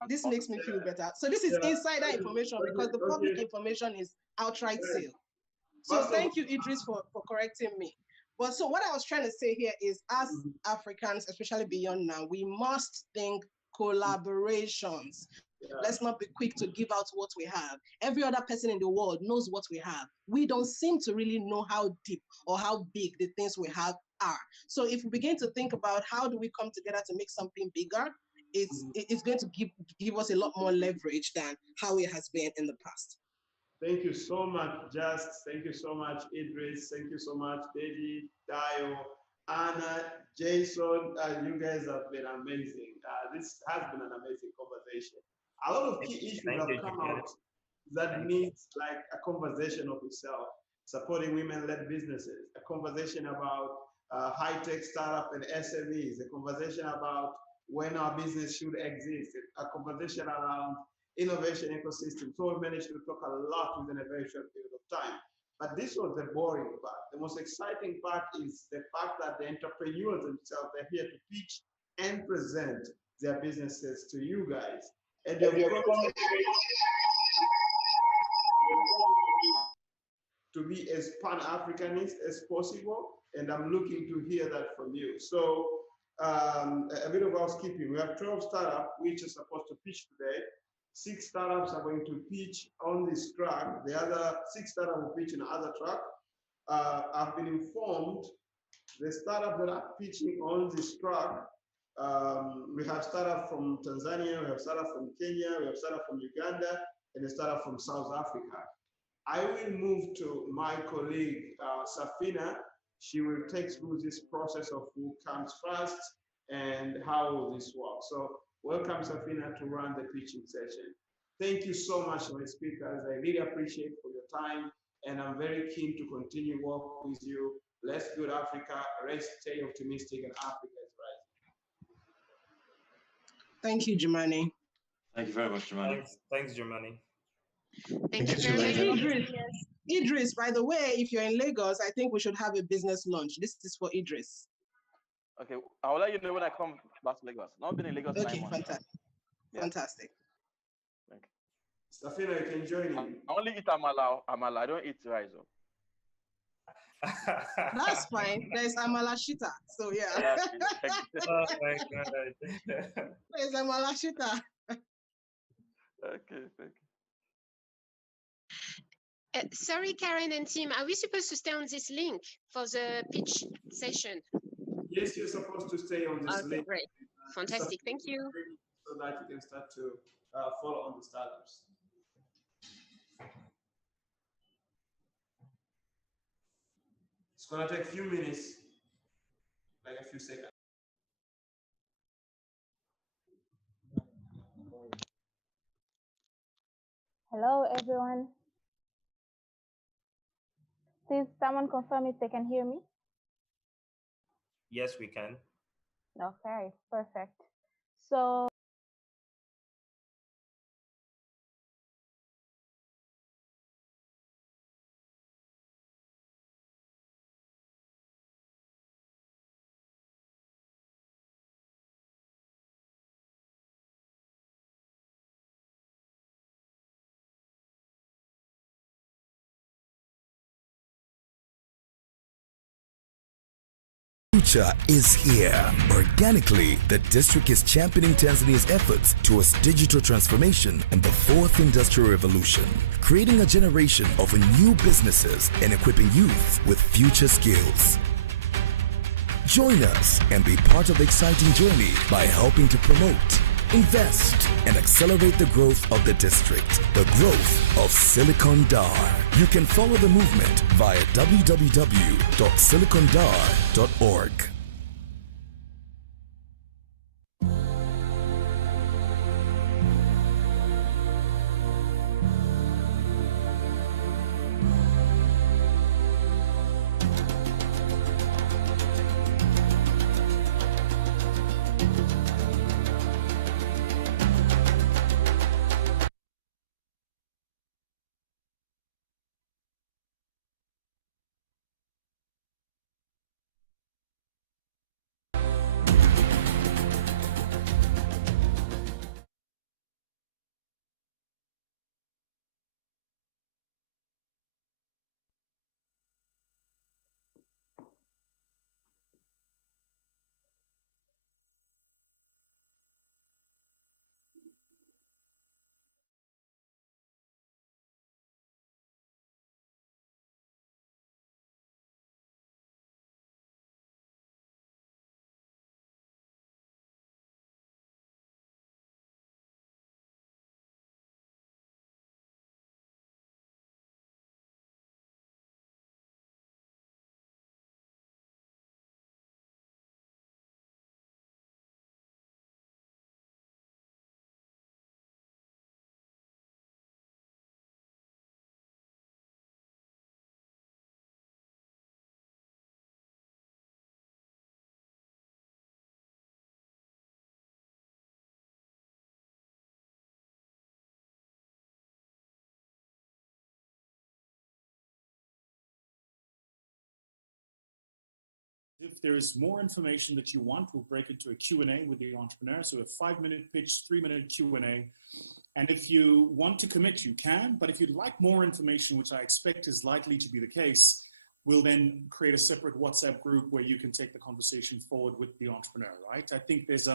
This makes me feel better. So this is insider information because the public information is outright sale. So thank you, Idris, for correcting me. But so what I was trying to say here is, as Africans, especially beyond now, we must think collaborations. Let's not be quick to give out what we have. Every other person in the world knows what we have. We don't seem to really know how deep or how big the things we have are. So if we begin to think about how do we come together to make something bigger, it's going to give us a lot more leverage than how it has been in the past. Thank you so much, Just. Thank you so much, Idris. Thank you so much, David, Dio, Anna, Jason. You guys have been amazing. This has been an amazing conversation. A lot of key issues have come out that needs like a conversation of itself. Supporting women-led businesses, a conversation about high-tech startup and SMEs, a conversation about when our business should exist, a conversation around innovation ecosystem. So we managed to talk a lot within a very short period of time. But this was the boring part. The most exciting part is the fact that the entrepreneurs themselves are here to pitch and present their businesses to you guys. And they're to be as Pan-Africanist as possible, and I'm looking to hear that from you. So a bit of housekeeping. We have 12 startups which are supposed to pitch today. 6 startups are going to pitch on this track. The other 6 startups will pitch in another track. I've been informed the startups that are pitching on this track, we have startups from Tanzania, we have startups from Kenya, we have startups from Uganda, and a startup from South Africa. I will move to my colleague, Safina. She will take through this process of who comes first and how will this work. So welcome, Safina, to run the pitching session. Thank you so much, my speakers. I really appreciate for your time, and I'm very keen to continue work with you. Let's build Africa. Let's stay optimistic, and Africa is rising. Thank you, Jumani. Thank you very much, Jumani. Thanks, Jumani. Thank you very much. Idris, by the way, if you're in Lagos, I think we should have a business lunch. This is for Idris. Okay, I'll let you know when I come back to Lagos. Not been in Lagos. Okay, fantastic. Yeah. Fantastic. Thank you. Safina, you can join in. I only eat amala. I don't eat rice. That's fine. There's amala shita. So yeah. Oh my God. There's amala shita. Okay, thank you. Sorry, Karen and team, are we supposed to stay on this link for the pitch session? Yes, you're supposed to stay on this link. Great. Fantastic. Thank you. So that you can start to follow on the startups. It's going to take a few minutes few seconds. Hello, everyone. Please, someone confirm if they can hear me. Yes, we can. Okay, perfect. So, Future is here. Organically, the district is championing Tanzania's efforts towards digital transformation and the fourth industrial revolution, creating a generation of new businesses and equipping youth with future skills. Join us and be part of the exciting journey by helping to promote, invest, and accelerate the growth of the district, the growth of Silicon Dar. You can follow the movement via www.silicondar.org. If there is more information that you want, we'll break into a Q&A with the entrepreneur. So a 5-minute pitch, 3-minute Q&A. And if you want to commit, you can. But if you'd like more information, which I expect is likely to be the case, we'll then create a separate WhatsApp group where you can take the conversation forward with the entrepreneur, right? I think there's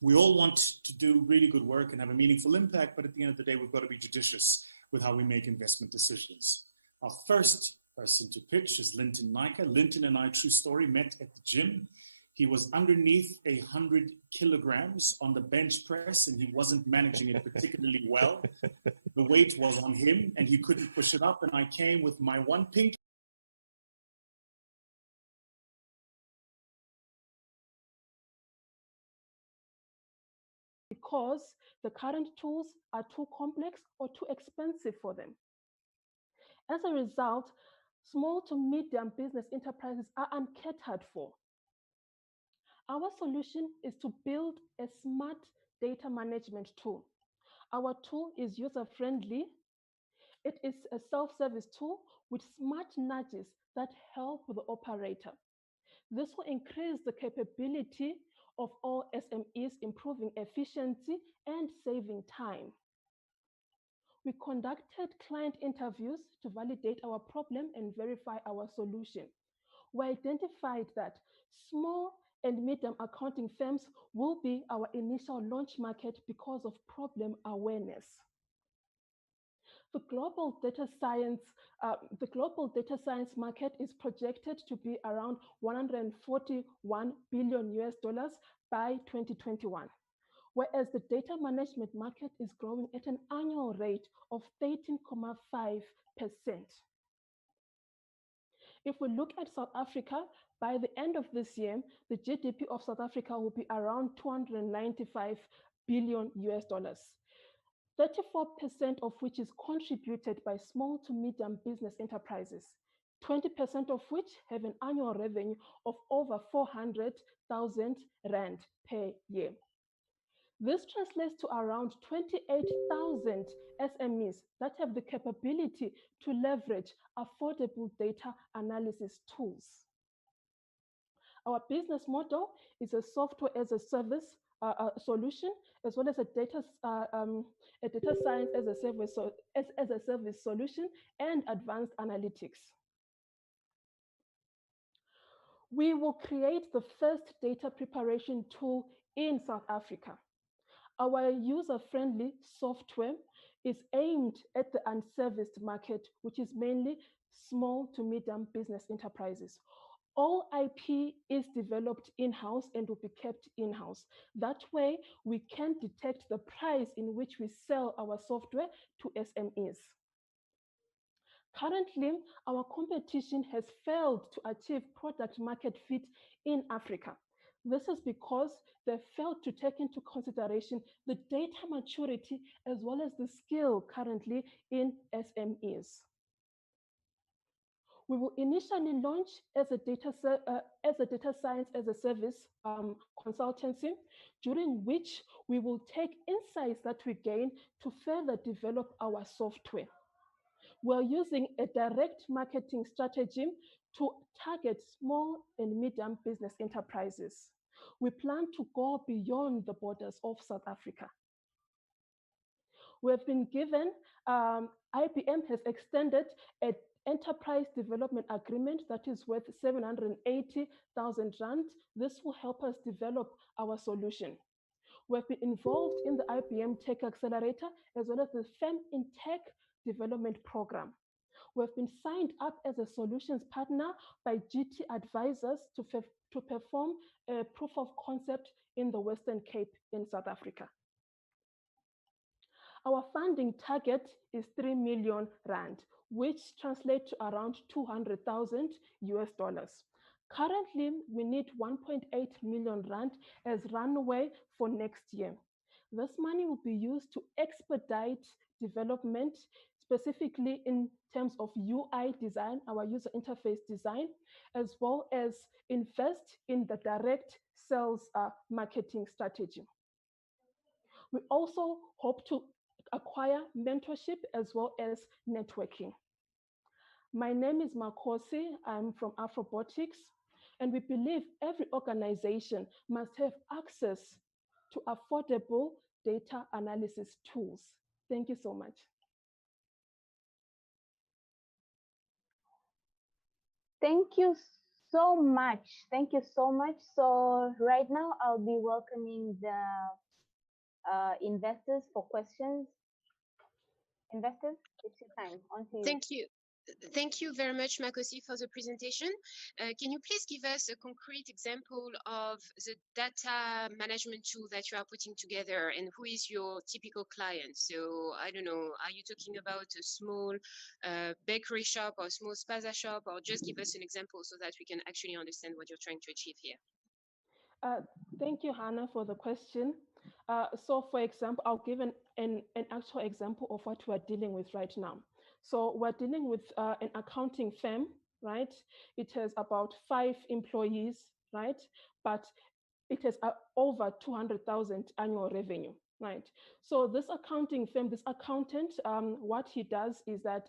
we all want to do really good work and have a meaningful impact, but at the end of the day, we've got to be judicious with how we make investment decisions. Our first person to pitch is Linton Nika. Linton and I, true story, met at the gym. He was underneath 100 kilograms on the bench press and he wasn't managing it particularly well. The weight was on him and he couldn't push it up. And I came with my one pink. Because the current tools are too complex or too expensive for them. As a result, small to medium business enterprises are uncatered for. Our solution is to build a smart data management tool. Our tool is user-friendly. It is a self-service tool with smart nudges that help the operator. This will increase the capability of all SMEs, improving efficiency and saving time. We conducted client interviews to validate our problem and verify our solution. We identified that small and medium accounting firms will be our initial launch market because of problem awareness. The global data science market is projected to be around 141 billion US dollars by 2021, whereas the data management market is growing at an annual rate of 13.5%. If we look at South Africa, by the end of this year, the GDP of South Africa will be around 295 billion US dollars. 34% of which is contributed by small to medium business enterprises, 20% of which have an annual revenue of over 400,000 Rand per year. This translates to around 28,000 SMEs that have the capability to leverage affordable data analysis tools. Our business model is a software as a service solution, as well as a data science as a service solution and advanced analytics. We will create the first data preparation tool in South Africa. Our user-friendly software is aimed at the unserviced market, which is mainly small to medium business enterprises. All IP is developed in-house and will be kept in-house. That way, we can detect the price in which we sell our software to SMEs. Currently, our competition has failed to achieve product market fit in Africa. This is because they failed to take into consideration the data maturity as well as the skill currently in SMEs. We will initially launch as a data science as a service consultancy, during which we will take insights that we gain to further develop our software. We're using a direct marketing strategy to target small and medium business enterprises. We plan to go beyond the borders of South Africa. We have been given, IBM has extended an enterprise development agreement that is worth 780,000 Rand. This will help us develop our solution. We've been involved in the IBM Tech Accelerator as well as the Fem in Tech development program. We've been signed up as a solutions partner by GT Advisors to perform a proof of concept in the Western Cape in South Africa. Our funding target is 3 million Rand, which translates to around 200,000 US dollars. Currently, we need 1.8 million Rand as runway for next year. This money will be used to expedite development, specifically in terms of UI design, our user interface design, as well as invest in the direct sales marketing strategy. We also hope to acquire mentorship as well as networking. My name is Makosi. I'm from Afrobotics, and we believe every organization must have access to affordable data analysis tools. Thank you so much. Thank you so much. Thank you so much. So right now I'll be welcoming the investors for questions. Investors, it's your time. On to you. Thank you. Thank you very much, Makosi, for the presentation. Can you please give us a concrete example of the data management tool that you are putting together, and who is your typical client? So, I don't know, are you talking about a small bakery shop or small spaza shop, or just give us an example so that we can actually understand what you're trying to achieve here? Thank you, Hannah, for the question. So, for example, I'll give an actual example of what we're dealing with right now. So we're dealing with an accounting firm, right? It has about 5 employees, right? But it has over 200,000 annual revenue, right? So this accounting firm, this accountant, what he does is that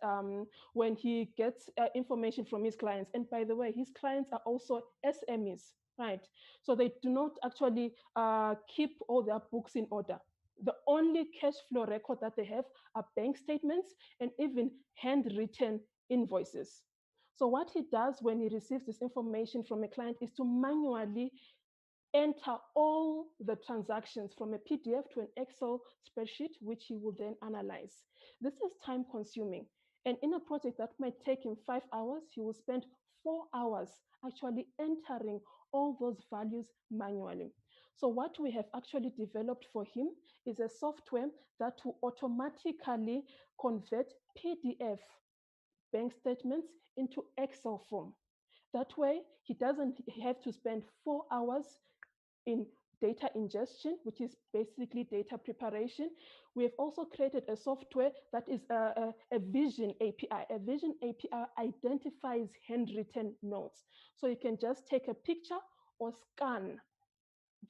when he gets information from his clients, and by the way, his clients are also SMEs, right? So they do not actually keep all their books in order. The only cash flow record that they have are bank statements and even handwritten invoices. So what he does when he receives this information from a client is to manually enter all the transactions from a PDF to an Excel spreadsheet, which he will then analyze. This is time consuming. And in a project that might take him 5 hours, he will spend 4 hours actually entering all those values manually. So what we have actually developed for him is a software that will automatically convert PDF bank statements into Excel form. That way, he doesn't have to spend 4 hours in data ingestion, which is basically data preparation. We have also created a software that is a vision API. A vision API identifies handwritten notes. So you can just take a picture or scan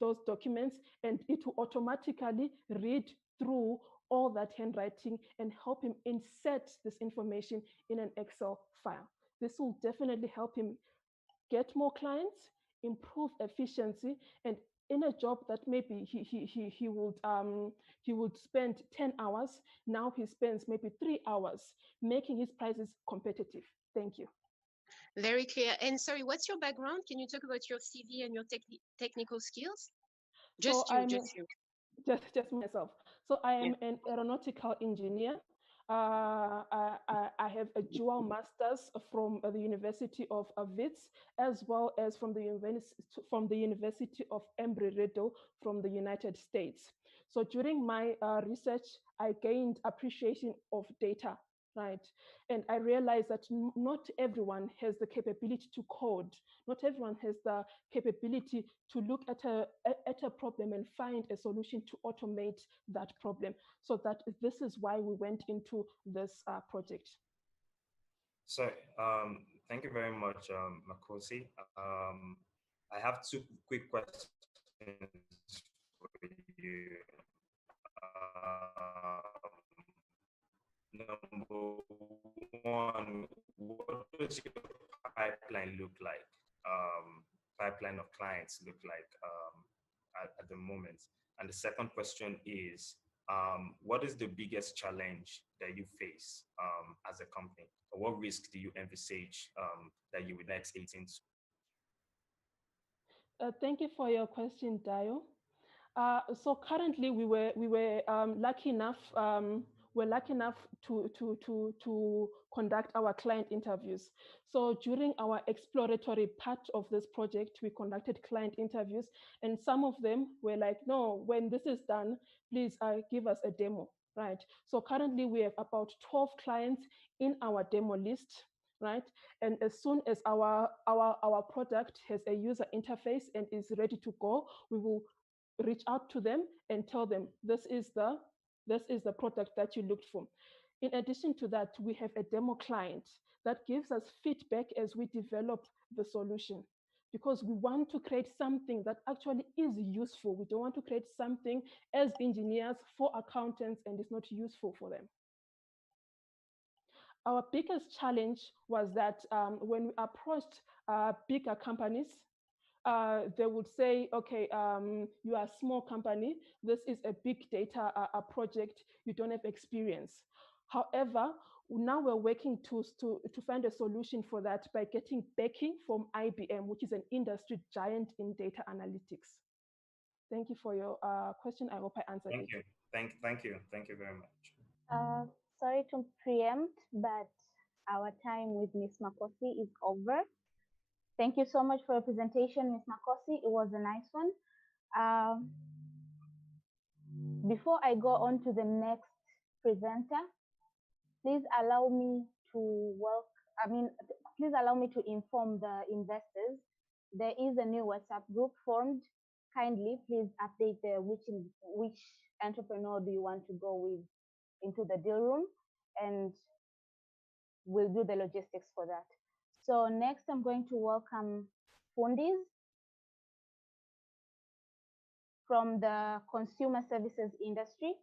those documents, and it will automatically read through all that handwriting and help him insert this information in an Excel file. This will definitely help him get more clients, improve efficiency, and in a job that maybe he would spend 10 hours, now he spends maybe 3 hours, making his prices competitive. Thank you. Very clear. And sorry, what's your background? Can you talk about your CV and your technical skills? Just So you. Just myself. So I am an aeronautical engineer. I have a dual master's from the University of Wits, as well as from the University of Embry-Riddle from the United States. So during my research, I gained appreciation of data, right? And I realized that not everyone has the capability to code. Not everyone has the capability to look at a problem and find a solution to automate that problem. So that this is why we went into this project. So thank you very much, Makosi. I have two quick questions for you. Number one, what does your pipeline look like? Pipeline of clients look like at the moment? And the second question is, what is the biggest challenge that you face as a company? Or what risk do you envisage that you would next 18 to? Thank you for your question, Dio. So currently, we were lucky enough. We're lucky enough to conduct our client interviews. So during our exploratory part of this project, we conducted client interviews, and some of them were like, "No, when this is done, please give us a demo." Right. So currently, we have about 12 clients in our demo list. Right. And as soon as our product has a user interface and is ready to go, we will reach out to them and tell them this is the product that you looked for. In addition to that, we have a demo client that gives us feedback as we develop the solution, because we want to create something that actually is useful. We don't want to create something as engineers for accountants and it's not useful for them. Our biggest challenge was that when we approached bigger companies, they would say, okay, you are a small company. This is a big data project. You don't have experience. However, now we're working to find a solution for that by getting backing from IBM, which is an industry giant in data analytics. Thank you for your question. I hope I answered it. Thank you. Thank you. Thank you very much. Sorry to preempt, but our time with Ms. Makosi is over. Thank you so much for your presentation, Ms. Makosi. It was a nice one. Before I go on to the next presenter, please allow me to please allow me to inform the investors. There is a new WhatsApp group formed. Kindly, please update which entrepreneur do you want to go with into the deal room, and we'll do the logistics for that. So next, I'm going to welcome Fundis from the consumer services industry.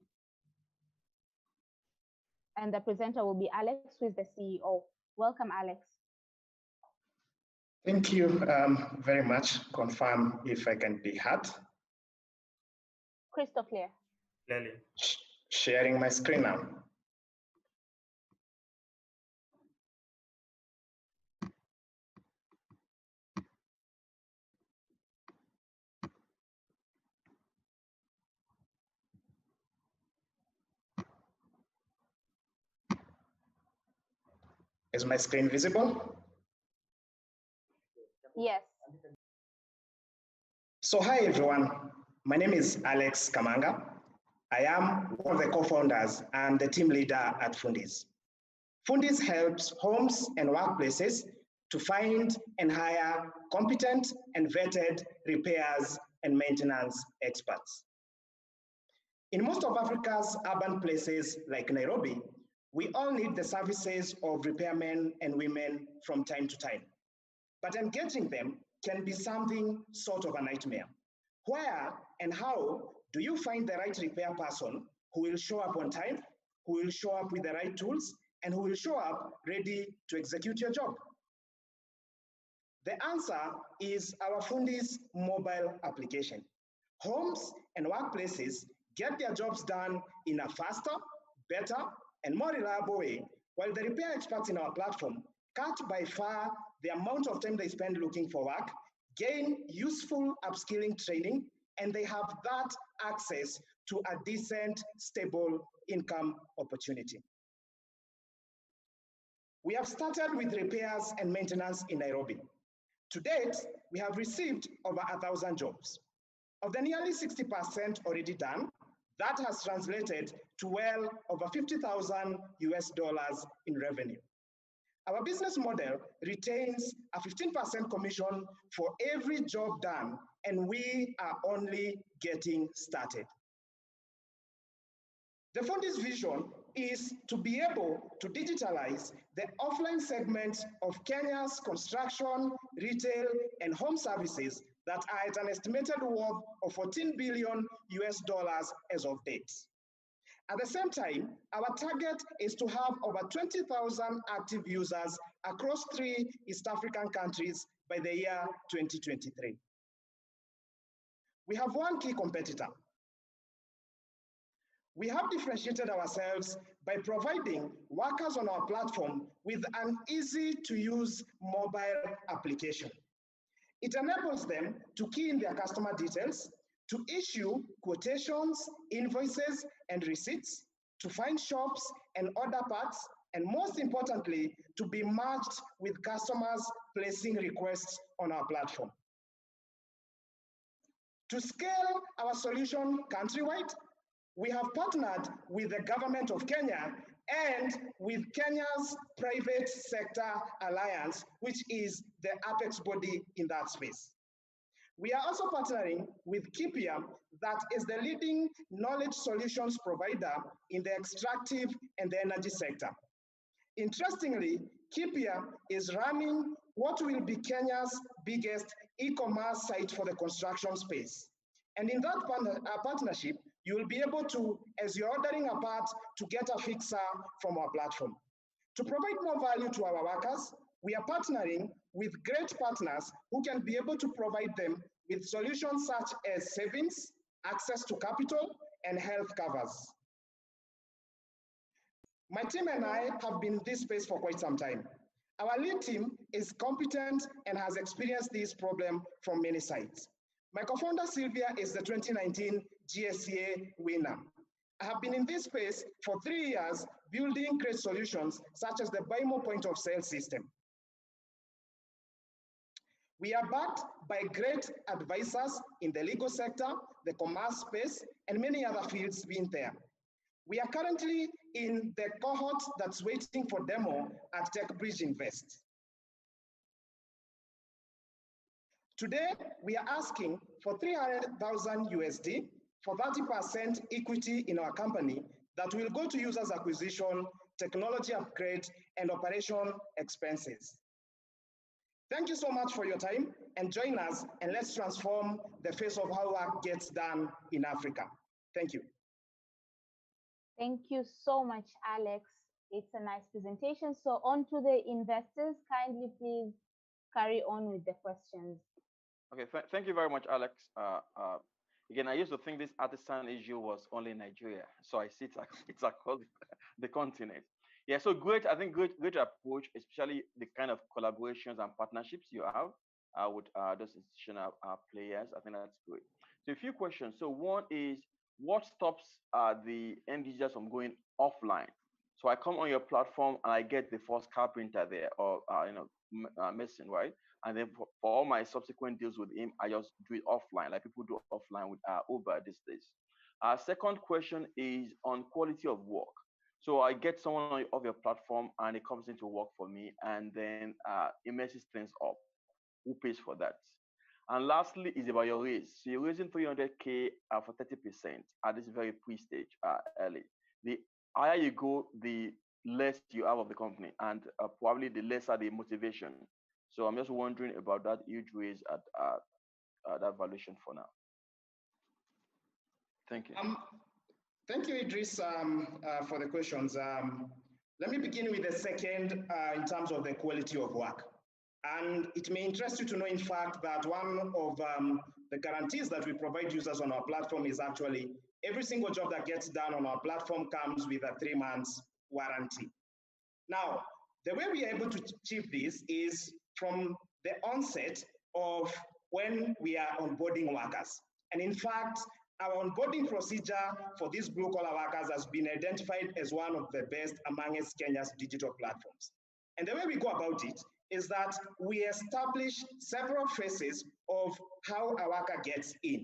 And the presenter will be Alex, who is the CEO. Welcome, Alex. Thank you very much. Confirm if I can be heard. Crystal clear. Clearly. Sharing my screen now. Is my screen visible? Yes. So hi everyone, my name is Alex Kamanga. I am one of the co-founders and the team leader at Fundis. Fundis helps homes and workplaces to find and hire competent and vetted repairs and maintenance experts. In most of Africa's urban places like Nairobi, we all need the services of repairmen and women from time to time. But engaging them can be something sort of a nightmare. Where and how do you find the right repair person who will show up on time, who will show up with the right tools, and who will show up ready to execute your job? The answer is our Fundi's mobile application. Homes and workplaces get their jobs done in a faster, better, and more reliable way, while the repair experts in our platform cut by far the amount of time they spend looking for work, gain useful upskilling training, and they have that access to a decent, stable income opportunity. We have started with repairs and maintenance in Nairobi. To date, we have received over 1,000 jobs. Of the nearly 60% already done, that has translated to well over $50,000 in revenue. Our business model retains a 15% commission for every job done, and we are only getting started. The Fundi's vision is to be able to digitalize the offline segment of Kenya's construction, retail, and home services that are at an estimated worth of $14 billion as of date. At the same time, our target is to have over 20,000 active users across 3 East African countries by the year 2023. We have one key competitor. We have differentiated ourselves by providing workers on our platform with an easy-to-use mobile application. It enables them to key in their customer details, to issue quotations, invoices, and receipts, to find shops and order parts, and most importantly, to be matched with customers placing requests on our platform. To scale our solution countrywide, we have partnered with the government of Kenya and with Kenya's private sector alliance, which is the apex body in that space. We are also partnering with Kipia, that is the leading knowledge solutions provider in the extractive and the energy sector. Interestingly, Kipia is running what will be Kenya's biggest e-commerce site for the construction space. And in that partnership, you will be able to, as you're ordering a part, to get a fixer from our platform. To provide more value to our workers, we are partnering with great partners who can be able to provide them with solutions such as savings, access to capital, and health covers. My team and I have been in this space for quite some time. Our lead team is competent and has experienced this problem from many sides. My co-founder Sylvia is the 2019 GSCA winner. I have been in this space for 3 years building great solutions such as the BIMO point of sale system. We are backed by great advisors in the legal sector, the commerce space, and many other fields being there. We are currently in the cohort that's waiting for demo at TechBridge Invest. Today, we are asking for 300,000 USD for 30% equity in our company that will go to users acquisition, technology upgrade, and operation expenses. Thank you so much for your time, and join us, and let's transform the face of how work gets done in Africa. Thank you. Thank you so much, Alex. It's a nice presentation. So on to the investors. Kindly please carry on with the questions. Okay, thank you very much, Alex. Again, I used to think this artisan issue was only in Nigeria, so I see it's across the continent. Yeah, so great. I think great approach, especially the kind of collaborations and partnerships you have with those institutional players. I think that's great. So a few questions. So one is, what stops the end users from going offline? So I come on your platform and I get the first carpenter there, or mason, right? And then for all my subsequent deals with him, I just do it offline, like people do offline with Uber these days. Second question is on quality of work. So I get someone of your platform and it comes into work for me, and then it messes things up. Who pays for that? And lastly is about your raise. So you're raising 300K for 30% at this very pre-stage early. The higher you go, the less you have of the company, and probably the lesser the motivation. So I'm just wondering about that huge raise at that valuation for now. Thank you. Thank you, Idris, for the questions. Let me begin with the second in terms of the quality of work. And it may interest you to know, in fact, that one of the guarantees that we provide users on our platform is actually every single job that gets done on our platform comes with a 3 months warranty. Now, the way we are able to achieve this is from the onset of when we are onboarding workers. And in fact, our onboarding procedure for these blue-collar workers has been identified as one of the best amongst Kenya's digital platforms. And the way we go about it is that we establish several phases of how a worker gets in.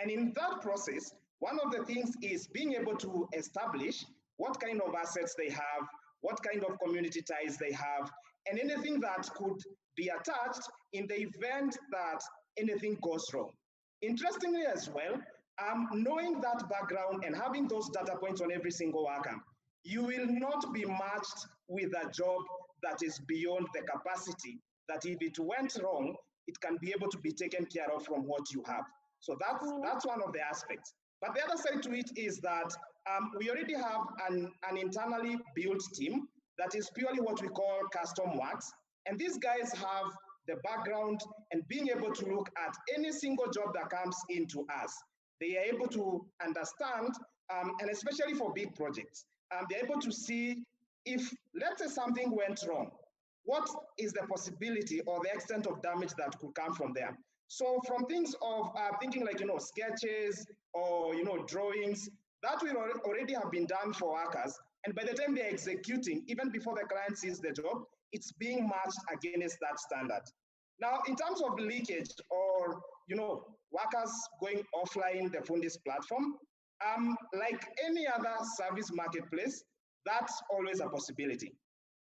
And in that process, one of the things is being able to establish what kind of assets they have, what kind of community ties they have, and anything that could be attached in the event that anything goes wrong. Interestingly as well, knowing that background and having those data points on every single worker, you will not be matched with a job that is beyond the capacity, that if it went wrong, it can be able to be taken care of from what you have. So that's one of the aspects. But the other side to it is that we already have an internally built team that is purely what we call custom works. And these guys have the background and being able to look at any single job that comes into us. They are able to understand, and especially for big projects, they're able to see if, let's say, something went wrong, what is the possibility or the extent of damage that could come from there? So from things of thinking like, sketches or, drawings, that will already have been done for workers. And by the time they're executing, even before the client sees the job, it's being matched against that standard. Now, in terms of leakage or, workers going offline the Fundis platform, like any other service marketplace, that's always a possibility.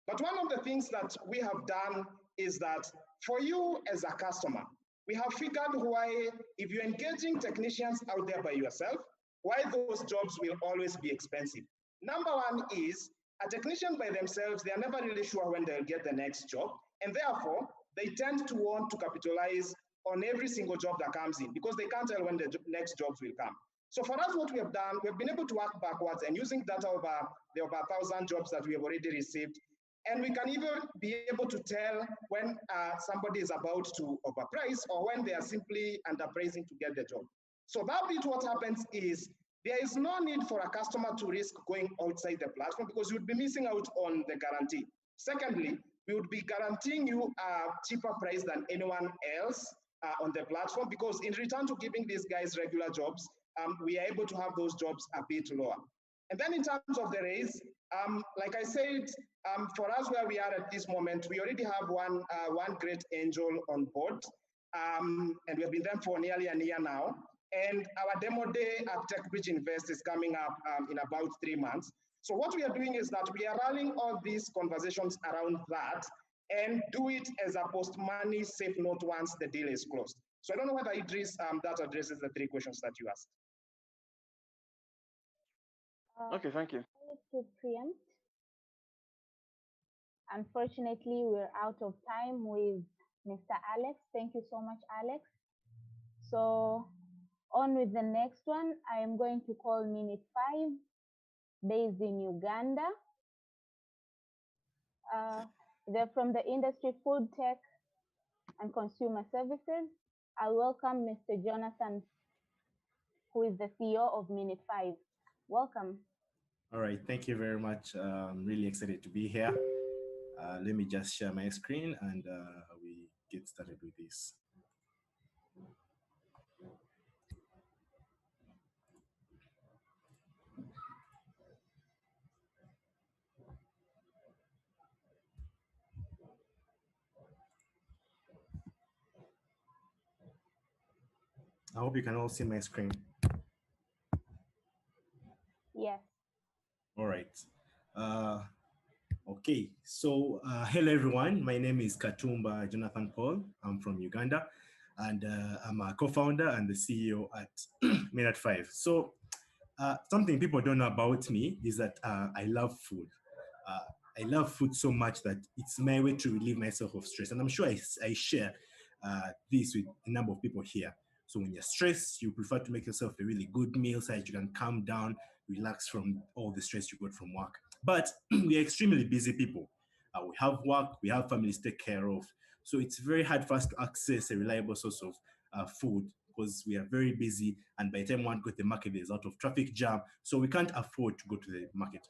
But one of the things that we have done is that for you as a customer, we have figured why, if you're engaging technicians out there by yourself, why those jobs will always be expensive. Number one is a technician by themselves, they are never really sure when they'll get the next job. And therefore, they tend to want to capitalize on every single job that comes in because they can't tell when the next jobs will come. So for us, what we have done, we've been able to work backwards and using data over the over 1,000 jobs that we have already received. And we can even be able to tell when somebody is about to overprice or when they are simply underpricing to get the job. So that bit, what happens is there is no need for a customer to risk going outside the platform because you would be missing out on the guarantee. Secondly, we would be guaranteeing you a cheaper price than anyone else on the platform because in return to giving these guys regular jobs, we are able to have those jobs a bit lower. And then in terms of the raise, like I said, for us where we are at this moment, we already have one great angel on board, and we have been there for nearly a year now. And our demo day at TechBridge Invest is coming up in about 3 months. So what we are doing is that we are rallying all these conversations around that and do it as a post-money safe note once the deal is closed. So I don't know whether Idris, that addresses the 3 questions that you asked. Okay, thank you. To preempt. Unfortunately, we're out of time with Mr. Alex. Thank you so much, Alex. So on with the next one, I am going to call Minute 5, based in Uganda. They're from the industry food tech and consumer services. I'll welcome Mr. Jonathan, who is the CEO of Minute 5. Welcome. All right, thank you very much. I'm really excited to be here. Let me just share my screen and we get started with this. I hope you can all see my screen. Yes. All right. Okay, so hello everyone. My name is Katumba Jonathan Paul. I'm from Uganda, and I'm a co-founder and the CEO at Minute 5. So something people don't know about me is that I love food. I love food so much that it's my way to relieve myself of stress. And I'm sure I share this with a number of people here. So when you're stressed, you prefer to make yourself a really good meal so that you can calm down, relax from all the stress you got from work. But we are extremely busy people. We have work, we have families to take care of. So it's very hard for us to access a reliable source of food because we are very busy. And by the time one go to the market, there's a lot of traffic jam. So we can't afford to go to the market.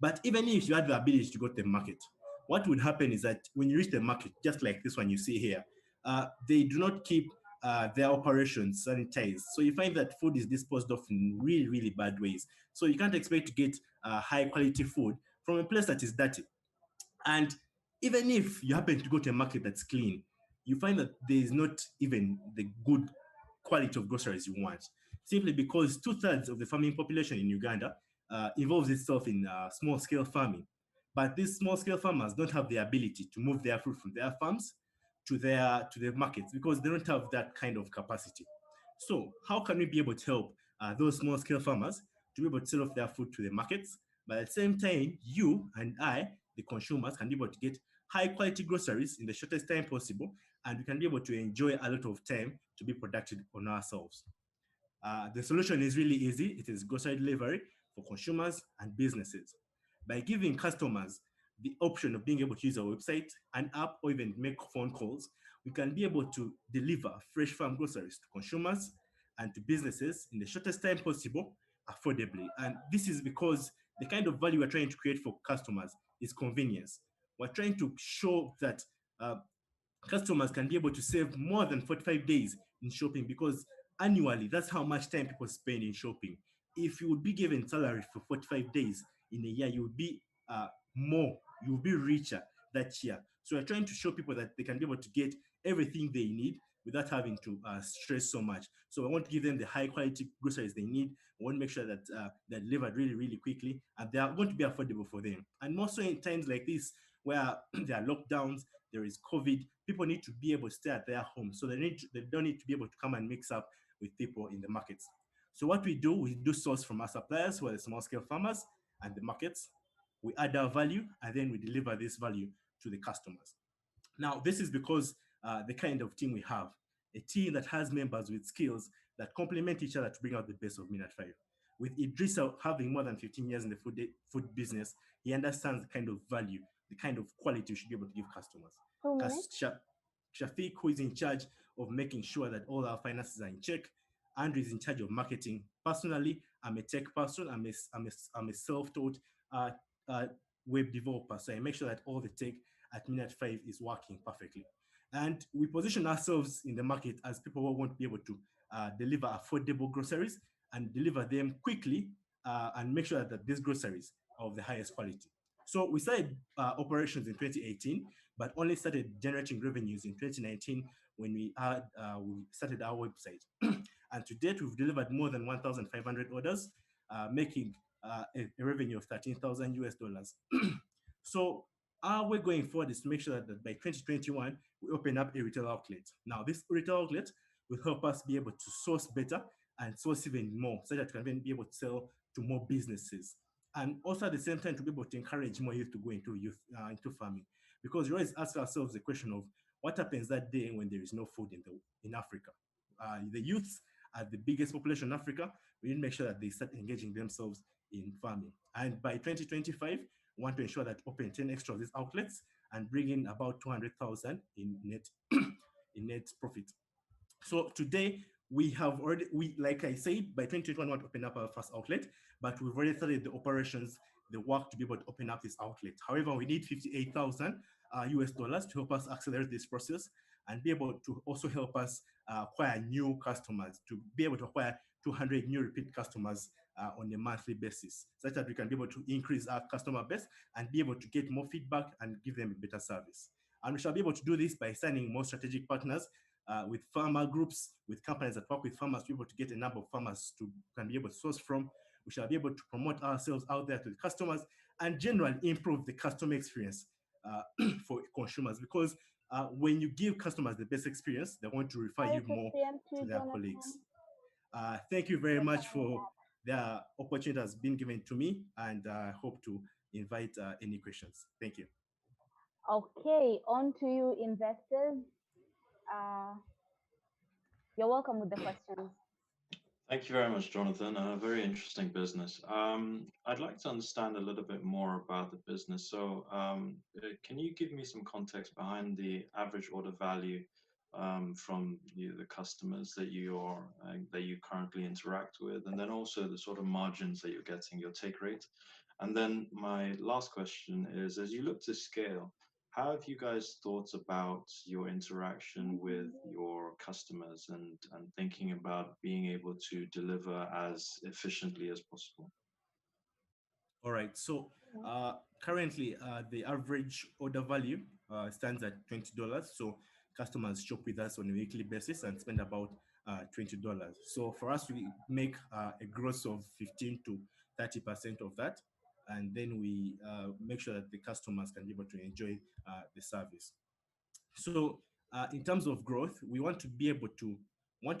But even if you had the ability to go to the market, what would happen is that when you reach the market, just like this one you see here, they do not keep their operations sanitized. So you find that food is disposed of in really, really bad ways. So you can't expect to get high quality food from a place that is dirty. And even if you happen to go to a market that's clean, you find that there is not even the good quality of groceries you want, simply because 2/3 of the farming population in Uganda involves itself in small-scale farming. But these small-scale farmers don't have the ability to move their fruit from their farms to the markets because they don't have that kind of capacity. So how can we be able to help those small-scale farmers to be able to sell off their food to the markets? But at the same time, you and I, the consumers, can be able to get high-quality groceries in the shortest time possible, and we can be able to enjoy a lot of time to be productive on ourselves. The solution is really easy. It is grocery delivery for consumers and businesses. By giving customers the option of being able to use our website, an app, or even make phone calls, we can be able to deliver fresh farm groceries to consumers and to businesses in the shortest time possible, affordably. And this is because the kind of value we're trying to create for customers is convenience. We're trying to show that customers can be able to save more than 45 days in shopping because annually, that's how much time people spend in shopping. If you would be given salary for 45 days in a year, you would be you will be richer that year. So we're trying to show people that they can be able to get everything they need without having to stress so much. So I want to give them the high quality groceries they need. I want to make sure that they're delivered really, really quickly and they are going to be affordable for them. And more so in times like this where there are lockdowns, there is COVID, people need to be able to stay at their home. So they don't need to be able to come and mix up with people in the markets. So what we do source from our suppliers, who are the small scale farmers and the markets. We add our value and then we deliver this value to the customers. Now, this is because the kind of team we have, a team that has members with skills that complement each other to bring out the best of Minute 5. With Idrissa having more than 15 years in the food business, he understands the kind of value, the kind of quality we should be able to give customers. Shafiq, who is in charge of making sure that all our finances are in check, Andrew is in charge of marketing. Personally, I'm a tech person. I'm a self-taught web developer. So I make sure that all the tech at Minute 5 is working perfectly. And we position ourselves in the market as people who want to be able to deliver affordable groceries and deliver them quickly and make sure that these groceries are of the highest quality. So we started operations in 2018, but only started generating revenues in 2019 when we started our website. And to date, we've delivered more than 1,500 orders, making a revenue of $13,000 US. So our way going forward is to make sure that by 2021, we open up a retail outlet. Now, this retail outlet will help us be able to source better and source even more so that we can be able to sell to more businesses. And also at the same time, to be able to encourage more youth to go into farming. Because we always ask ourselves the question of what happens that day when there is no food in Africa. The youths are the biggest population in Africa. We need to make sure that they start engaging themselves in farming. And by 2025, we want to ensure that open 10 extra of these outlets and bring in about 200,000 in net profit. So today we have already, like I said, by 2021 we want to open up our first outlet, but we've already started the operations, the work to be able to open up this outlet. However, we need 58,000 US dollars to help us accelerate this process and be able to also help us acquire new customers, to be able to acquire 200 new repeat customers on a monthly basis, such that we can be able to increase our customer base and be able to get more feedback and give them a better service. And we shall be able to do this by signing more strategic partners with farmer groups, with companies that work with farmers, to be able to get a number of farmers to can be able to source from. We shall be able to promote ourselves out there to the customers and generally improve the customer experience for consumers, because when you give customers the best experience, they want to refer you more to their colleagues. Thank you very much for the opportunity that's been given to me, and I hope to invite any questions. Thank you. Okay, on to you, investors. You're welcome with the questions. Thank you very much, Jonathan. A very interesting business. I'd like to understand a little bit more about the business. So, can you give me some context behind the average order value from the customers that you currently interact with, and then also the sort of margins that you're getting, your take rate? And then my last question is, as you look to scale, how have you guys thought about your interaction with your customers and thinking about being able to deliver as efficiently as possible? All right. So currently, the average order value stands at $20. So customers shop with us on a weekly basis and spend about $20. So for us, we make a gross of 15 to 30% of that, and then we make sure that the customers can be able to enjoy the service. So in terms of growth, we want to be able to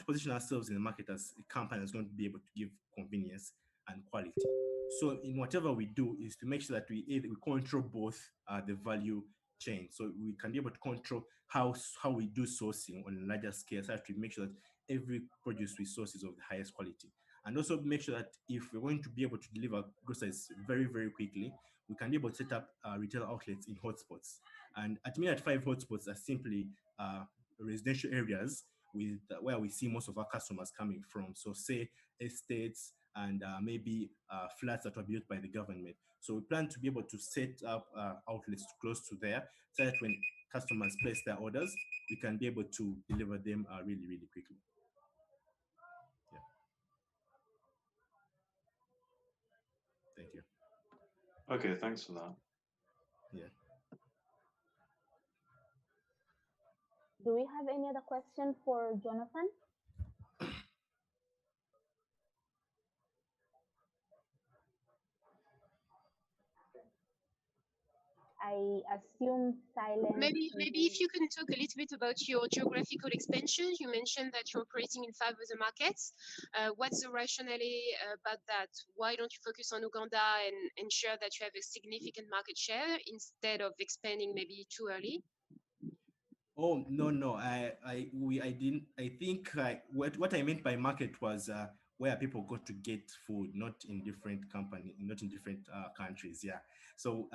position ourselves in the market as a company that's going to be able to give convenience and quality. So in whatever we do is to make sure that we control both the value chain. So we can be able to control how we do sourcing on a larger scale, so to make sure that every produce we source is of the highest quality. And also make sure that if we're going to be able to deliver groceries very, very quickly, we can be able to set up retail outlets in hotspots. And at Minute 5, hotspots are simply residential areas with where we see most of our customers coming from. So say estates and maybe flats that were built by the government. So we plan to be able to set up outlets close to there, so that when customers place their orders, we can be able to deliver them really, really quickly. Yeah. Thank you. Okay, thanks for that. Yeah. Do we have any other question for Jonathan? I assume silence. Maybe if you can talk a little bit about your geographical expansion. You mentioned that you're operating in 5 other markets. What's the rationale about that? Why don't you focus on Uganda and ensure that you have a significant market share instead of expanding maybe too early? Oh no, I didn't. I think what I meant by market was where people go to get food, not in different countries. Yeah. So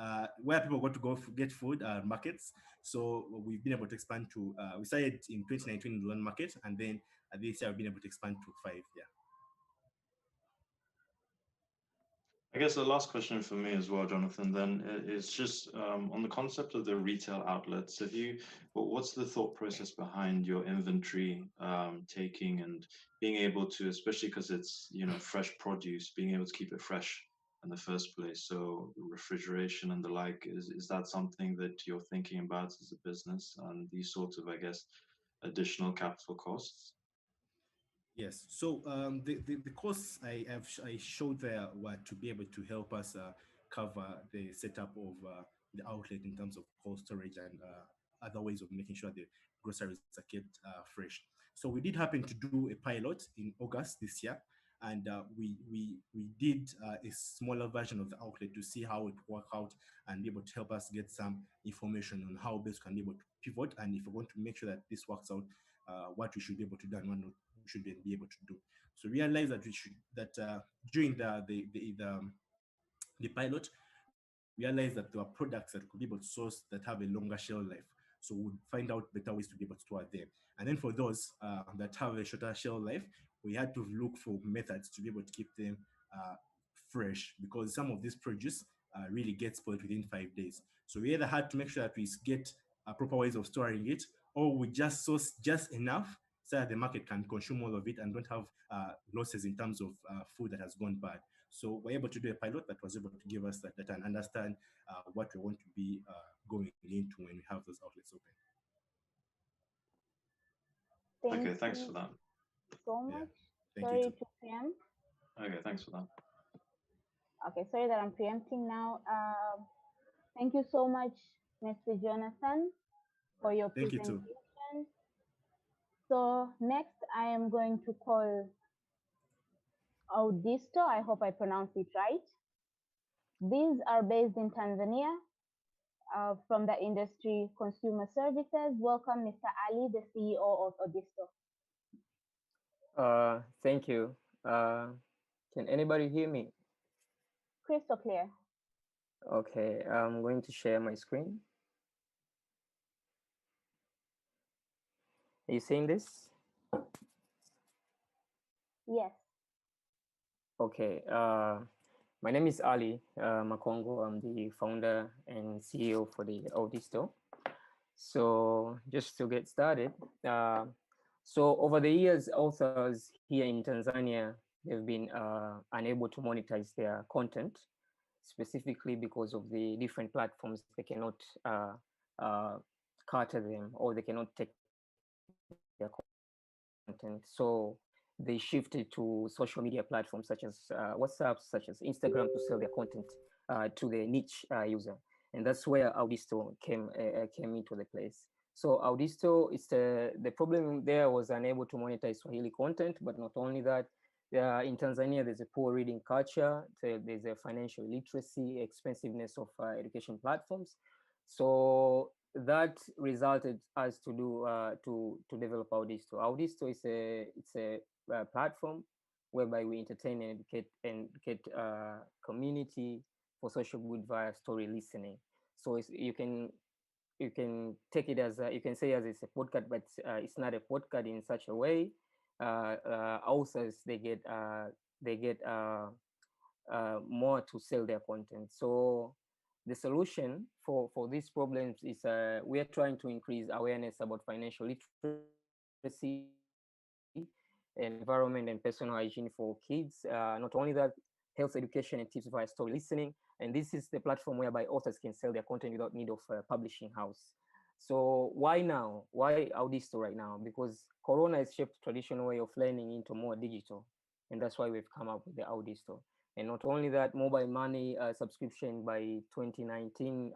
where people go get food are markets. So we've been able to expand to. We started in 2019 in the London market, and then this year we've been able to expand to 5. Yeah. I guess the last question for me as well, Jonathan, then is just on the concept of the retail outlets. What's the thought process behind your inventory taking and being able to, especially because it's fresh produce, being able to keep it fresh in the first place? So refrigeration and the like, is that something that you're thinking about as a business, and these sorts of, I guess, additional capital costs? Yes. So the costs I showed there were to be able to help us cover the setup of the outlet in terms of cold storage and other ways of making sure the groceries are kept fresh. So we did happen to do a pilot in August this year, and we did a smaller version of the outlet to see how it worked out and be able to help us get some information on how best can be able to pivot, and if we're going to make sure that this works out, what we should be able to do and what we should be able to do. So realize that during the pilot, realize that there are products that could be able to source that have a longer shelf life. So we'll find out better ways to be able to store them. And then for those that have a shorter shelf life, we had to look for methods to be able to keep them fresh, because some of this produce really gets spoiled within 5 days. So we either had to make sure that we get proper ways of storing it, or we just source just enough so that the market can consume all of it and don't have losses in terms of food that has gone bad. So we're able to do a pilot that was able to give us that data and understand what we want to be going into when we have those outlets open. Okay, thanks for that. So much. Yeah. Sorry to PM. Okay, thanks for that. Okay, sorry that I'm preempting now. Thank you so much, Mr. Jonathan, for your Thank you too. presentation. So next, I am going to call Audisto. I hope I pronounced it right. These are based in Tanzania from the industry consumer services. Welcome, Mr. Ali, the CEO of Audisto. Thank you. Can anybody hear me? Crystal clear. Okay, I'm going to share my screen. Are you seeing this? Yes. Okay. My name is Ali Makongo. I'm the founder and CEO for the Audisto. So just to get started, so over the years, authors here in Tanzania, they've been unable to monetize their content, specifically because of the different platforms. They cannot cater them, or they cannot take their content. So they shifted to social media platforms such as WhatsApp, such as Instagram, to sell their content to the niche user. And that's where Audisto came into the place. So Audisto, the problem there was unable to monetize Swahili content, but not only that, in Tanzania, there's a poor reading culture, there's a financial literacy, expensiveness of education platforms. So that resulted us to do to develop Audisto. Audisto is a platform whereby we entertain and educate community for social good via story listening. So you can take it as you can say as it's a podcast, but it's not a podcast in such a way. Authors they get more to sell their content. So the solution for these problems is we are trying to increase awareness about financial literacy, environment, and personal hygiene for kids. Not only that, health education and tips via story listening. And this is the platform whereby authors can sell their content without need of a publishing house. So why now? Why Audisto right now? Because Corona has shaped traditional way of learning into more digital. And that's why we've come up with the Audisto. And not only that, mobile money subscription by 2019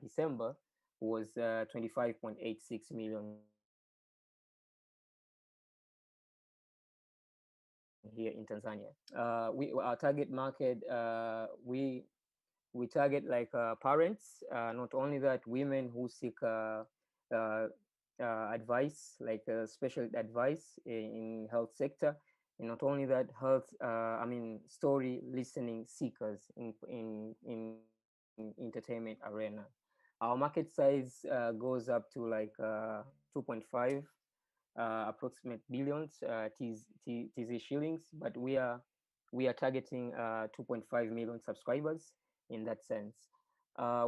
December was 25.86 million here in Tanzania. Our target market, we target like parents. Not only that, women who seek advice, like special advice in health sector. And not only that, story listening seekers in entertainment arena. Our market size goes up to like 2.5 approximate billions TZ shillings, but we are targeting 2.5 million subscribers in that sense.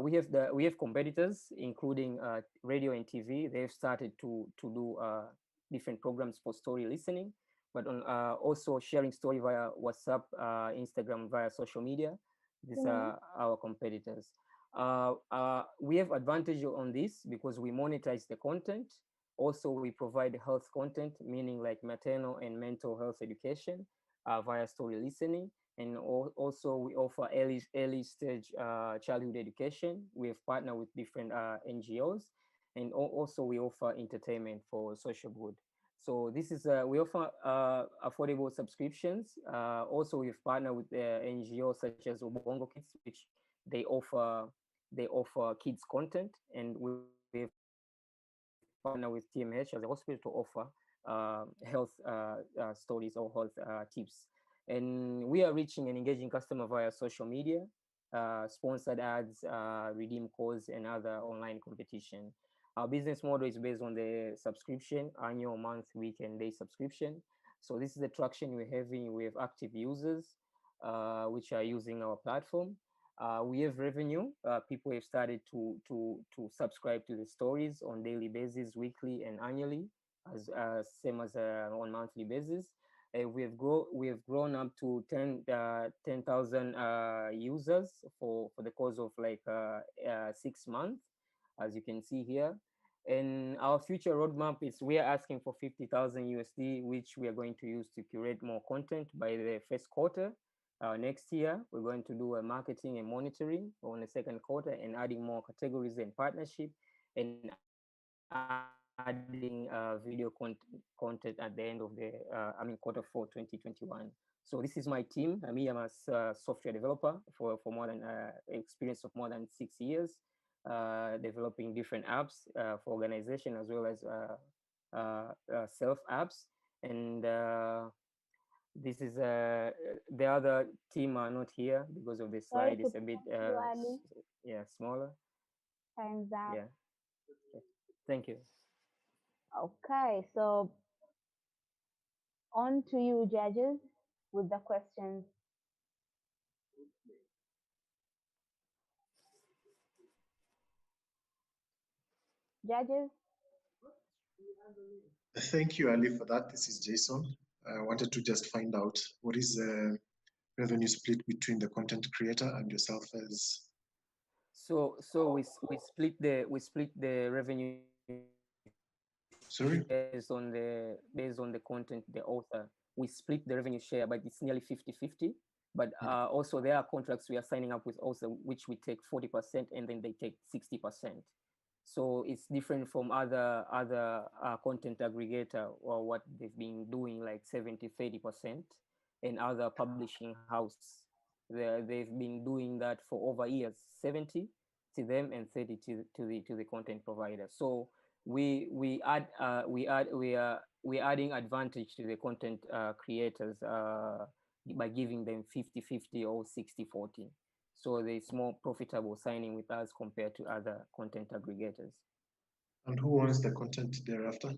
We have competitors, including radio and TV. They've started to do different programs for story listening, but on also sharing story via WhatsApp, Instagram, via social media. These are our competitors. We have advantage on this because we monetize the content. Also, we provide health content, meaning like maternal and mental health education via story listening. And also we offer early stage childhood education. We have partnered with different NGOs, and also we offer entertainment for social good. So this is we offer affordable subscriptions. Also, we've partnered with NGOs such as Ubongo Kids, which they offer kids content, and we've partnered with TMH as a hospital to offer health stories or health tips. And we are reaching and engaging customer via social media, sponsored ads, redeem codes, and other online competition. Our business model is based on the subscription, annual, month, week, and day subscription. So this is the traction we're having. We have active users which are using our platform. We have revenue. People have started to subscribe to the stories on daily basis, weekly, and annually, as same as on monthly basis. We have grown up to 10,000 users for the course of like 6 months, as you can see here. And our future roadmap is we are asking for 50,000 USD, which we are going to use to curate more content by the first quarter Next year, we're going to do a marketing and monitoring on the second quarter and adding more categories and partnership and adding video content at the end of the, quarter 4, 2021. So this is my team. Me, I'm a software developer for more than experience of more than 6 years, developing different apps for organization as well as self apps. And this is the other team are not here because of the Sorry slide to is a bit cut you, Ali. yeah, smaller. Time's up. Yeah. Okay. Thank you. Okay, so on to you, judges, with the questions. Judges? Thank you, Ali, for that. This is Jason. I wanted to just find out what is the revenue split between the content creator and yourself as. So we split the revenue share Sorry? based on the content, the author. We split the revenue share, but it's nearly 50-50. But also there are contracts we are signing up with also, which we take 40% and then they take 60%. So it's different from other content aggregator or what they've been doing, like 70-30%, and other publishing house. They've been doing that for over years, 70 to them and 30 to the content provider. So we adding advantage to the content creators by giving them 50-50 or 60-40. So it's more profitable signing with us compared to other content aggregators. And who owns the content thereafter?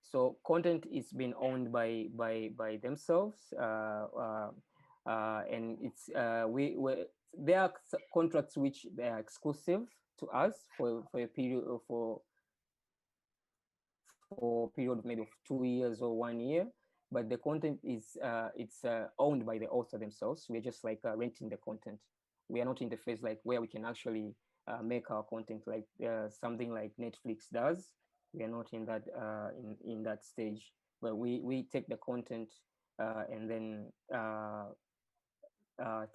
So content is being owned by themselves, and it's there are contracts which they are exclusive to us for a period for a period of maybe of 2 years or 1 year. But the content is it's owned by the author themselves. We're just like renting the content. We are not in the phase like where we can actually make our content like something like Netflix does. We are not in that in that stage. But we take the content and then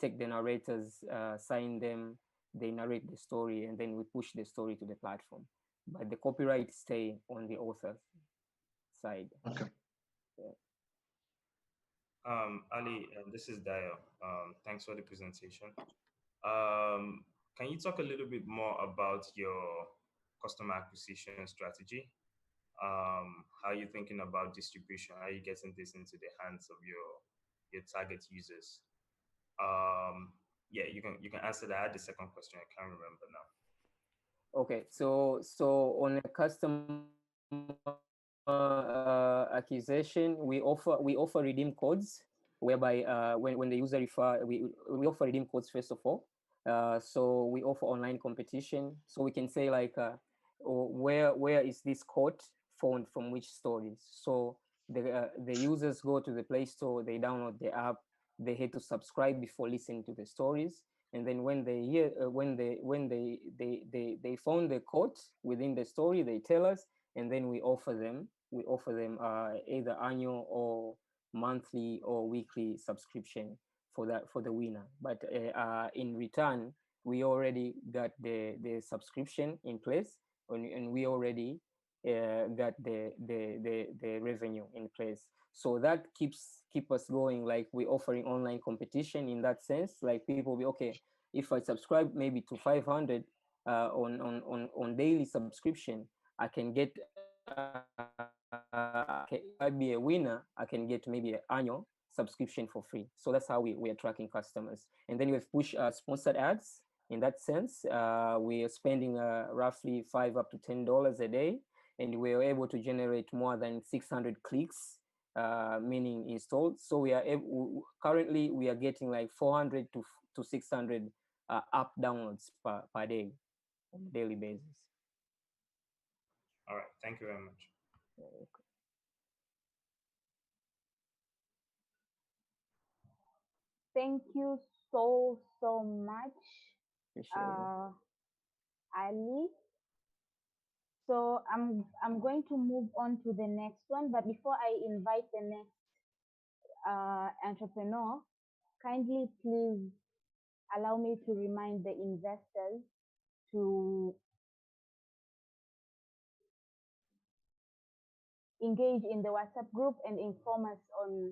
take the narrators, sign them, they narrate the story, and then we push the story to the platform. But the copyright stay on the author side. Okay. Yeah. Ali, this is Dio. Thanks for the presentation. Can you talk a little bit more about your customer acquisition strategy? How are you thinking about distribution? How are you getting this into the hands of your target users? Yeah, you can answer that. I had the second question. I can't remember now. Okay, so on a customer acquisition, we offer redeem codes, whereby when the user refer, we offer redeem codes first of all. So we offer online competition, so we can say like where is this code found from which stories. So the users go to the Play Store, they download the app, they had to subscribe before listening to the stories, and then when they hear when they found the quote within the story, they tell us, and then we offer them either annual or monthly or weekly subscription for the winner. But in return, we already got the subscription in place, and we already got the revenue in place. So that keep us going. Like we offering online competition in that sense. Like people be okay, if I subscribe maybe to 500 on daily subscription, I can get if I be a winner, I can get maybe an annual subscription for free. So that's how we are tracking customers. And then we have push sponsored ads. In that sense, we are spending roughly $5 up to $10 a day, and we are able to generate more than 600 clicks, meaning installed. So we are currently we are getting like 400 to 600 app downloads per day on a daily basis. All right, thank you very much. Thank you so much, Ali. So I'm going to move on to the next one, but before I invite the next entrepreneur, kindly please allow me to remind the investors to engage in the WhatsApp group and inform us on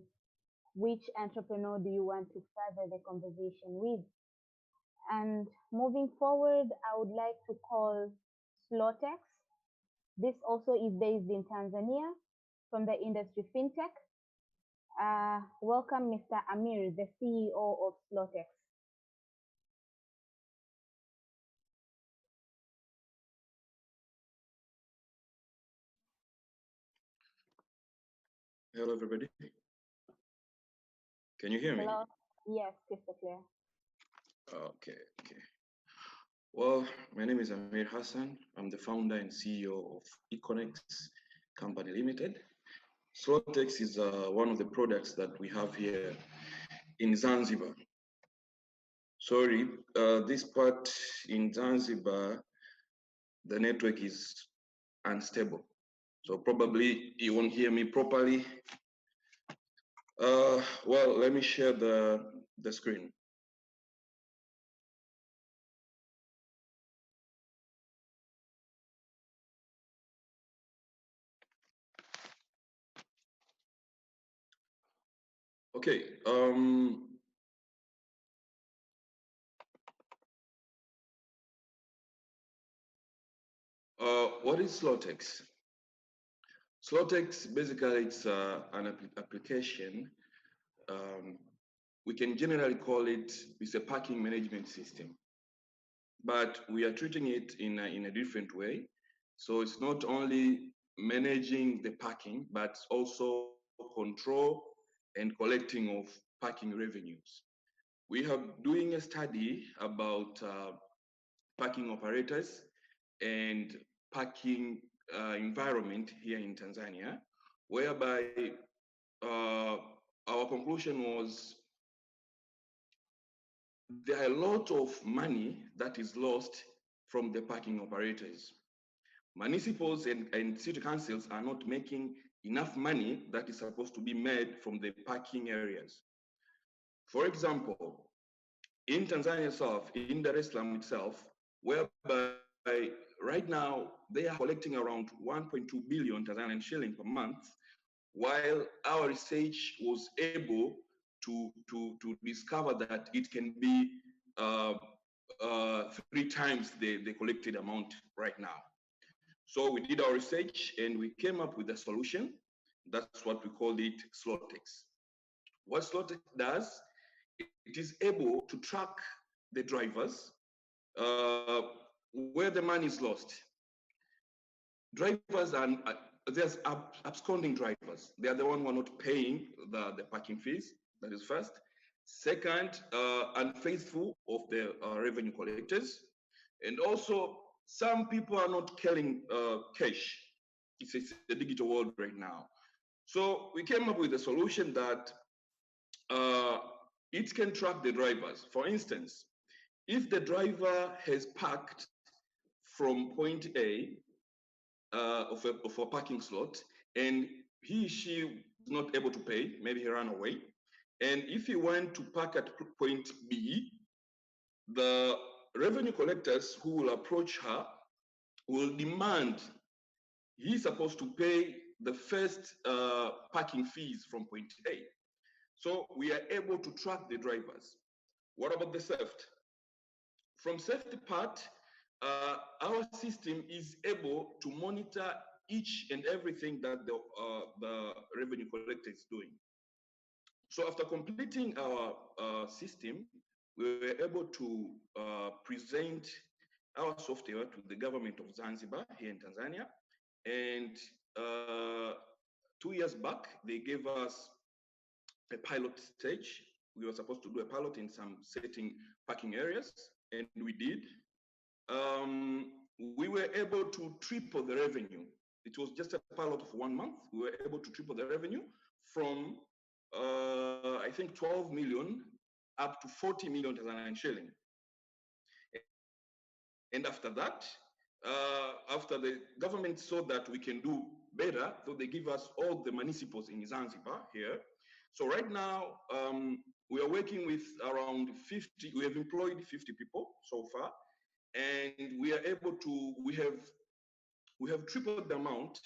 which entrepreneur do you want to further the conversation with. And moving forward, I would like to call Slotex. This also is based in Tanzania from the industry fintech. Welcome, Mr. Amir, the CEO of Slotex. Hello, everybody. Can you hear me? Hello. Yes, crystal clear. Okay. Well, my name is Amir Hassan. I'm the founder and CEO of Econex Company Limited. Slotex is one of the products that we have here in Zanzibar. Sorry, this part in Zanzibar, the network is unstable. So probably you won't hear me properly. Well, let me share the screen. Okay. What is Slotex? Slotex, basically, it's an application. We can generally call it's a parking management system, but we are treating it in a different way. So it's not only managing the parking, but also control and collecting of parking revenues. We have doing a study about parking operators and parking environment here in Tanzania, whereby our conclusion was there are a lot of money that is lost from the parking operators. Municipals and city councils are not making enough money that is supposed to be made from the parking areas. For example, in Tanzania itself, in Dar es Salaam itself, whereby right now they are collecting around 1.2 billion Tanzanian shilling per month, while our research was able to discover that it can be 3 times the collected amount right now. So we did our research and we came up with a solution. That's what we called it Slotex. What Slotex does, it is able to track the drivers where the money is lost. Drivers are there's absconding drivers. They are the one who are not paying the parking fees. That is first. Second, unfaithful of the revenue collectors, and also some people are not carrying cash. It's a digital world right now. So we came up with a solution that it can track the drivers. For instance, if the driver has parked from point A of a parking slot, and she is not able to pay, maybe he ran away, and if he went to park at point B, the revenue collectors who will approach her will demand he's supposed to pay the first parking fees from point A. So we are able to track the drivers. What about the theft? From safety part, our system is able to monitor each and everything that the revenue collector is doing. So after completing our system, we were able to present our software to the government of Zanzibar here in Tanzania. And 2 years back, they gave us a pilot stage. We were supposed to do a pilot in some certain parking areas, and we did. We were able to triple the revenue. It was just a pilot of 1 month. We were able to triple the revenue from, I think, 12 million up to 40 million Tanzanian shilling. And after that, after the government saw that we can do better, so they give us all the municipals in Zanzibar here. So right now, we are working with around 50, we have employed 50 people so far, and we are able to, we have tripled the amount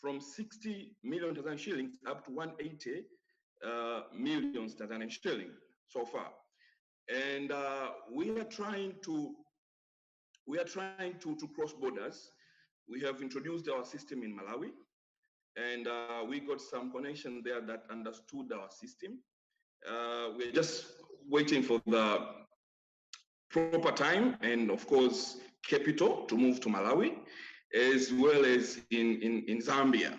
from 60 million Tanzanian shillings up to 180 million Tanzanian shilling so far. And we are trying to cross borders. We have introduced our system in Malawi, and we got some connection there that understood our system. We're just waiting for the proper time and, of course, capital to move to Malawi, as well as in Zambia.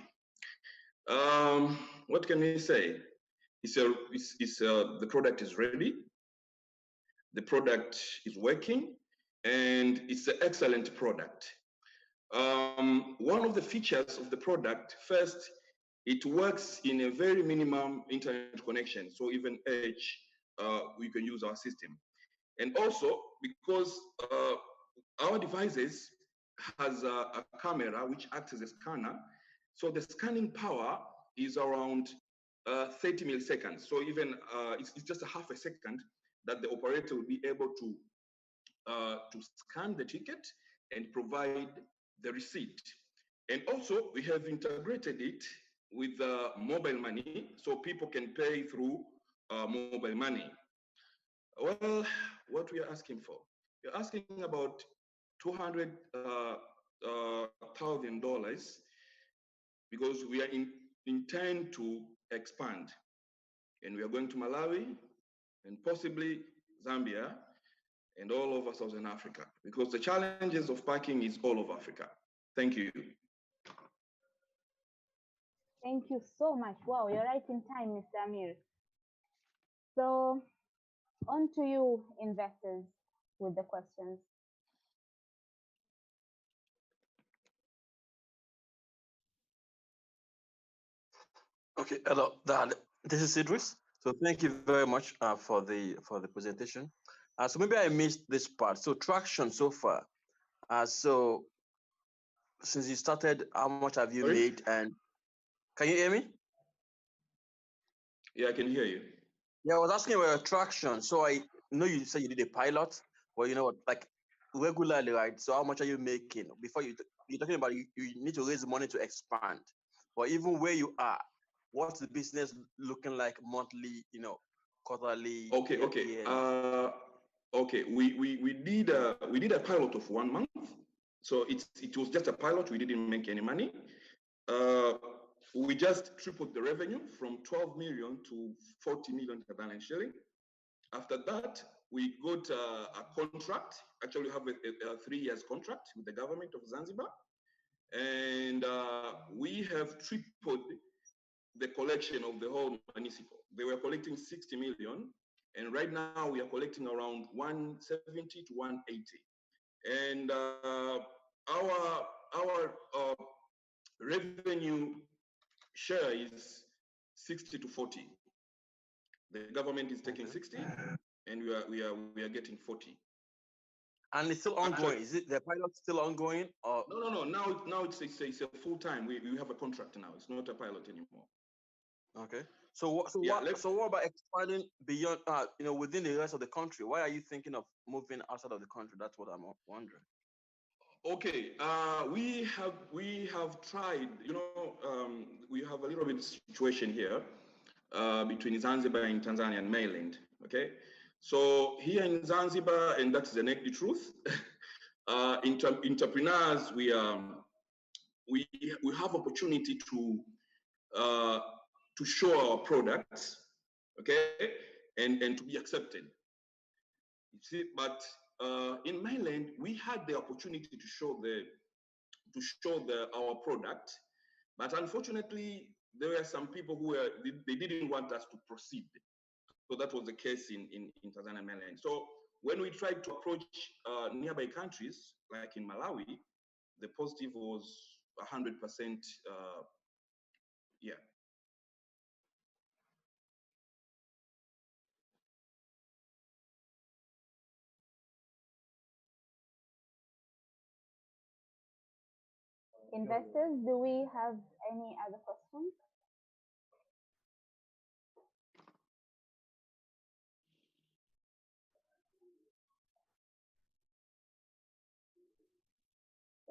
What can we say? The product is ready, the product is working, and it's an excellent product. One of the features of the product, first, it works in a very minimum internet connection. So even edge, we can use our system. And also because our devices has a camera which acts as a scanner. So the scanning power is around 30 milliseconds. So even it's just a half a second that the operator will be able to scan the ticket and provide the receipt. And also we have integrated it with mobile money, so people can pay through mobile money. Well, what we are asking for? We're asking about $200,000 because we are intend to expand, and we are going to Malawi and possibly Zambia and all over Southern Africa, because the challenges of parking is all over Africa. Thank you. Thank you so much. Wow, you're right in time, Mr. Amir. So on to you, investors, with the questions. Okay, hello, this is Idris. So thank you very much for the presentation. So maybe I missed this part. So traction so far. So since you started, how much have you made? And can you hear me? Yeah, I can hear you. Yeah, I was asking about traction. So I know you said you did a pilot, but you know what, like regularly, right? So how much are you making before you're talking about you need to raise money to expand, but even where you are, what's the business looking like monthly, quarterly? Okay. We did a pilot of 1 month. So it was just a pilot. We didn't make any money. We just tripled the revenue from 12 million to 40 million Tanzanian shilling. After that, we got a contract. Actually, we have a 3 years contract with the government of Zanzibar. And we have tripled the collection of the whole municipal. They were collecting 60 million. And right now we are collecting around 170 to 180. And our revenue share is 60 to 40. The government is taking 60, and we are getting 40. And it's still ongoing. Is it the pilot still ongoing? Or no. Now it's a full time. We have a contract now. It's not a pilot anymore. Okay. So what about expanding beyond? Within the rest of the country? Why are you thinking of moving outside of the country? That's what I'm wondering. Okay, we have tried. We have a little bit situation here between Zanzibar and Tanzania and mainland. Okay, so here in Zanzibar, and that's the naked truth. Entrepreneurs, we have opportunity to show our products, okay, and to be accepted. You see, but in mainland, we had the opportunity to show our product, but unfortunately, there were some people who they didn't want us to proceed. So that was the case in Tanzania mainland. So when we tried to approach nearby countries, like in Malawi, the positive was 100%. Yeah. Investors, do we have any other questions?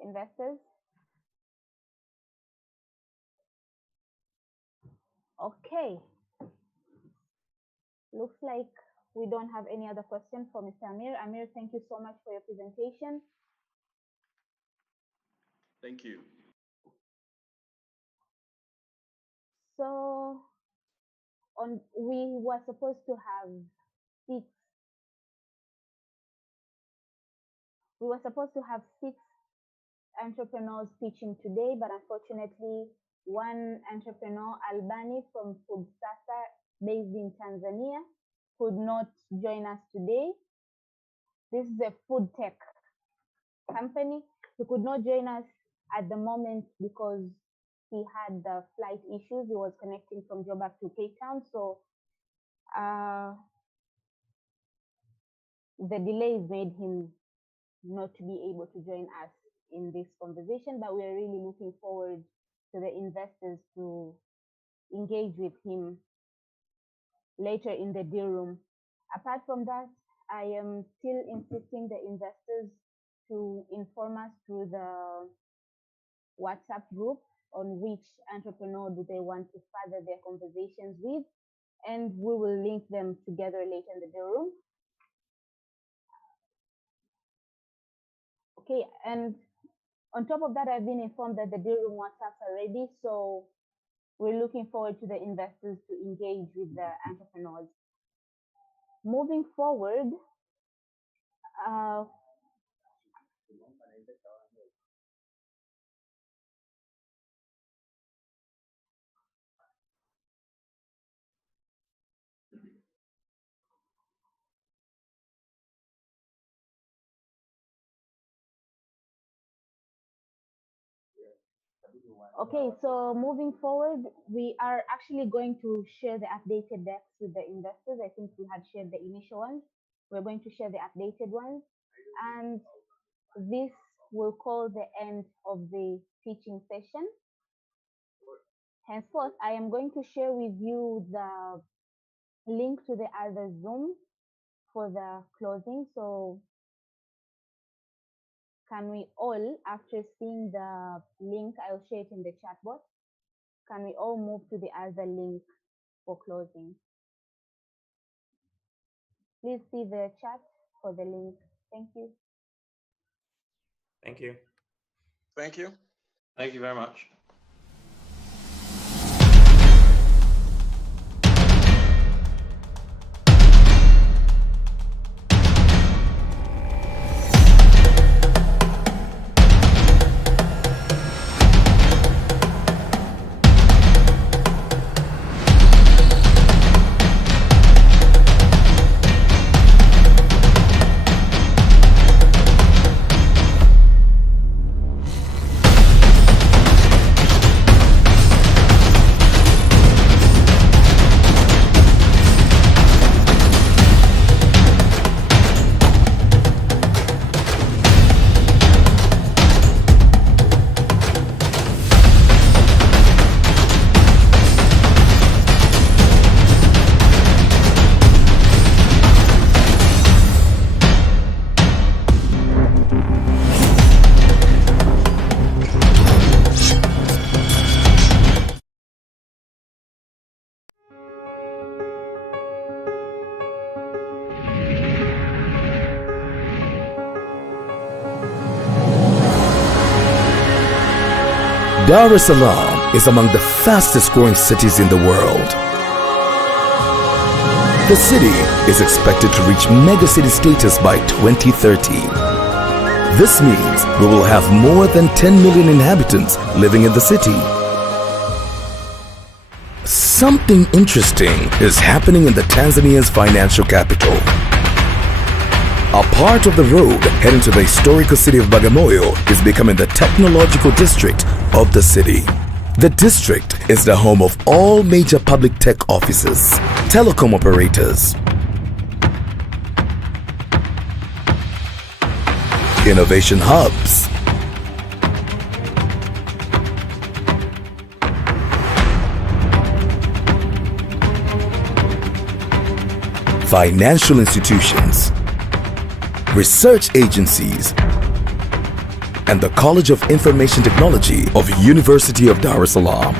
investors? Okay. Looks like we don't have any other questions for Mr. Amir. Amir, thank you so much for your presentation. Thank you. So we were supposed to have six entrepreneurs pitching today, but unfortunately, one entrepreneur, Albani from Food Sasa, based in Tanzania, could not join us today. This is a food tech company. He could not join us at the moment because he had the flight issues. He was connecting from Joburg to Cape Town. So the delays made him not to be able to join us in this conversation, but we are really looking forward to the investors to engage with him later in the deal room. Apart from that, I am still insisting the investors to inform us through the WhatsApp group on which entrepreneur do they want to further their conversations with, and we will link them together later in the deal room. Okay, and on top of that, I've been informed that the deal room WhatsApps are ready, so we're looking forward to the investors to engage with the entrepreneurs. Moving forward, okay, so moving forward, we are actually going to share the updated decks with the investors. I think we had shared the initial ones. We're going to share the updated ones. And this will call the end of the pitching session. Henceforth, I am going to share with you the link to the other Zoom for the closing. So can we all, after seeing the link, I'll share it in the chat box. Can we all move to the other link for closing? Please see the chat for the link. Thank you. Thank you. Thank you. Thank you very much. Dar es Salaam is among the fastest growing cities in the world. The city is expected to reach megacity status by 2030. This means we will have more than 10 million inhabitants living in the city. Something interesting is happening in the Tanzania's financial capital. A part of the road heading to the historical city of Bagamoyo is becoming the technological district of the city. The district is the home of all major public tech offices, telecom operators, innovation hubs, financial institutions, research agencies, and the College of Information Technology of University of Dar es Salaam.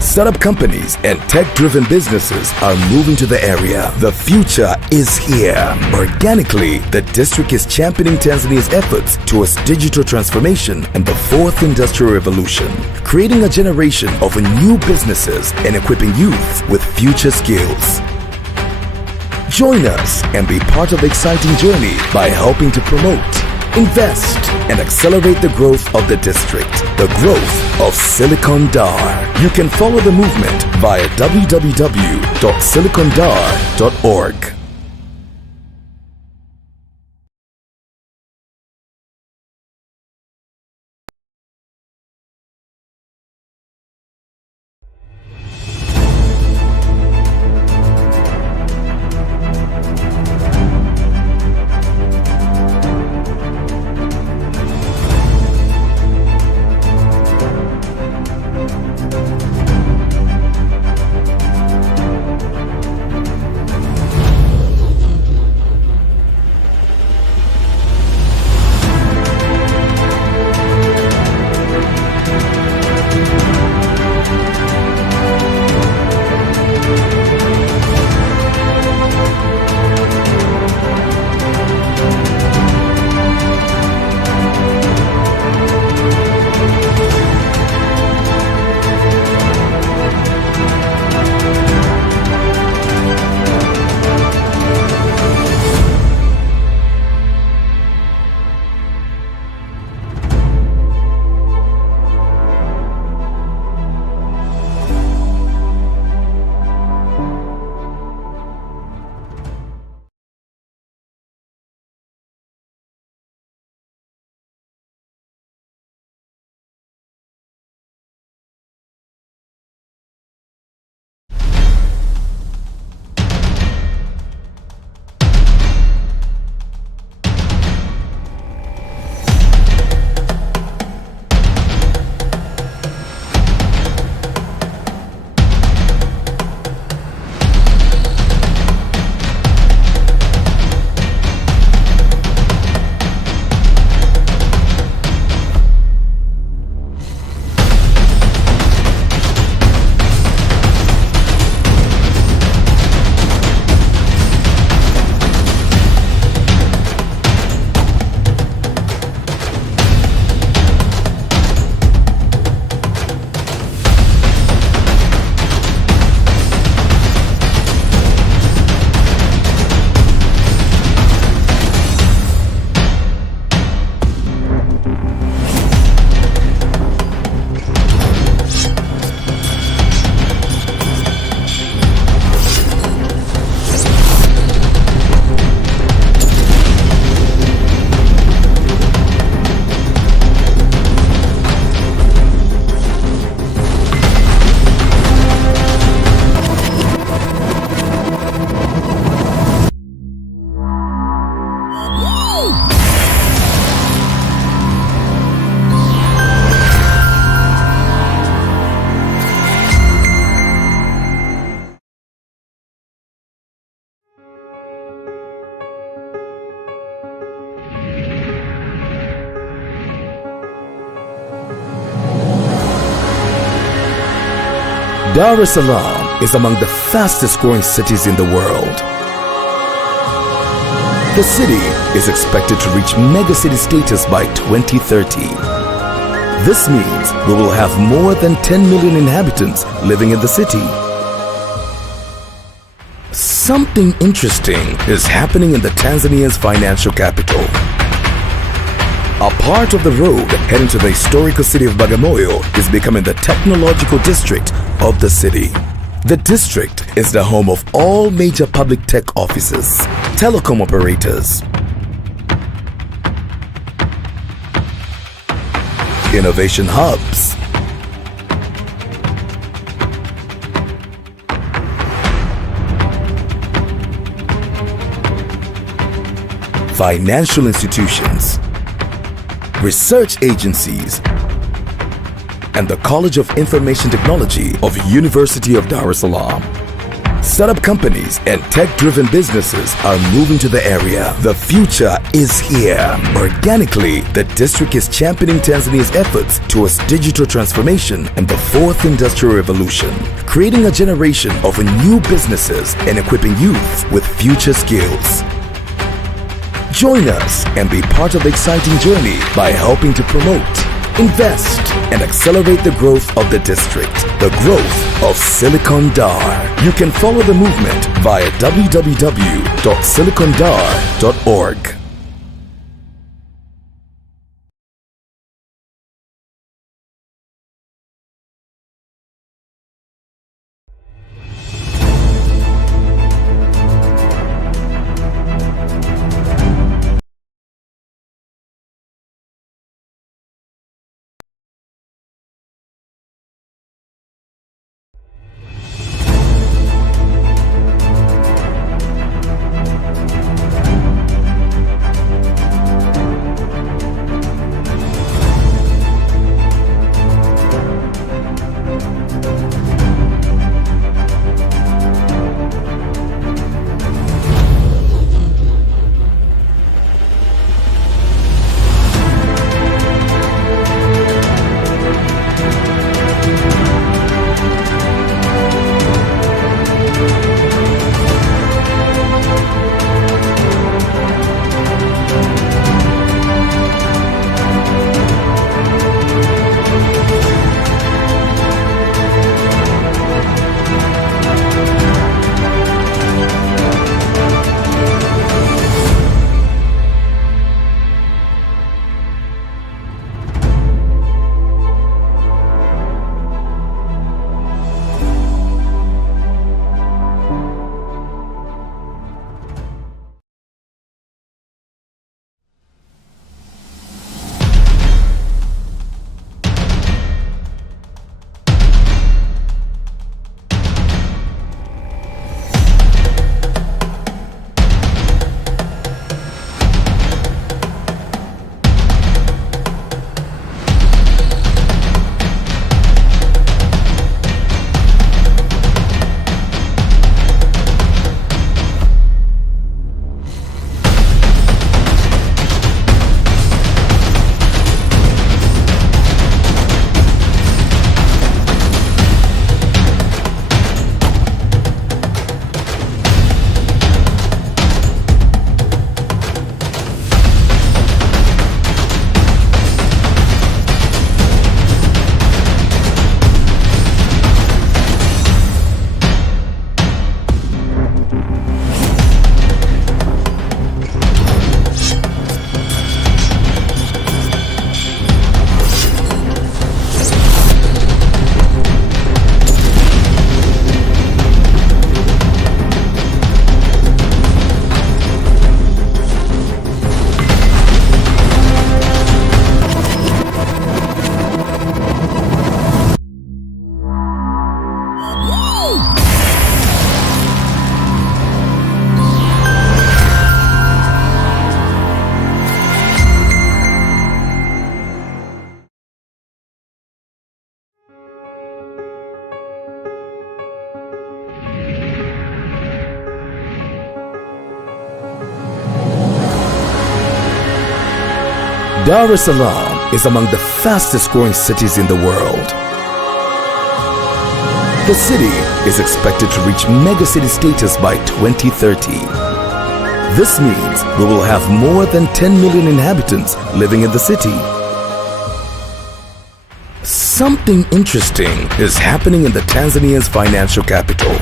Startup companies and tech-driven businesses are moving to the area. The future is here. Organically, the district is championing Tanzania's efforts towards digital transformation and the fourth industrial revolution, creating a generation of new businesses and equipping youth with future skills. Join us and be part of the exciting journey by helping to promote, invest, and accelerate the growth of the district, the growth of Silicon Dar. You can follow the movement via www.silicondar.org. Dar es Salaam is among the fastest growing cities in the world. The city is expected to reach megacity status by 2030. This means we will have more than 10 million inhabitants living in the city. Something interesting is happening in the Tanzania's financial capital. A part of the road heading to the historical city of Bagamoyo is becoming the technological district of the city. The district is the home of all major public tech offices, telecom operators, innovation hubs, financial institutions, research agencies, and the College of Information Technology of University of Dar es Salaam. Startup companies and tech-driven businesses are moving to the area. The future is here. Organically, the district is championing Tanzania's efforts towards digital transformation and the fourth industrial revolution, creating a generation of new businesses and equipping youth with future skills. Join us and be part of the exciting journey by helping to promote, invest, and accelerate the growth of the district, the growth of Silicon Dar. You can follow the movement via www.silicondar.org. Dar es Salaam is among the fastest growing cities in the world. The city is expected to reach megacity status by 2030. This means we will have more than 10 million inhabitants living in the city. Something interesting is happening in the Tanzania's financial capital.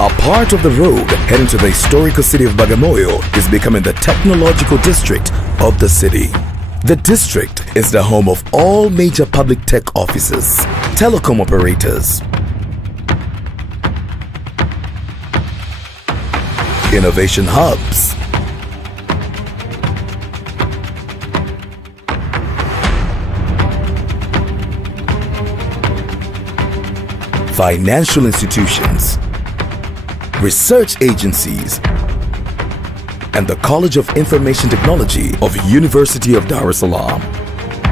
A part of the road heading to the historical city of Bagamoyo is becoming the technological district of the city. The district is the home of all major public tech offices, telecom operators, innovation hubs, financial institutions, research agencies, and the College of Information Technology of University of Dar es Salaam.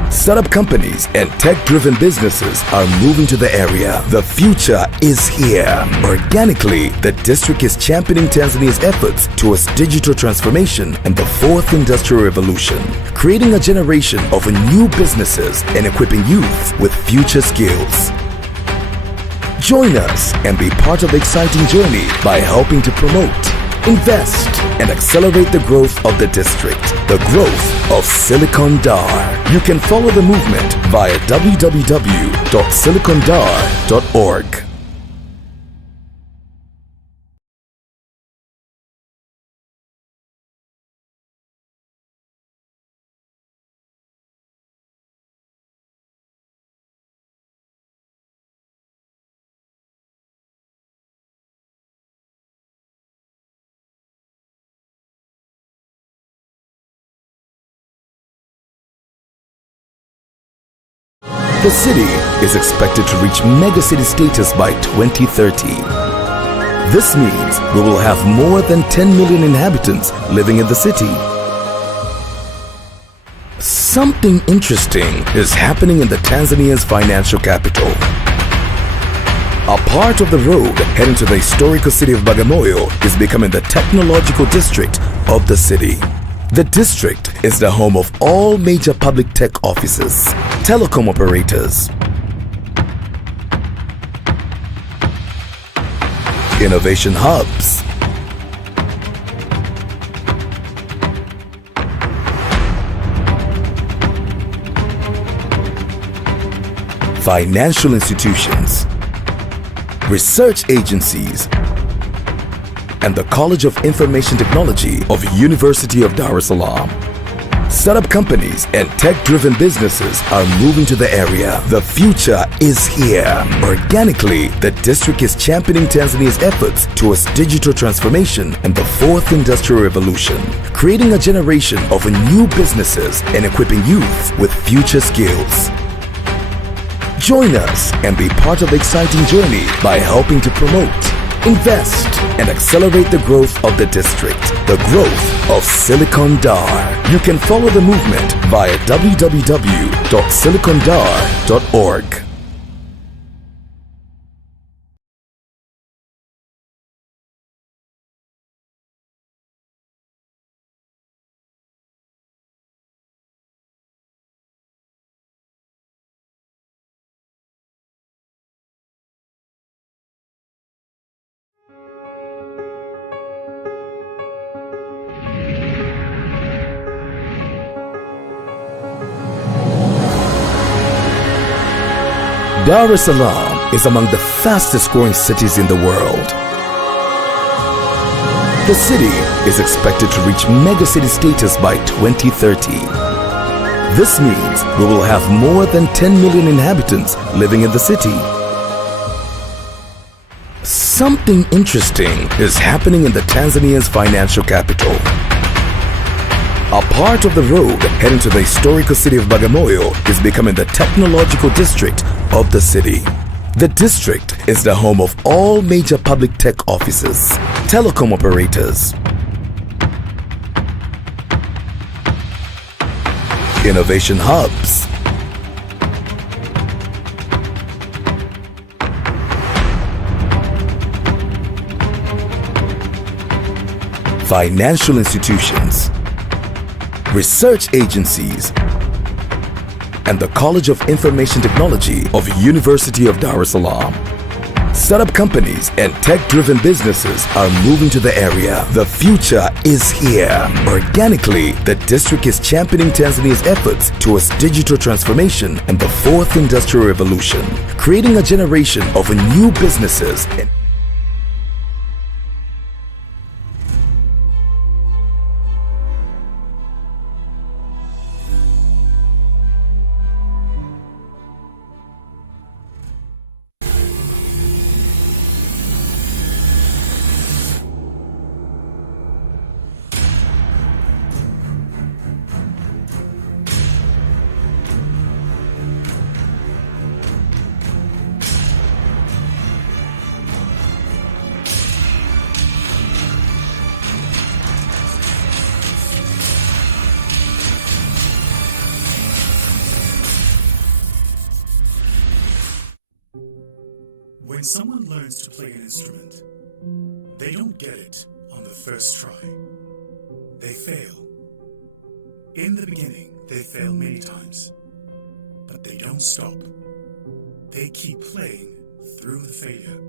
Startup companies and tech-driven businesses are moving to the area. The future is here. Organically, the district is championing Tanzania's efforts towards digital transformation and the fourth industrial revolution, creating a generation of new businesses and equipping youth with future skills. Join us and be part of the exciting journey by helping to promote, invest, and accelerate the growth of the district, the growth of Silicon Dar. You can follow the movement via www.silicondar.org. The city is expected to reach megacity status by 2030. This means we will have more than 10 million inhabitants living in the city. Something interesting is happening in the Tanzania's financial capital. A part of the road heading to the historical city of Bagamoyo is becoming the technological district of the city. The district is the home of all major public tech offices, telecom operators, innovation hubs, financial institutions, research agencies, and the College of Information Technology of University of Dar es Salaam. Startup companies and tech-driven businesses are moving to the area. The future is here. Organically, the district is championing Tanzania's efforts towards digital transformation and the fourth industrial revolution, creating a generation of new businesses and equipping youth with future skills. Join us and be part of the exciting journey by helping to promote, invest, and accelerate the growth of the district, the growth of Silicon Dar. You can follow the movement via www.silicondar.org. Dar es Salaam is among the fastest growing cities in the world. The city is expected to reach megacity status by 2030. This means we will have more than 10 million inhabitants living in the city. Something interesting is happening in the Tanzania's financial capital. A part of the road heading to the historical city of Bagamoyo is becoming the technological district of the city. The district is the home of all major public tech offices, telecom operators, innovation hubs, financial institutions, research agencies, and the College of Information Technology of University of Dar es Salaam. Startup companies and tech-driven businesses are moving to the area. The future is here. Organically, the district is championing Tanzania's efforts towards digital transformation and the fourth industrial revolution, creating a generation of new businesses and someone learns to play an instrument, they don't get it on the first try. They fail. In the beginning, they fail many times, but they don't stop. They keep playing through the failure.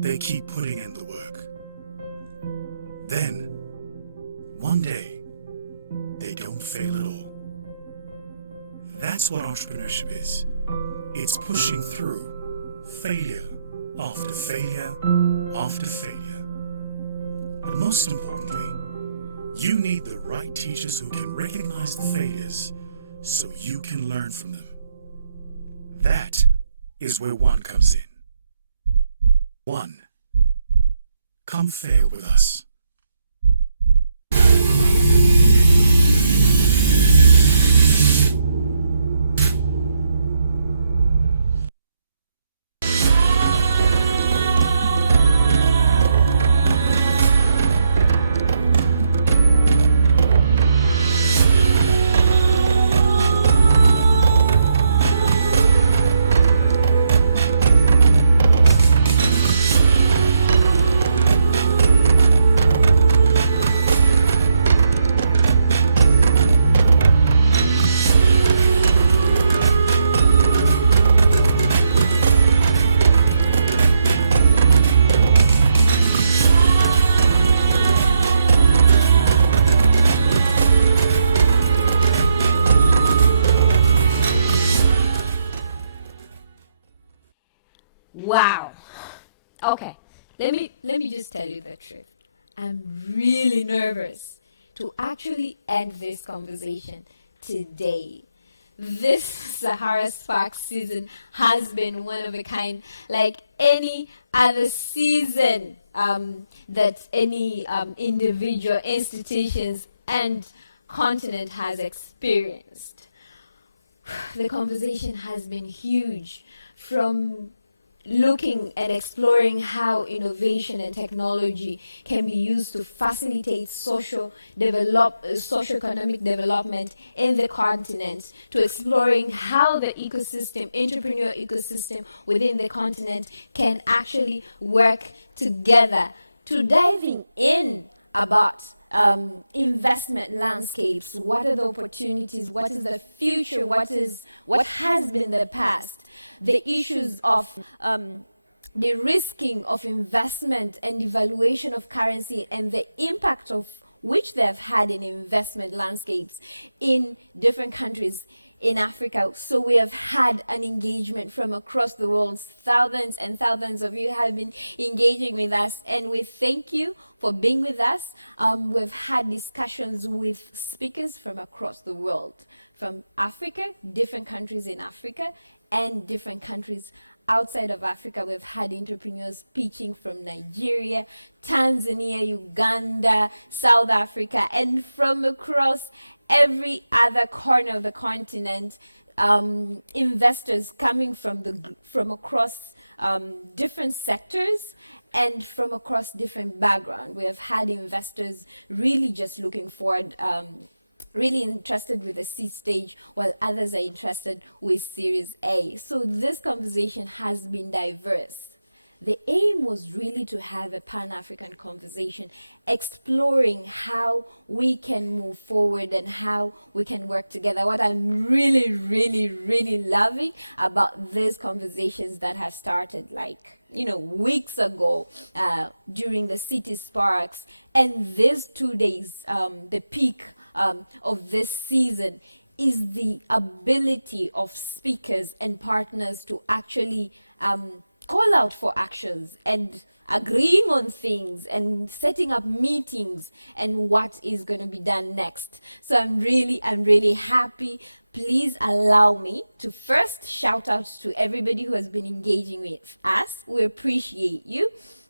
They keep putting in the work. Then, one day, they don't fail at all. That's what entrepreneurship is. It's pushing through failure after failure after failure. But most importantly, you need the right teachers who can recognize the failures so you can learn from them. That is where One comes in. One, come fail with us. Wow. Okay. Let me just tell you the truth. I'm really nervous to actually end this conversation today. This Sahara Sparks season has been one of a kind, like any other season that any individual, institutions, and continent has experienced. The conversation has been huge, from looking and exploring how innovation and technology can be used to facilitate socio-economic development in the continent, to exploring how the entrepreneur ecosystem within the continent can actually work together, to diving in about investment landscapes. What are the opportunities? What is the future? What has been the past? The issues of the risking of investment and devaluation of currency, and the impact of which they've had in investment landscapes in different countries in Africa. So we have had an engagement from across the world. Thousands and thousands of you have been engaging with us, and we thank you for being with us. We've had discussions with speakers from across the world, from Africa, different countries in Africa, and different countries outside of Africa. We've had entrepreneurs speaking from Nigeria, Tanzania, Uganda, South Africa, and from across every other corner of the continent. Investors coming from across different sectors and from across different backgrounds. We have had investors really just looking forward, really interested with the seed stage, while others are interested with Series A. So this conversation has been diverse. The aim was really to have a Pan-African conversation, exploring how we can move forward and how we can work together. What I'm really, really, really loving about these conversations that have started weeks ago during the City Sparks, and these 2 days, the peak of this season, is the ability of speakers and partners to actually call out for actions and agreeing on things and setting up meetings and what is going to be done next. So I'm really happy. Please allow me to first shout out to everybody who has been engaging with us. We appreciate you.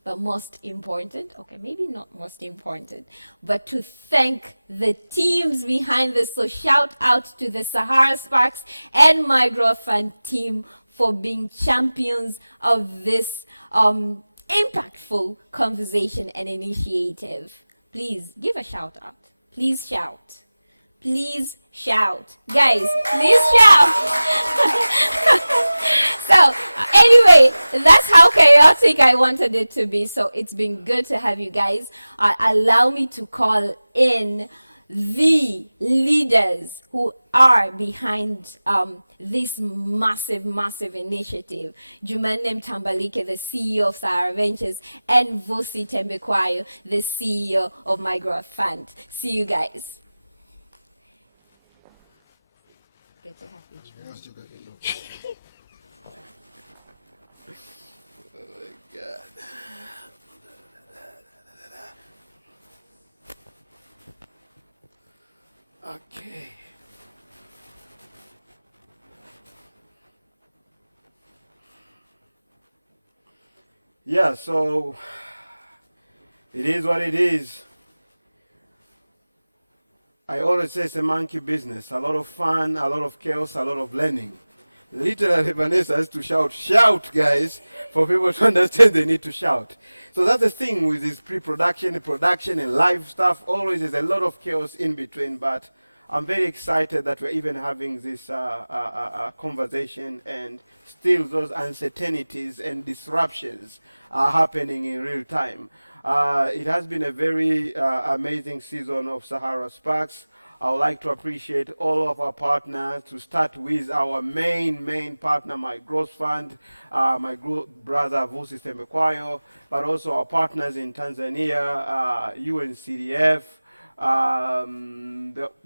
But most important, okay, maybe not most important, but to thank the teams behind this. So shout out to the Sahara Sparks and my Fund team for being champions of this impactful conversation and initiative. Please give a shout out. Please shout. please shout. Guys, please shout. So, anyway, that's how chaotic I wanted it to be. So, it's been good to have you guys. Allow me to call in the leaders who are behind this massive initiative. Jumanne Mtambalike, the CEO of Sahara Ventures, and Vusi Tembekwayo, the CEO of My Growth Fund. See you guys. Yeah, so it is what it is. I always say it's a monkey business. A lot of fun, a lot of chaos, a lot of learning. Literally, Vanessa has to shout, guys, for people to understand they need to shout. So that's the thing with this pre-production, production, and live stuff. Always there's a lot of chaos in between, but I'm very excited that we're even having this conversation, and still those uncertainties and disruptions are happening in real time. It has been a very amazing season of Sahara Sparks. I would like to appreciate all of our partners, to start with our main partner, My Growth Fund, my brother Vusi Tembekwayo, but also our partners in Tanzania, UNCDF,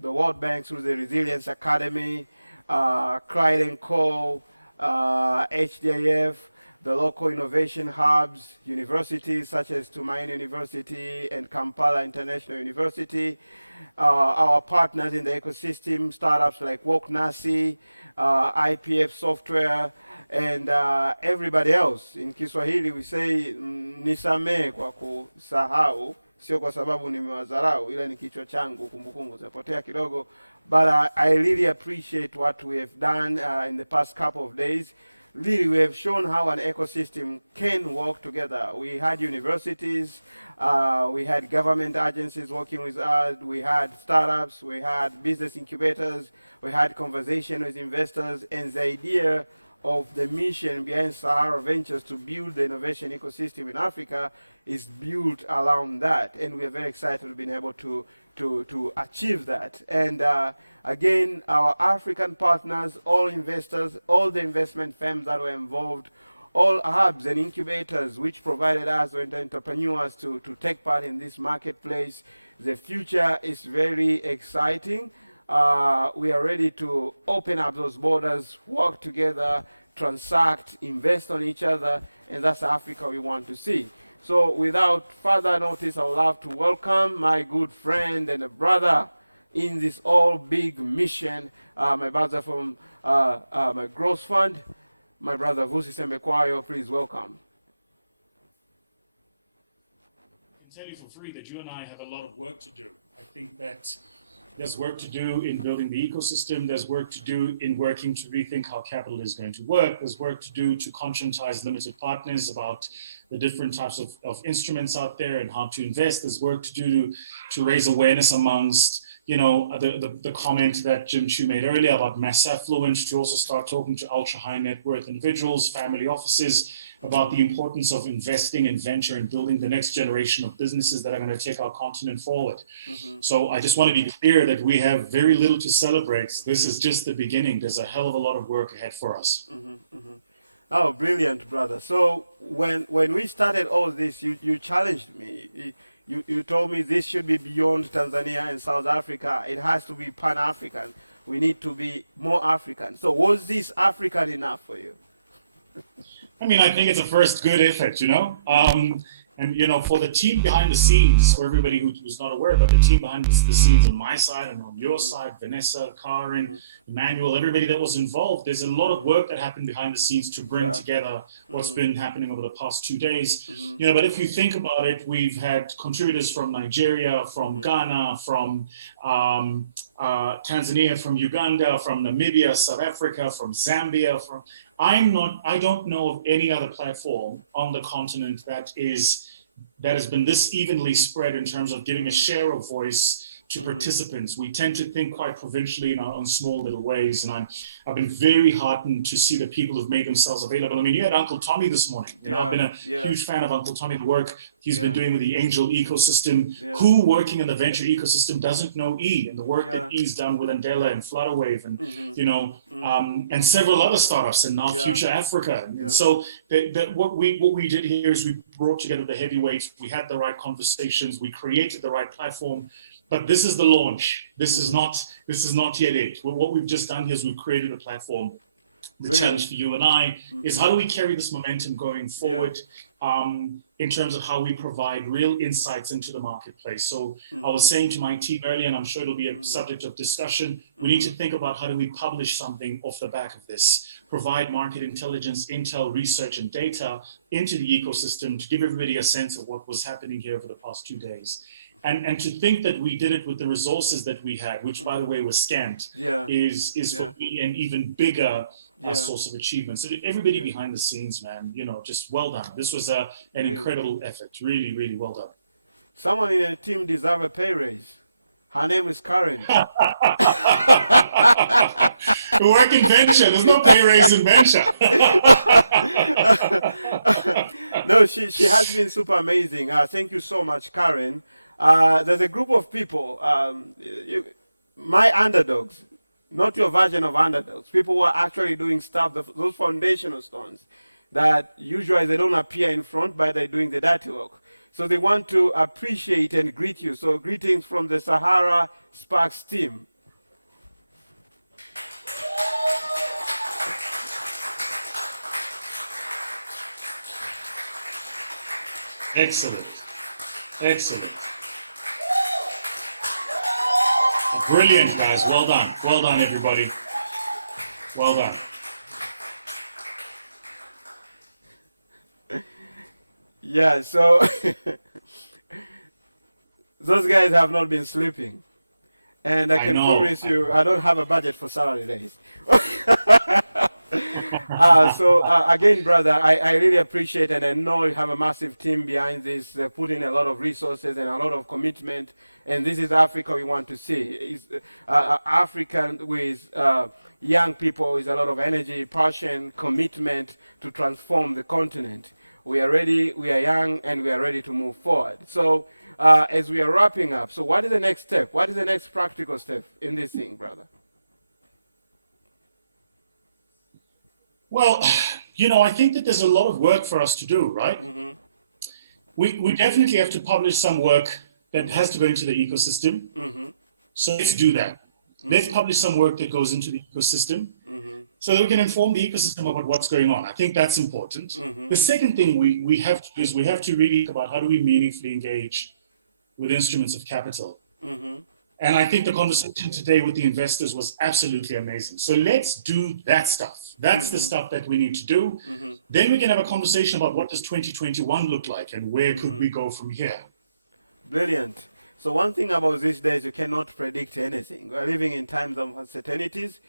the World Bank through the Resilience Academy, Curate, HDIF, the local innovation hubs, universities such as Tumaini University and Kampala International University, our partners in the ecosystem, startups like WalkNasi, IPF Software, and everybody else. In Kiswahili we say nisamee kwa kusahau, sio kwa sababu nimewasahau, ila ni kichwa changu, kumbukumbu zapotea kidogo. But I really appreciate what we have done in the past couple of days. Really, we have shown how an ecosystem can work together. We had universities, we had government agencies working with us, we had startups, we had business incubators, we had conversation with investors, and the idea of the mission behind Sahara Ventures to build the innovation ecosystem in Africa is built around that, and we are very excited to be able to achieve that. And again, our African partners, all investors, all the investment firms that were involved, all hubs and incubators which provided us with entrepreneurs to take part in this marketplace. The future is very exciting. We are ready to open up those borders, work together, transact, invest on each other, and that's the Africa we want to see. So without further notice, I would love to welcome my good friend and a brother in this all big mission, my brother from my Growth Fund, my brother Vusi Tembekwayo. Please welcome. I can tell you for free that you and I have a lot of work to do. I think that there's work to do in building the ecosystem. There's work to do in working to rethink how capital is going to work. There's work to do to conscientize limited partners about the different types of instruments out there and how to invest. There's work to do to raise awareness amongst, you know, the comment that Jim Chu made earlier about mass affluent, to also start talking to ultra high net worth individuals, family offices, about the importance of investing in venture and building the next generation of businesses that are going to take our continent forward. So I just want to be clear that we have very little to celebrate. This is just the beginning. There's a hell of a lot of work ahead for us. Oh, brilliant, brother. So when we started all this, you challenged me. You told me this should be beyond Tanzania and South Africa. It has to be Pan-African. We need to be more African. So was this African enough for you? I mean, I think it's a first good effort, you know? And, you know, for the team behind the scenes, for everybody who's not aware, but the team behind the scenes on my side and on your side, Vanessa, Karen, Emmanuel, everybody that was involved, there's a lot of work that happened behind the scenes to bring together what's been happening over the past 2 days. You know, but if you think about it, we've had contributors from Nigeria, from Ghana, from Tanzania, from Uganda, from Namibia, South Africa, from Zambia, I don't know of any other platform on the continent that has been this evenly spread in terms of giving a share of voice to participants. We tend to think quite provincially in our own small little ways, and I've been very heartened to see that people have made themselves available. I mean, you had Uncle Tommy this morning. You know, I've been a huge fan of Uncle Tommy, the work he's been doing with the Angel ecosystem. Who working in the venture ecosystem doesn't know E, and the work that E's done with Andela and Flutterwave, and you know, and several other startups, and now Future Africa. And so what we did here is we brought together the heavyweights. We had the right conversations. We created the right platform. But this is the launch. This is not yet it. What we've just done here is we've created a platform. The challenge for you and I is how do we carry this momentum going forward in terms of how we provide real insights into the marketplace. So I was saying to my team earlier, and I'm sure it'll be a subject of discussion, we need to think about how do we publish something off the back of this, provide market intelligence, intel, research, and data into the ecosystem to give everybody a sense of what was happening here over the past 2 days. And to think that we did it with the resources that we had, which by the way was scant, is for me an even bigger source of achievement. So everybody behind the scenes, man, you know, just well done. This was an incredible effort. Really, really well done. Someone in the team deserves a pay raise. Her name is Karen. We work in venture. There's no pay raise in venture. No, she has been super amazing. Thank you so much, Karen. There's a group of people, my underdogs, not your version of underdogs, people who are actually doing stuff, those foundational stones that usually they don't appear in front, but they're doing the dirty work. So they want to appreciate and greet you. So greetings from the Sahara Sparks team. Excellent. Excellent. Brilliant, guys. Well done. Well done, everybody. Well done. Yeah, so those guys have not been sleeping. And I know. I don't have a budget for salary days. Again, brother, I really appreciate it, and I know you have a massive team behind this. They're putting a lot of resources and a lot of commitment, and this is Africa we want to see. Africa with young people with a lot of energy, passion, commitment to transform the continent. We are ready, we are young, and we are ready to move forward. So as we are wrapping up, so what is the next step? What is the next practical step in this thing, brother? Well, you know, I think that there's a lot of work for us to do, right? Mm-hmm. We definitely have to publish some work that has to go into the ecosystem. Mm-hmm. So let's do that. Mm-hmm. Let's publish some work that goes into the ecosystem so that we can inform the ecosystem about what's going on. I think that's important. Mm-hmm. The second thing we have to do is we have to really think about how do we meaningfully engage with instruments of capital. And I think the conversation today with the investors was absolutely amazing. So let's do that stuff. That's the stuff that we need to do. Then we can have a conversation about what does 2021 look like and where could we go from here. Brilliant. So one thing about these days, you cannot predict anything. We're living in times of uncertainties.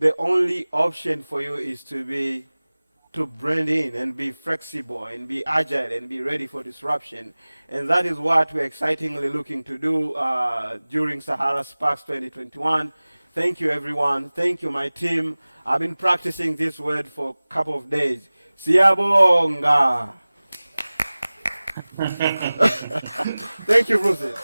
The only option for you is to blend in and be flexible and be agile and be ready for disruption. And that is what we're excitingly looking to do during Sahara Sparks 2021. Thank you, everyone. Thank you, my team. I've been practicing this word for a couple of days. Siyabonga. Thank you, Rufus.